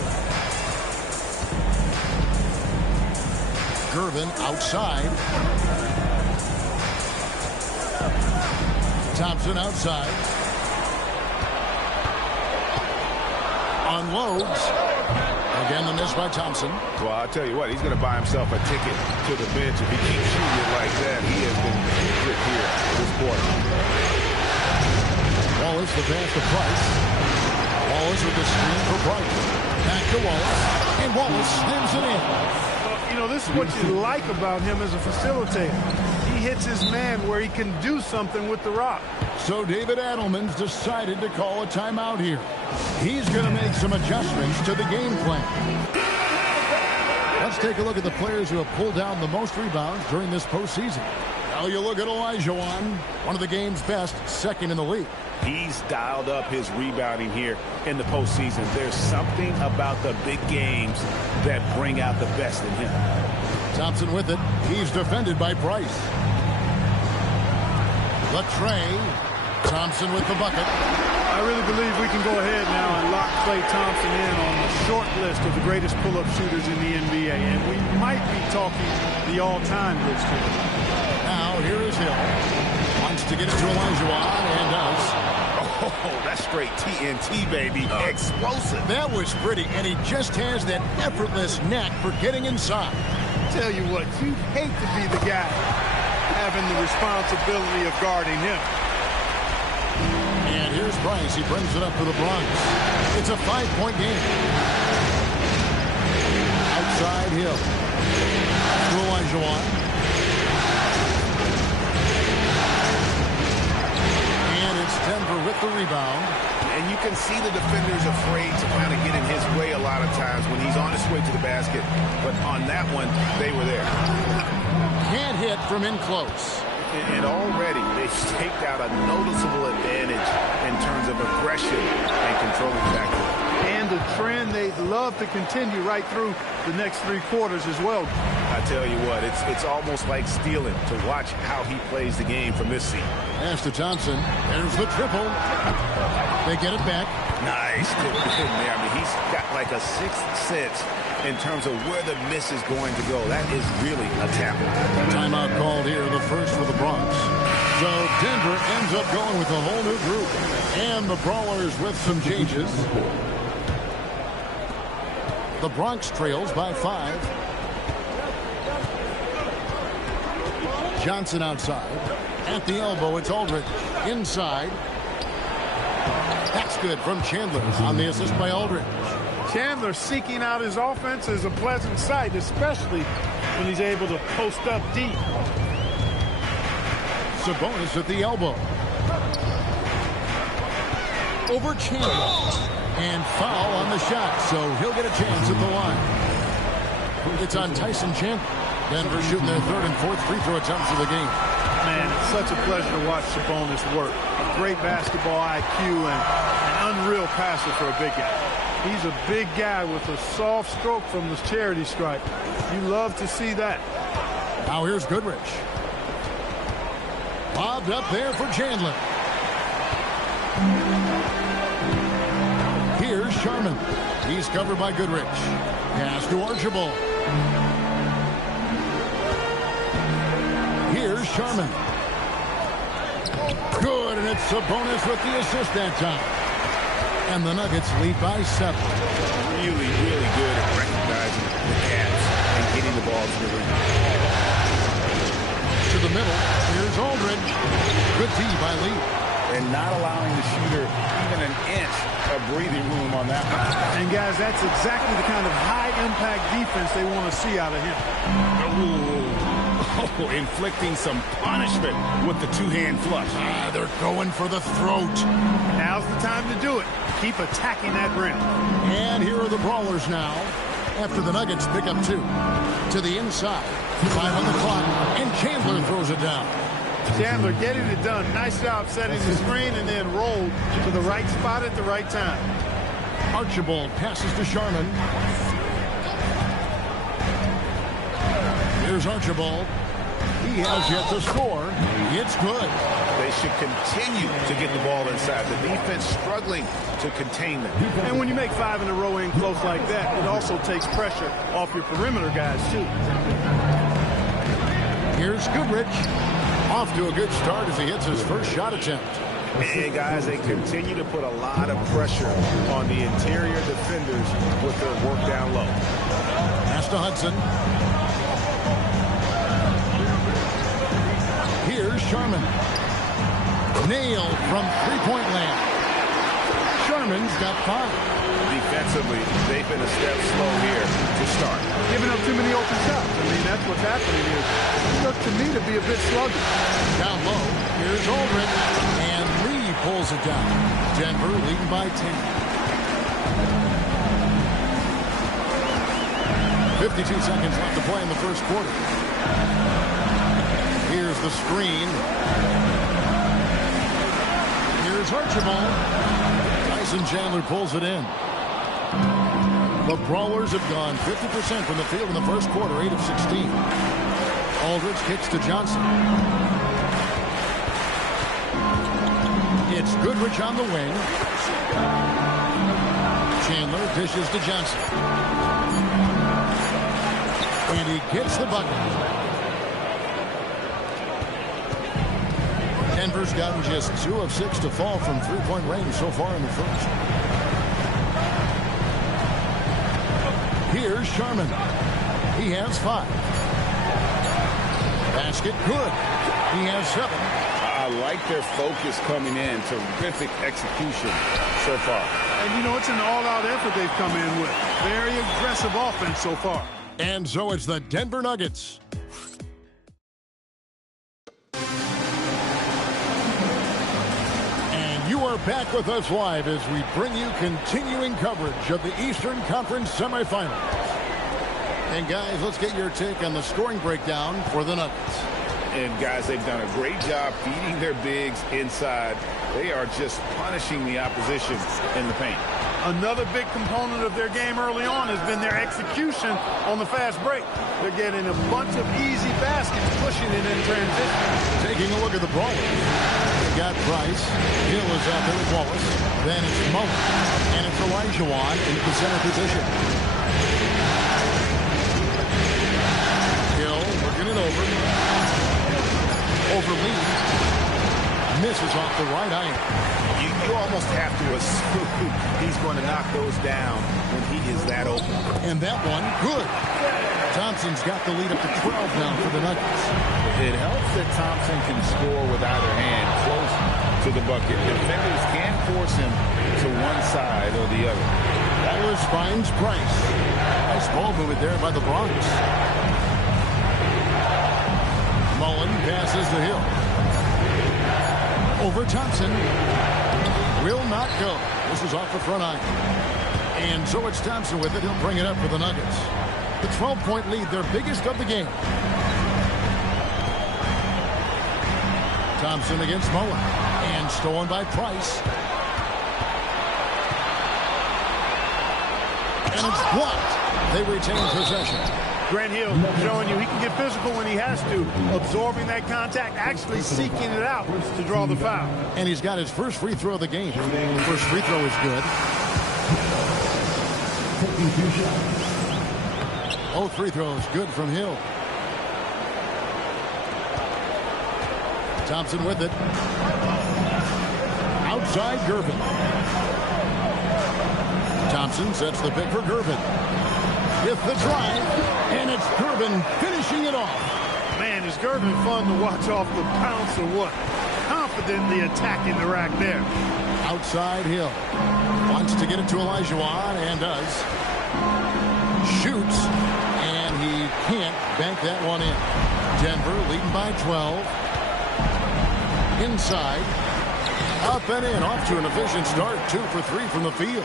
Gervin outside. Thompson outside. unloads. Again, the miss by Thompson. Well, I'll tell you what, he's going to buy himself a ticket to the bench. If he keeps shooting it like that, he has been secret here this quarter. Wallace, the pass to Price. Wallace with the screen for Price. Back to Wallace. And Wallace slams it in. You know, this is what you like about him as a facilitator. He hits his man where he can do something with the rock. So David Adelman's decided to call a timeout here. He's going to make some adjustments to the game plan. Let's take a look at the players who have pulled down the most rebounds during this postseason. Now you look at Olajuwon, one of the game's best, second in the league. He's dialed up his rebounding here in the postseason. There's something about the big games that bring out the best in him. Thompson with it. He's defended by Price. Latrey. Thompson with the bucket. I really believe we can go ahead now and lock Klay Thompson in on the short list of the greatest pull-up shooters in the NBA. And we might be talking the all-time list here. Now, here is Hill. Wants to get it to Olajuwon and does. Oh, that's straight TNT, baby. Explosive. That was pretty, and he just has that effortless knack for getting inside. Tell you what, you'd hate to be the guy having the responsibility of guarding him. And here's Price. He brings it up for the Bronx. It's a 5-point game. Outside Hill. To Olajuwon. And it's Denver with the rebound. And you can see the defenders afraid to kind of get in his way a lot of times when he's on his way to the basket. But on that one, they were there. Can't hit from in close. And already they've staked out a noticeable advantage in terms of aggression and controlling factor. And a trend they'd love to continue right through the next 3 quarters as well. I tell you what, it's almost like stealing to watch how he plays the game from this seat. Pass to Thompson. There's the triple. They get it back. Nice tip in there. I mean, he's got like a sixth sense in terms of where the miss is going to go. That is really a tackle. Timeout called here, the first for the Bronx. So Denver ends up going with a whole new group. And the Brawlers with some changes. The Bronx trails by 5. Johnson outside. At the elbow, it's Aldridge. Inside. That's good from Chandler on the assist by Aldridge. Chandler seeking out his offense is a pleasant sight, especially when he's able to post up deep. Sabonis at the elbow. Over Chandler. And foul on the shot, so he'll get a chance at the line. It's on Tyson Chandler. Denver shooting their 3rd and 4th free throw attempts of the game. Man, it's such a pleasure to watch Sabonis work. A great basketball IQ and an unreal passer for a big guy. He's a big guy with a soft stroke from the charity stripe. You love to see that. Now here's Goodrich. Bobbed up there for Chandler. Here's Sharman. He's covered by Goodrich. Pass to Archibald. Here's Sharman. Good, and it's Sabonis with the assist that time. And the Nuggets lead by 7. Really, really good at recognizing the gaps and getting the ball to the rim. To the middle, here's Aldridge. Good D by Lee. And not allowing the shooter even an inch of breathing room on that one. And guys, that's exactly the kind of high-impact defense they want to see out of him. Oh, inflicting some punishment with the 2-hand flush. They're going for the throat. Now's the time to do it. Keep attacking that rim. And here are the Brawlers now. After the Nuggets pick up 2. To the inside. 5 on the clock. And Chandler throws it down. Chandler getting it done. Nice job setting the screen and then rolled to the right spot at the right time. Archibald passes to Sharman. Here's Archibald. He has yet to score. It's good. They should continue to get the ball inside. The defense struggling to contain them. And when you make 5 in a row in close like that, it also takes pressure off your perimeter guys, too. Here's Goodrich. Off to a good start as he hits his first shot attempt. And guys, they continue to put a lot of pressure on the interior defenders with their work down low. Pass to Hudson. Here's Sharman. Nailed from three-point land. Sharman's got 5. Defensively, they've been a step slow here to start. Giving up too many open shots. I mean, that's what's happening here. It looked to me to be a bit sluggish. Down low, here's Aldridge. And Lee pulls it down. Denver leading by 10. 52 seconds left to play in the first quarter. Here's the screen. Here's Archibald. Tyson Chandler pulls it in. The Brawlers have gone 50% from the field in the first quarter, 8 of 16. Aldridge kicks to Johnson. It's Goodrich on the wing. Chandler dishes to Johnson. And he gets the bucket. Denver's gotten just 2 of 6 to fall from three-point range so far in the first. Here's Sharman. He has 5. Basket good. He has 7. I like their focus coming in. Terrific execution so far. And, you know, it's an all-out effort they've come in with. Very aggressive offense so far. And so it's the Denver Nuggets. And you are back with us live as we bring you continuing coverage of the Eastern Conference semifinals. And guys, let's get your take on the scoring breakdown for the Nuggets. And guys, they've done a great job feeding their bigs inside. They are just punishing the opposition in the paint. Another big component of their game early on has been their execution on the fast break. They're getting a bunch of easy baskets, pushing it in transition. Taking a look at the Brawlers. They got Price. Hill is out there with Wallace. Then it's Mullen. And it's Olajuwon in the center position. Hill working it over. Over Lee. Misses off the right iron. You almost have to assume he's going to knock those down when he is that open. And that one, good. Thompson's got the lead up to 12 now for the Nuggets. It helps that Thompson can score with either hand close to the bucket. Defenders can't force him to one side or the other. Wallace finds Price. Nice ball movement there by the Bronx. Mullen passes to Hill. Over Thompson. Will not go. This is off the front iron. And so it's Thompson with it. He'll bring it up for the Nuggets. The 12-point lead, their biggest of the game. Thompson against Mullen. And stolen by Price. And it's blocked. They retain possession. Grant Hill showing you he can get physical when he has to, absorbing that contact, actually seeking it out to draw the foul. And he's got his first free throw of the game. First free throw is good. 0 free throws, good from Hill. Thompson with it. Outside Gervin. Thompson sets the pick for Gervin. With the drive, and it's Gervin finishing it off. Man, is Gervin fun to watch off the bounce or what? Confidently attacking the rack there. Outside Hill. Wants to get it to Olajuwon, and does. Shoots, and he can't bank that one in. Denver leading by 12. Inside. Up and in, off to an efficient start. 2 for 3 from the field.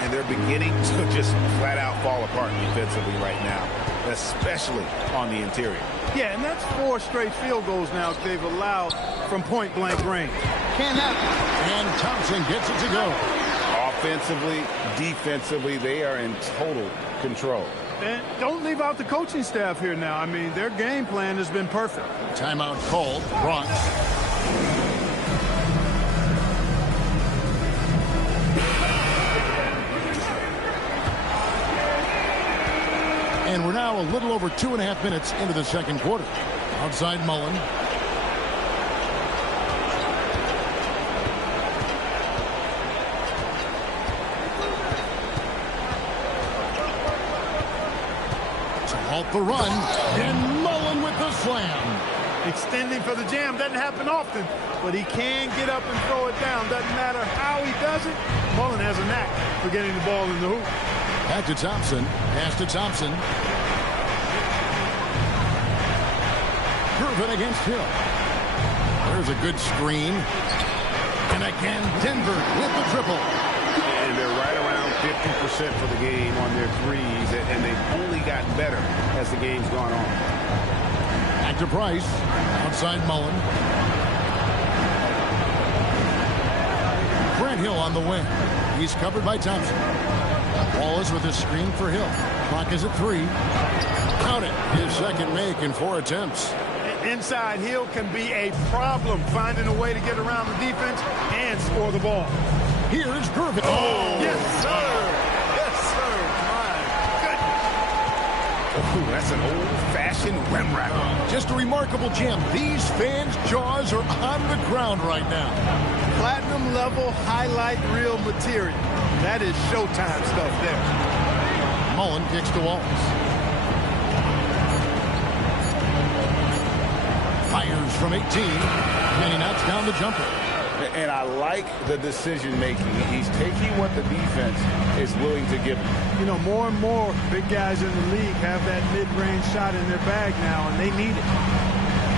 And they're beginning to just flat out fall apart defensively right now, especially on the interior. Yeah, and that's 4 straight field goals now they've allowed from point-blank range. Can't happen. And Thompson gets it to go. Offensively, defensively, they are in total control. And don't leave out the coaching staff here now. I mean, their game plan has been perfect. Timeout called. Bronx. And we're now a little over 2.5 minutes into the second quarter. Outside Mullen. halt the run, and Mullen with the slam. Extending for the jam doesn't happen often, but he can get up and throw it down. Doesn't matter how he does it. Mullen has a knack for getting the ball in the hoop. Back to Thompson. Pass to Thompson. Curvin against Hill. There's a good screen. And again, Denver with the triple. And they're right around 50% for the game on their threes, and they've only gotten better as the game's gone on. Back to Price. Outside Mullen. Grant Hill on the wing. He's covered by Thompson. Wallace with a screen for Hill. Clock is at 3. Count it. His second make in 4 attempts. Inside, Hill can be a problem finding a way to get around the defense and score the ball. Here's Gervin. Oh, yes, sir. Yes, sir. My goodness. Ooh, that's an old-fashioned rim wrap. Just a remarkable jam. These fans' jaws are on the ground right now. Platinum level highlight reel material. That is Showtime stuff there. Mullen kicks to Wallace. Fires from 18, and he knocks down the jumper. And I like the decision-making. He's taking what the defense is willing to give him. You know, more and more big guys in the league have that mid-range shot in their bag now, and they need it.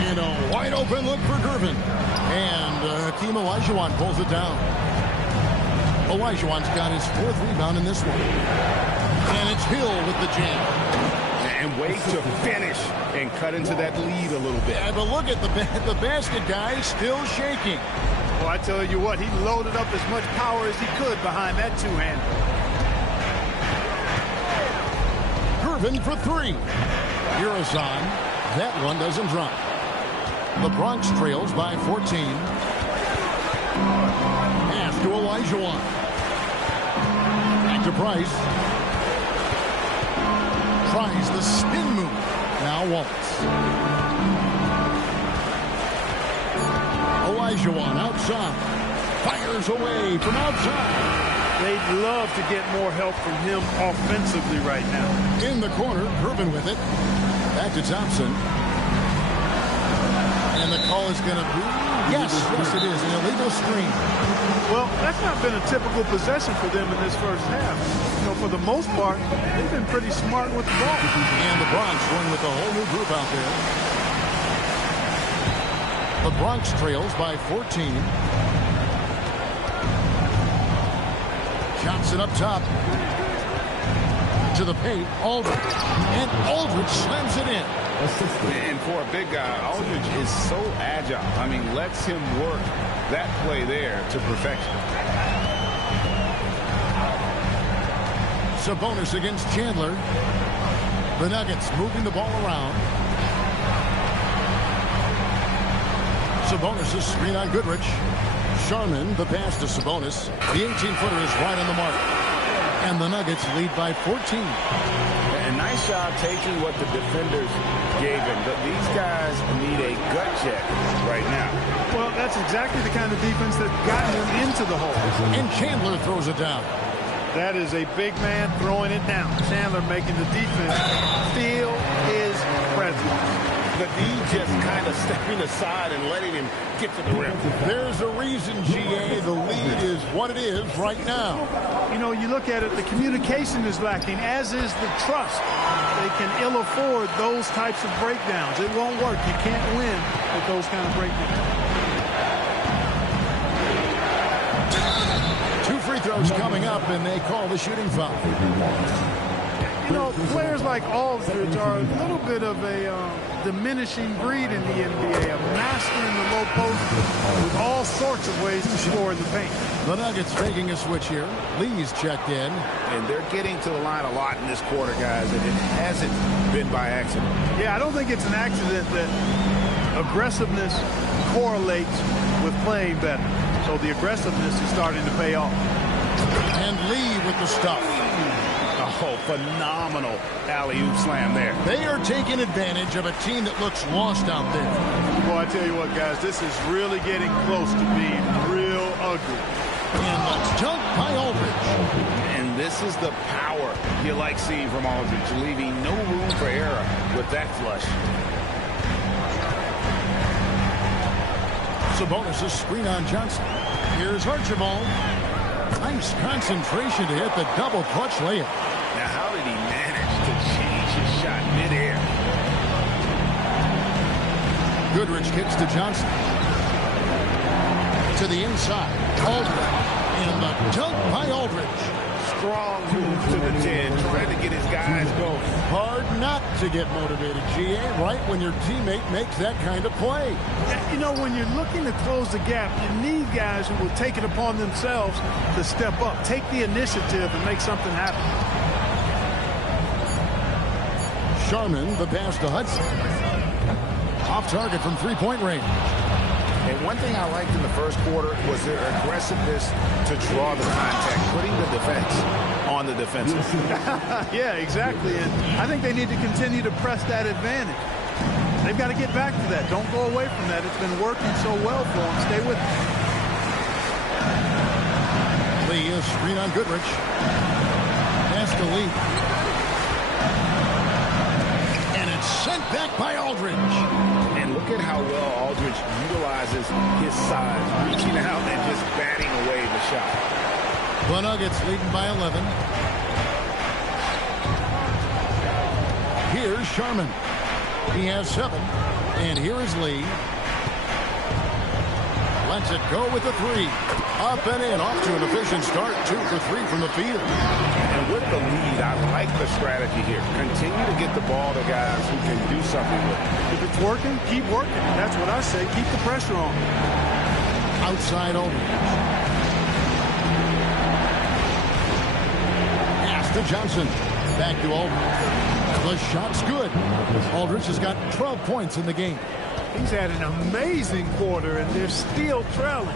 And a wide-open look for Gervin. And Hakeem Olajuwon pulls it down. Olajuwon's got his 4th rebound in this one. And it's Hill with the jam. And wait to finish and cut into that lead a little bit. Yeah, but look at the basket guy still shaking. Well, I tell you what, he loaded up as much power as he could behind that two-hander. Gervin for 3. Urizon. That one doesn't drop. The Bronx trails by 14. Pass to Olajuwon. Back to Price. Tries the spin move. Now Wallace. Olajuwon outside. Fires away from outside. They'd love to get more help from him offensively right now. In the corner, Gervin with it. Back to Thompson. And the call is going to be, yes, it is, an illegal screen. Well, that's not been a typical possession for them in this first half. You know, for the most part, they've been pretty smart with the ball. And the Bronx going with a whole new group out there. The Bronx trails by 14. Johnson up top. To the paint, Aldridge. And Aldridge slams it in. And for a big guy, Aldridge is so agile. I mean, lets him work that play there to perfection. Sabonis against Chandler. The Nuggets moving the ball around. Sabonis' screen on Goodrich. Sharman, the pass to Sabonis. The 18-footer is right on the mark. And the Nuggets lead by 14. And nice job taking what the defenders gave him. But these guys need a gut check right now. Well, that's exactly the kind of defense that got him into the hole. And Chandler throws it down. That is a big man throwing it down. Chandler making the defense feel his presence. But he just kind of stepping aside and letting him get to the rim. There's a reason, GA, the lead is what it is right now. You know, you look at it, the communication is lacking, as is the trust. They can ill afford those types of breakdowns. It won't work. You can't win with those kind of breakdowns. 2 free throws coming up, and they call the shooting foul. You know, players like Aldridge are a little bit of a diminishing breed in the NBA, a master in the low post with all sorts of ways to score in the paint. The Nuggets taking a switch here. Lee's checked in. And they're getting to the line a lot in this quarter, guys, and it hasn't been by accident. Yeah, I don't think it's an accident that aggressiveness correlates with playing better. So the aggressiveness is starting to pay off. And Lee with the stuff. Oh, phenomenal alley-oop slam there. They are taking advantage of a team that looks lost out there. Well, I tell you what, guys, this is really getting close to being real ugly. And the dunk by Aldridge. And And this is the power you like seeing from Aldridge, leaving no room for error with that flush. Sabonis' screen on Johnson. Here's Archibald. Nice concentration to hit the double clutch layup. Now, how did he manage to change his shot midair? Goodrich kicks to Johnson. To the inside. Aldridge. And the dunk by Aldridge. Strong move to the 10, trying to get his guys going. Hard not to get motivated, GA, right when your teammate makes that kind of play. You know, when you're looking to close the gap, you need guys who will take it upon themselves to step up, take the initiative, and make something happen. Sharman, the pass to Hudson. Off target from three-point range. And one thing I liked in the first quarter was their aggressiveness to draw the contact, putting the defense on the defensive. Yeah, exactly. And I think they need to continue to press that advantage. They've got to get back to that. Don't go away from that. It's been working so well for them. Stay with it. Lee, a screen on Goodrich. Pass to Lee. And it's sent back by Aldridge. And look at how well Aldridge utilizes his size, reaching out and just batting away the shot. The Nuggets leading by 11. Here's Sharman. He has 7. And here is Lee. Lets it go with the 3. Up and in, off to an efficient start. 2 for 3 from the field. And with the lead, I like the strategy here. Continue to get the ball to guys who can do something with it. If it's working, keep working. That's what I say. Keep the pressure on. Outside Aldridge. Pass to Johnson. Back to Aldridge. The shot's good. Aldridge has got 12 points in the game. He's had an amazing quarter, and they're still trailing.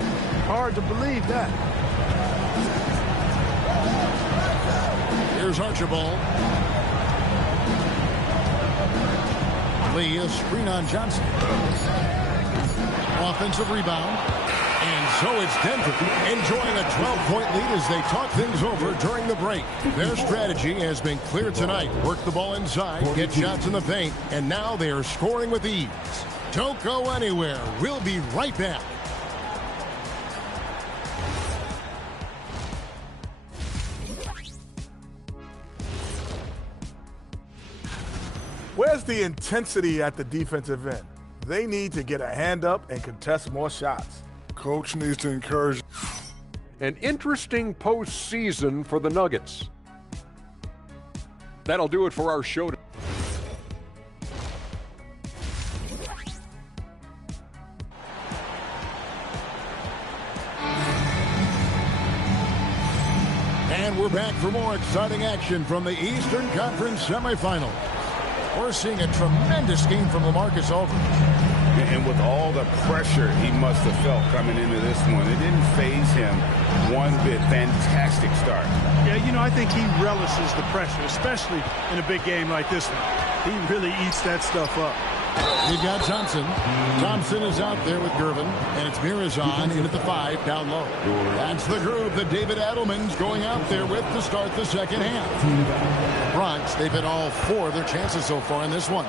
Hard to believe that. Here's Archibald. Lee, a screen on Johnson. Offensive rebound. And so it's Denver enjoying a 12-point lead as they talk things over during the break. Their strategy has been clear tonight. Work the ball inside, get shots in the paint, and now they are scoring with ease. Don't go anywhere. We'll be right back. Where's the intensity at the defensive end? They need to get a hand up and contest more shots. Coach needs to encourage. An interesting postseason for the Nuggets. That'll do it for our show. And we're back for more exciting action from the Eastern Conference semifinals. We're seeing a tremendous game from LaMarcus Aldridge. And with all the pressure he must have felt coming into this one, it didn't faze him one bit. Fantastic start. Yeah, you know, I think he relishes the pressure, especially in a big game like this one. He really eats that stuff up. We've got Johnson. Thompson is out there with Gervin, and it's Mirazon in at the 5 down low. That's the group that David Adelman's going out there with to start the second half. Bronx, they've hit all 4 of their chances so far in this one.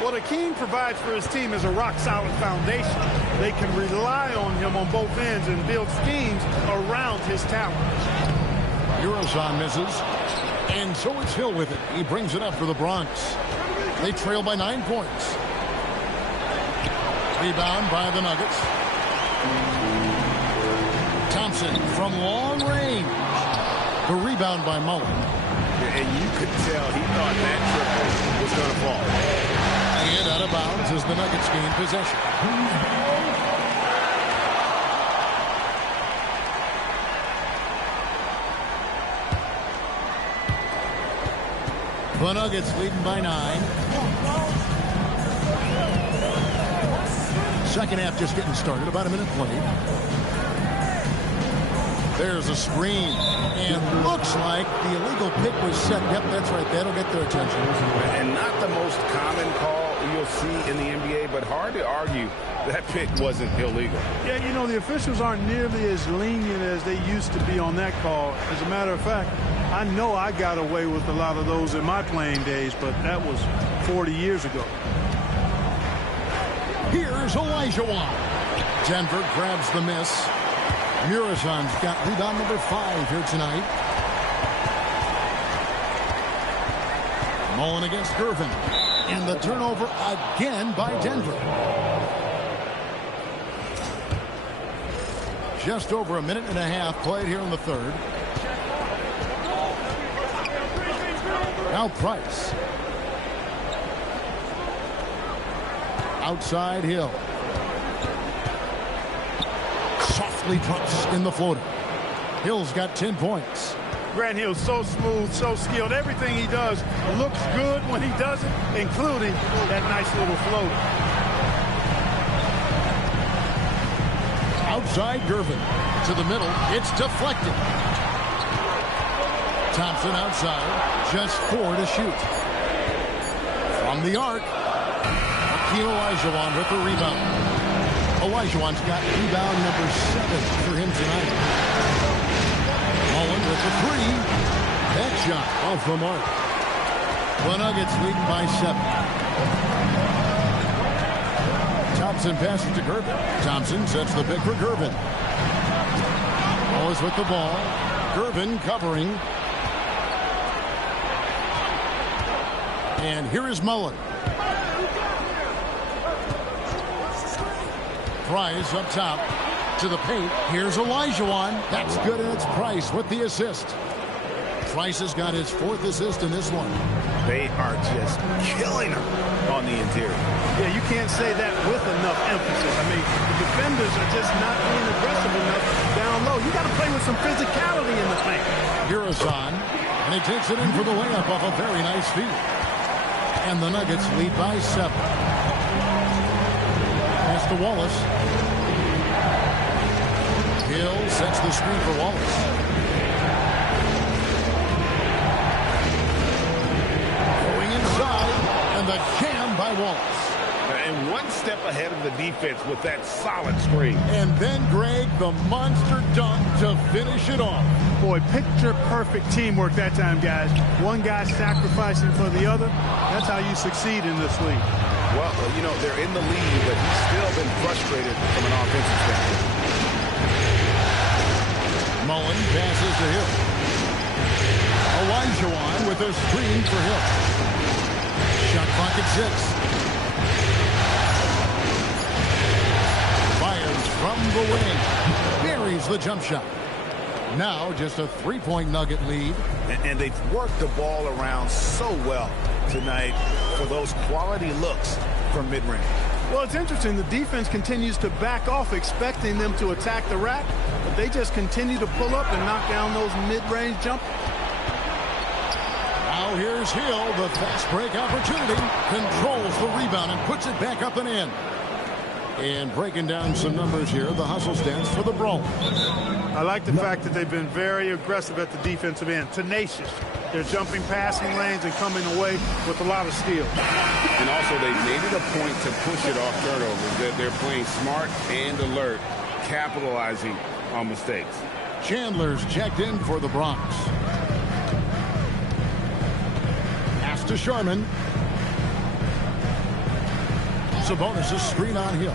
What Akeem provides for his team is a rock-solid foundation. They can rely on him on both ends and build schemes around his talent. Mirazon misses, and so it's Hill with it. He brings it up for the Bronx. They trail by 9 points. Rebound by the Nuggets. Thompson from long range. The rebound by Mullen. And you could tell he thought that triple was going to fall. And out of bounds as the Nuggets gain possession. The Nuggets leading by 9. Second half just getting started. About a minute played. There's a screen. And looks like the illegal pick was set. Yep, that's right. That'll get their attention. And not the most common call you'll see in the NBA, but hard to argue that pick wasn't illegal. Yeah, you know, the officials aren't nearly as lenient as they used to be on that call. As a matter of fact, I know I got away with a lot of those in my playing days, but that was 40 years ago. Here's Olajuwon. Denver grabs the miss. Murazan's got rebound number 5 here tonight. Mullen against Gervin. And the turnover again by Denver. Just over a minute and a half played here in the third. Now Price. Outside Hill. Softly drops in the floater. Hill's got 10 points. Grant Hill's so smooth, so skilled. Everything he does looks good when he does it, including that nice little floater. Outside Gervin. To the middle. It's deflected. Thompson outside. Just 4 to shoot. From the arc. Olajuwon with the rebound. Olajuwon's got rebound number 7 for him tonight. Mullen with the 3. That shot off the mark. The Nuggets lead by 7. Thompson passes to Gervin. Thompson sets the pick for Gervin. Wallace with the ball. Gervin covering. And here is Mullen. Price up top to the paint. Here's Olajuwon. That's good, and it's Price with the assist. Price has got his 4th assist in this one. They are just killing him on the interior. Yeah, you can't say that with enough emphasis. I mean, the defenders are just not being aggressive enough down low. You got to play with some physicality in the paint. Murazan, and he takes it in for the layup off a very nice feed. And the Nuggets lead by 7. To Wallace. Hill sets the screen for Wallace. Going inside, and the jam by Wallace. And one step ahead of the defense with that solid screen. And then Greg, the monster dunk to finish it off. Boy, picture-perfect teamwork that time, guys. One guy sacrificing for the other. That's how you succeed in this league. Well, you know, they're in the lead, but he's still been frustrated from an offensive standpoint. Mullen passes to Hill. Olajuwon with a screen for Hill. Shot clock at 6. Fires from the wing. Buries the jump shot. Now just a 3-point Nugget lead. And they've worked the ball around so well tonight for those quality looks from mid-range. Well, it's interesting. The defense continues to back off, expecting them to attack the rack, but they just continue to pull up and knock down those mid-range jumpers. Now here's Hill, the fast break opportunity. Controls the rebound and puts it back up and in. And breaking down some numbers here, the hustle stats for the Brawlers. I like the fact that they've been very aggressive at the defensive end, tenacious. They're jumping passing lanes and coming away with a lot of steal. And also, they've made it a point to push it off turnovers. They're playing smart and alert, capitalizing on mistakes. Chandler's checked in for the Bronx. Pass to Sharman. Sabonis' screen on Hill.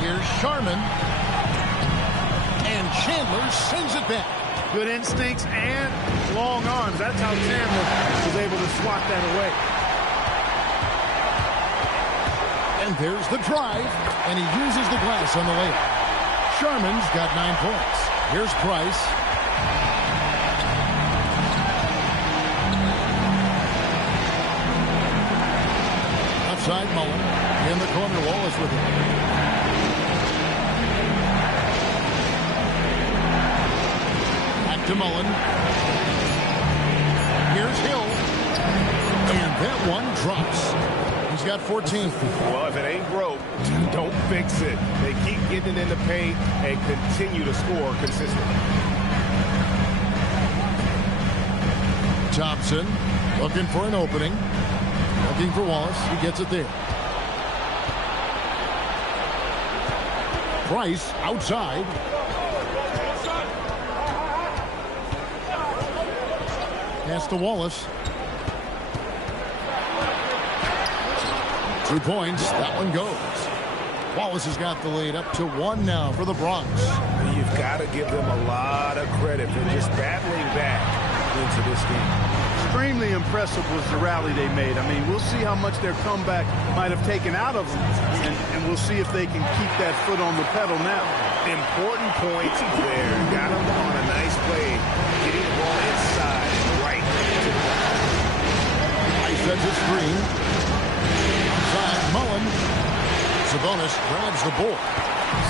Here's Sharman. And Chandler sends it back. Good instincts and long arms. That's how Chandler was able to swat that away. And there's the drive, and he uses the glass on the layup. Sharman's got 9 points. Here's Price. Outside Mullen. In the corner, Wallace with him. To Mullen. Here's Hill. And that one drops. He's got 14. Well, if it ain't broke, don't fix it. They keep getting it in the paint and continue to score consistently. Thompson looking for an opening. Looking for Wallace. He gets it there. Price outside. Pass to Wallace. 2 points. That one goes. Wallace has got the lead up to 1 now for the Bronx. You've got to give them a lot of credit for just battling back into this game. Extremely impressive was the rally they made. I mean, we'll see how much their comeback might have taken out of them, and we'll see if they can keep that foot on the pedal now. Important points there. Got them on a nice play, getting the ball inside and right to the ball. He sets a screen. Inside, Mullen. Sabonis grabs the ball.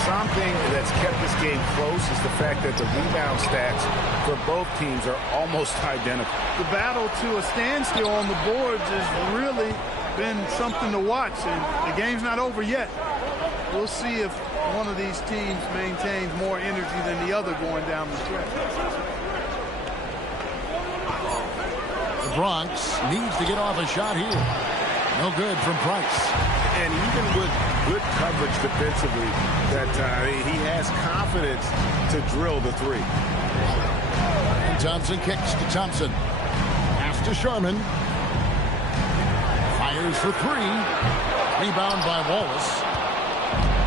Something that's kept this game close is the fact that the rebound stats for both teams are almost identical. The battle to a standstill on the boards has really been something to watch, and the game's not over yet. We'll see if one of these teams maintains more energy than the other going down the stretch. The Bronx needs to get off a shot here. No good from Price. And even with good coverage defensively that time, he has confidence to drill the 3. And Thompson kicks to Thompson. Pass to Sherman. Fires for 3. Rebound by Wallace.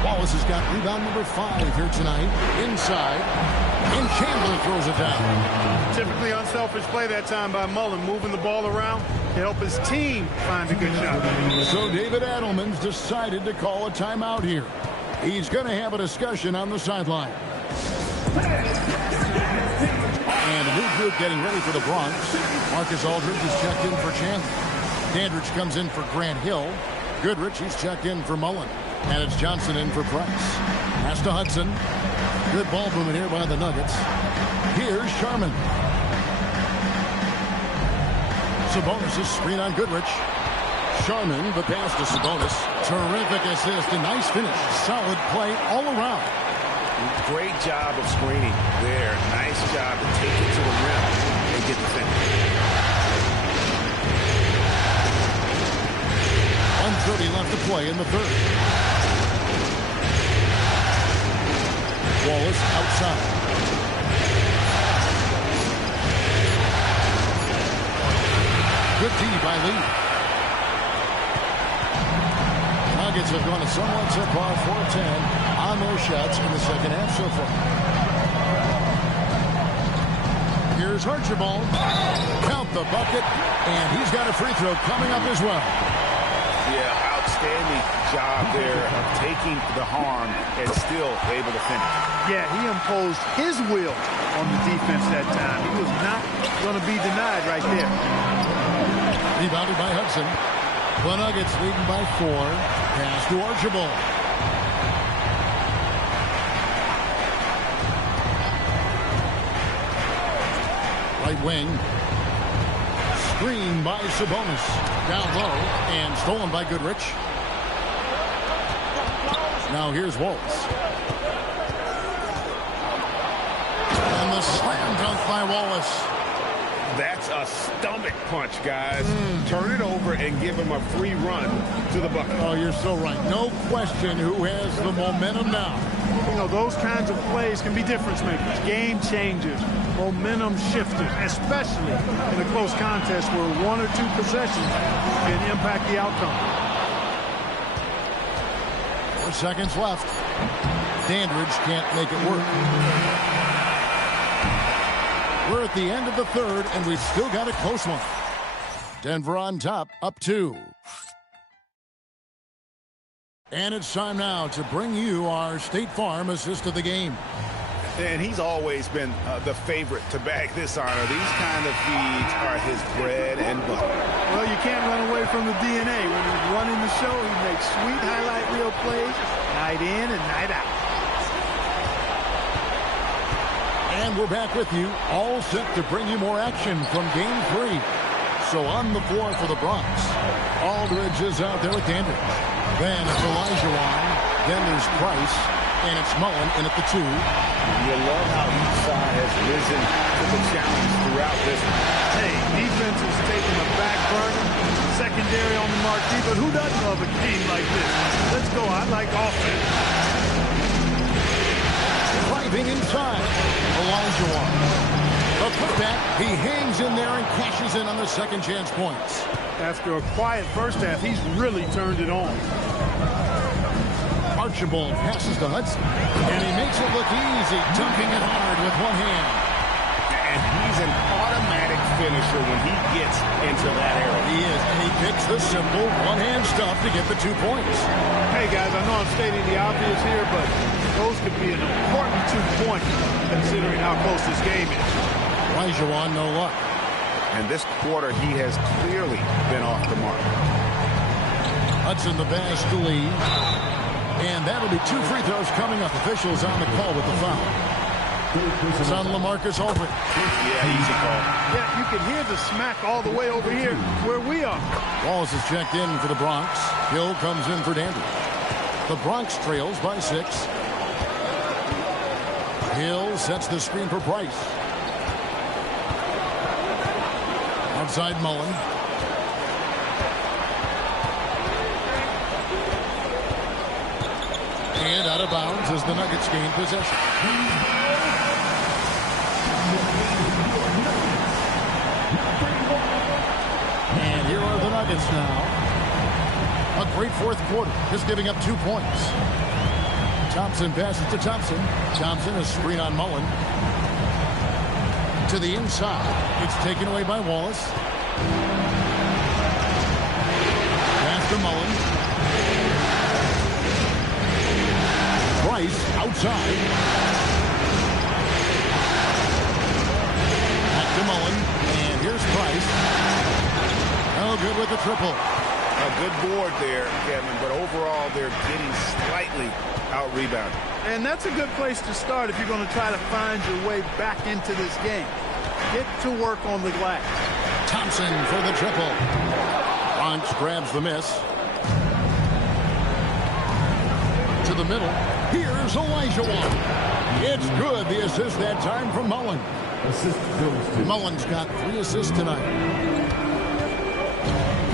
Wallace has got rebound number 5 here tonight. Inside. And Chandler throws it down. Typically unselfish play that time by Mullen, moving the ball around to help his team find a good shot. So David Adelman's decided to call a timeout here. He's going to have a discussion on the sideline. And a new group getting ready for the Bronx. Marcus Aldridge is checked in for Chandler. Dandridge comes in for Grant Hill. Goodrich, he's checked in for Mullen. And it's Johnson in for Price. Pass to Hudson. Good ball movement here by the Nuggets. Here's Sherman. Sabonis' screen on Goodrich. Sherman, the pass to Sabonis. Terrific assist, a nice finish. Solid play all around. Great job of screening there. Nice job to take it to the rim and get the finish. 1:30 left to play in the third. Wallace outside. Good D by Lee. Nuggets have gone a somewhat subpar 4-10 on their shots in the second half so far. Here's Archibald. Count the bucket, and he's got a free throw coming up as well. Yeah, outstanding job there of taking the harm and still able to finish. Yeah, he imposed his will on the defense that time. He was not going to be denied right there. Rebounded by Hudson. The Nuggets leading by 4. Pass to Archibald. Right wing. Screen by Sabonis. Down low and stolen by Goodrich. Now here's Wallace. And the slam dunk by Wallace. That's a stomach punch, guys. Turn it over and give him a free run to the bucket. Oh, you're so right. No question who has the momentum now. You know, those kinds of plays can be difference makers, game changers, momentum shifters, especially in a close contest where 1 or 2 possessions can impact the outcome. 4 seconds left. Dandridge can't make it work. We're at the end of the third, and we've still got a close one. Denver on top, up 2. And it's time now to bring you our State Farm assist of the game. And he's always been the favorite to bag this honor. These kind of feeds are his bread and butter. Well, you can't run away from the DNA. When he's running the show, he makes sweet highlight reel plays night in and night out. And we're back with you, all set to bring you more action from Game 3. So on the floor for the Bronx, Aldridge is out there with Dandridge. Then it's Elijah. Then there's Price, and it's Mullen in at the 2. You love how each side has risen to the challenge throughout this. Hey, defense is taking a back burner. secondary on the marquee, but who doesn't love a game like this? Let's go. I like offense. Driving inside, Elijah. A putback, he hangs in there and cashes in on the second chance points. After a quiet first half, he's really turned it on. Archibald passes to Hudson, and he makes it look easy, dunking it hard with one hand. And he's an automatic finisher when he gets into that area. He is, and he picks the simple one-hand stuff to get the 2 points. Hey, guys, I know I'm stating the obvious here, but those could be an important 2 points considering how close this game is. Elijah, no luck. And this quarter, he has clearly been off the mark. Hudson the pass to Lee. And that'll be 2 free throws coming up. Officials on the call with the foul. It's on LaMarcus Aldridge. Yeah, easy call. Yeah, you can hear the smack all the way over here where we are. Wallace is checked in for the Bronx. Hill comes in for Dandridge. The Bronx trails by 6. Hill sets the screen for Price. Outside Mullen. And out of bounds as the Nuggets gain possession. And here are the Nuggets now. A great fourth quarter, just giving up 2 points. Thompson passes to Thompson. Thompson, a screen on Mullen. To the inside. It's taken away by Wallace. Pass to Mullen. Price outside. Back to Mullen. And here's Price. Oh, good with the triple. A good board there, Kevin, but overall they're getting slightly out-rebounded. And that's a good place to start if you're going to try to find your way back into this game. Get to work on the glass. Thompson for the triple. Bronx grabs the miss. To the middle. Here's Elijah. It's good. The assist that time from Mullen. Mullen's got 3 assists tonight.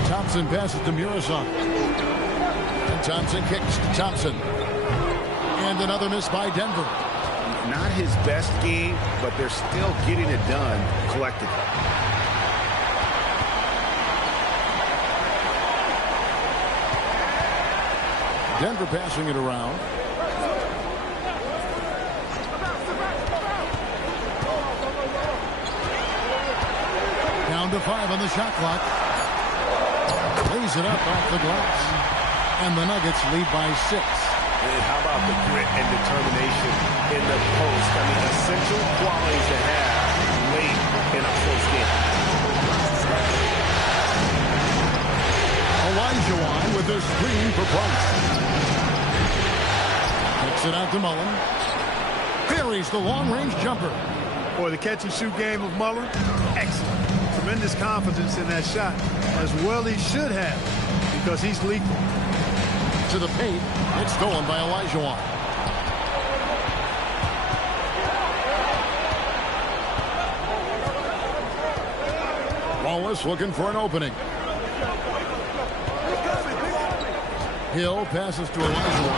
Thompson passes to Murazov. And Thompson kicks to Thompson. And another miss by Denver. Not his best game, but they're still getting it done collectively. Denver passing it around. Down to 5 on the shot clock. Lays it up off the glass. And the Nuggets lead by 6. And how about the grit and determination in the post? I mean, essential qualities to have late in a close game. Elijah with the screen for Price. Kicks it out to Mullen. Buries the long-range jumper. Boy, the catch-and-shoot game of Mullen, excellent. Tremendous confidence in that shot, as well he should have, because he's lethal. To the paint, it's stolen by Elijah. Wallace looking for an opening. Hill passes to Elijah,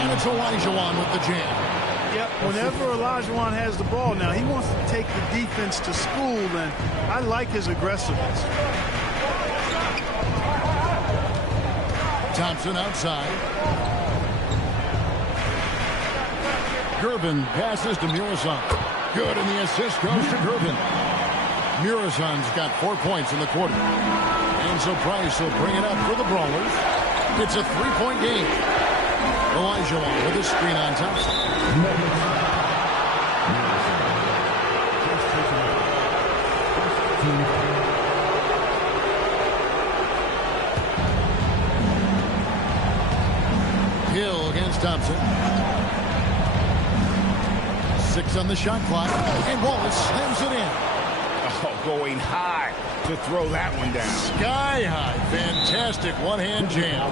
and it's Elijah with the jam. Yep, whenever Olajuwon has the ball now, he wants to take the defense to school, and I like his aggressiveness. Thompson outside. Gervin passes to Murazov. Good, and the assist goes to Gervin. Murazov's got 4 points in the quarter. And so Price will bring it up for the Brawlers. It's a 3-point game. Elijah with a screen on Thompson. Hill against Thompson. 6 on the shot clock. And Wallace slams it in. Oh, going high to throw that one down. Sky high. Fantastic one-hand jam.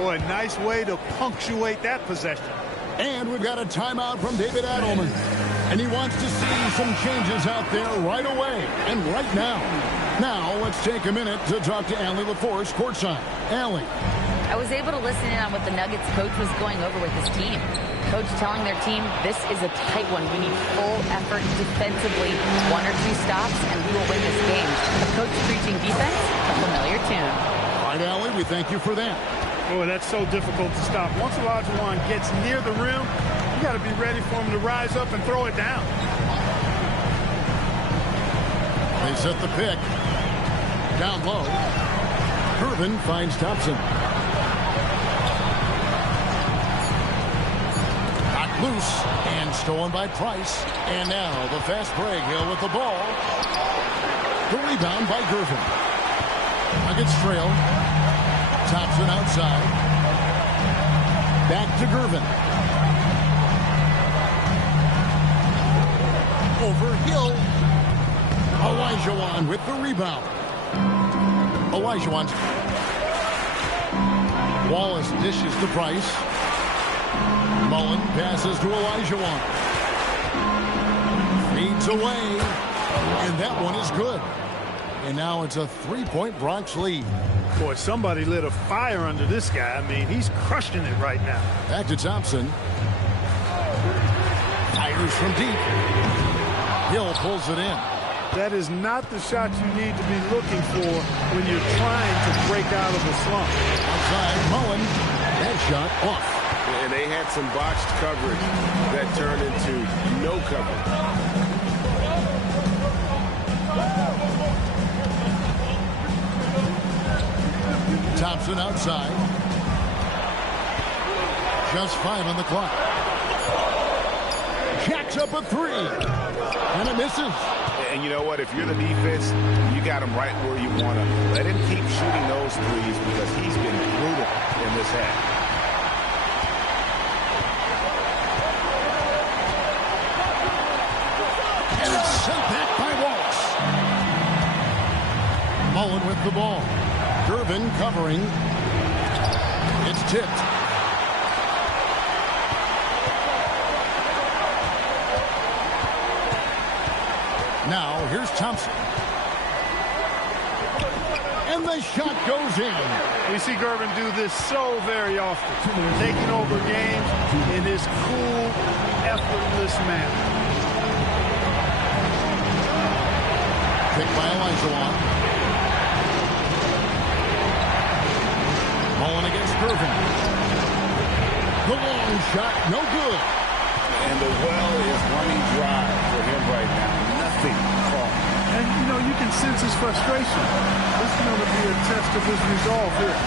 Boy, nice way to punctuate that possession. And we've got a timeout from David Adelman. And he wants to see some changes out there right away and right now. Now, let's take a minute to talk to Allie LaForce courtside. Allie. I was able to listen in on what the Nuggets coach was going over with his team. Coach telling their team, this is a tight one. We need full effort defensively. 1 or 2 stops, and we will win this game. A coach preaching defense, a familiar tune. All right, Allie, we thank you for that. Boy, that's so difficult to stop. Once Olajuwon gets near the rim, you got to be ready for him to rise up and throw it down. They set the pick. Down low. Irvin finds Thompson. Knocked loose and stolen by Price. And now the fast break. Hill with the ball. The rebound by Gervin. Nuggets trail. Thompson outside. Back to Gervin. Over Hill. Olajuwon with the rebound. Olajuwon. Wallace dishes to Price. Mullen passes to Olajuwon. Feeds away. And that one is good. And now it's a 3-point Bronx lead. Boy, somebody lit a fire under this guy. I mean, he's crushing it right now. Back to Thompson. Fires from deep. Hill pulls it in. That is not the shot you need to be looking for when you're trying to break out of a slump. Outside, Mullen. That shot off. And they had some botched coverage that turned into no coverage. Thompson outside. Just 5 on the clock. Jacks up a 3. And it misses. And you know what? If you're the defense, you got him right where you want him. Let him keep shooting those threes because he's been brutal in this half. And it's sent back by Wallace. Mullen with the ball. Gervin covering. It's tipped. Now, here's Thompson. And the shot goes in. We see Gervin do this so very often. Taking over games in his cool, effortless manner. Picked by Olajuwon. Mullen against Gervin. The long shot, no good. And the well is running dry for him right now. Nothing falling. And, you know, you can sense his frustration. This is going to be a test of his resolve here.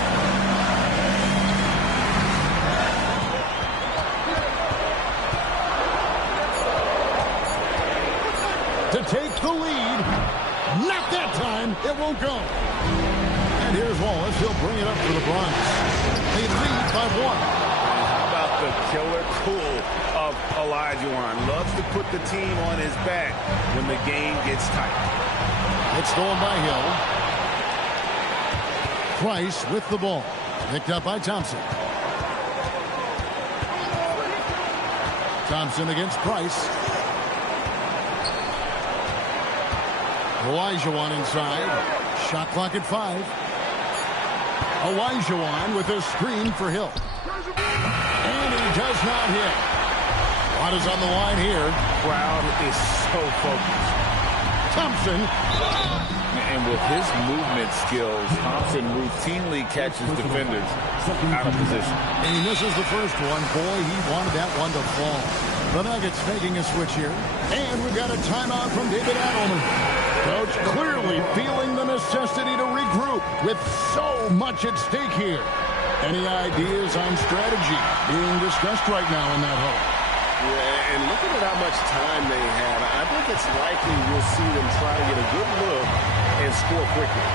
To take the lead. Not that time. It won't go. And here's Wallace. He'll bring it up for the Bronx. They lead by 1. How about the killer cool of Olajuwon? Loves to put the team on his back when the game gets tight. It's stolen by Hill. Price with the ball. Picked up by Thompson. Thompson against Price. Olajuwon inside. Shot clock at 5. Olajuwon with a screen for Hill. And he does not hit. What is on the line here? Crowd is so focused. Thompson. And with his movement skills, Thompson routinely catches defenders out of position. And he misses the first one. Boy, he wanted that one to fall. The Nuggets making a switch here. And we've got a timeout from David Adelman. Coach clearly feeling the necessity to regroup with so much at stake here. Any ideas on strategy being discussed right now in that huddle? Yeah, and looking at how much time they have, I think it's likely we'll see them try to get a good look and score quickly.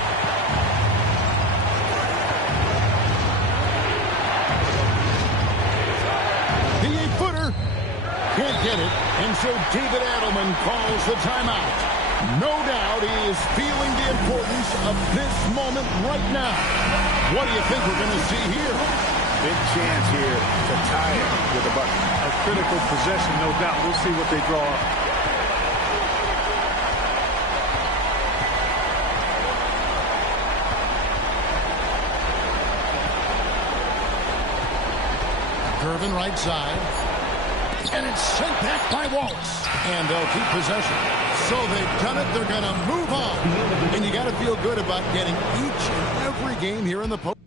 The 8-footer can't get it, and so David Adelman calls the timeout. No doubt he is feeling the importance of this moment right now. What do you think we're going to see here? Big chance here to tie it with a bucket. A critical possession, no doubt. We'll see what they draw up. Irvin right side. And it's sent back by Wallace. And they'll keep possession. So they've done it. They're going to move on. And you got to feel good about getting each and every game here in the post.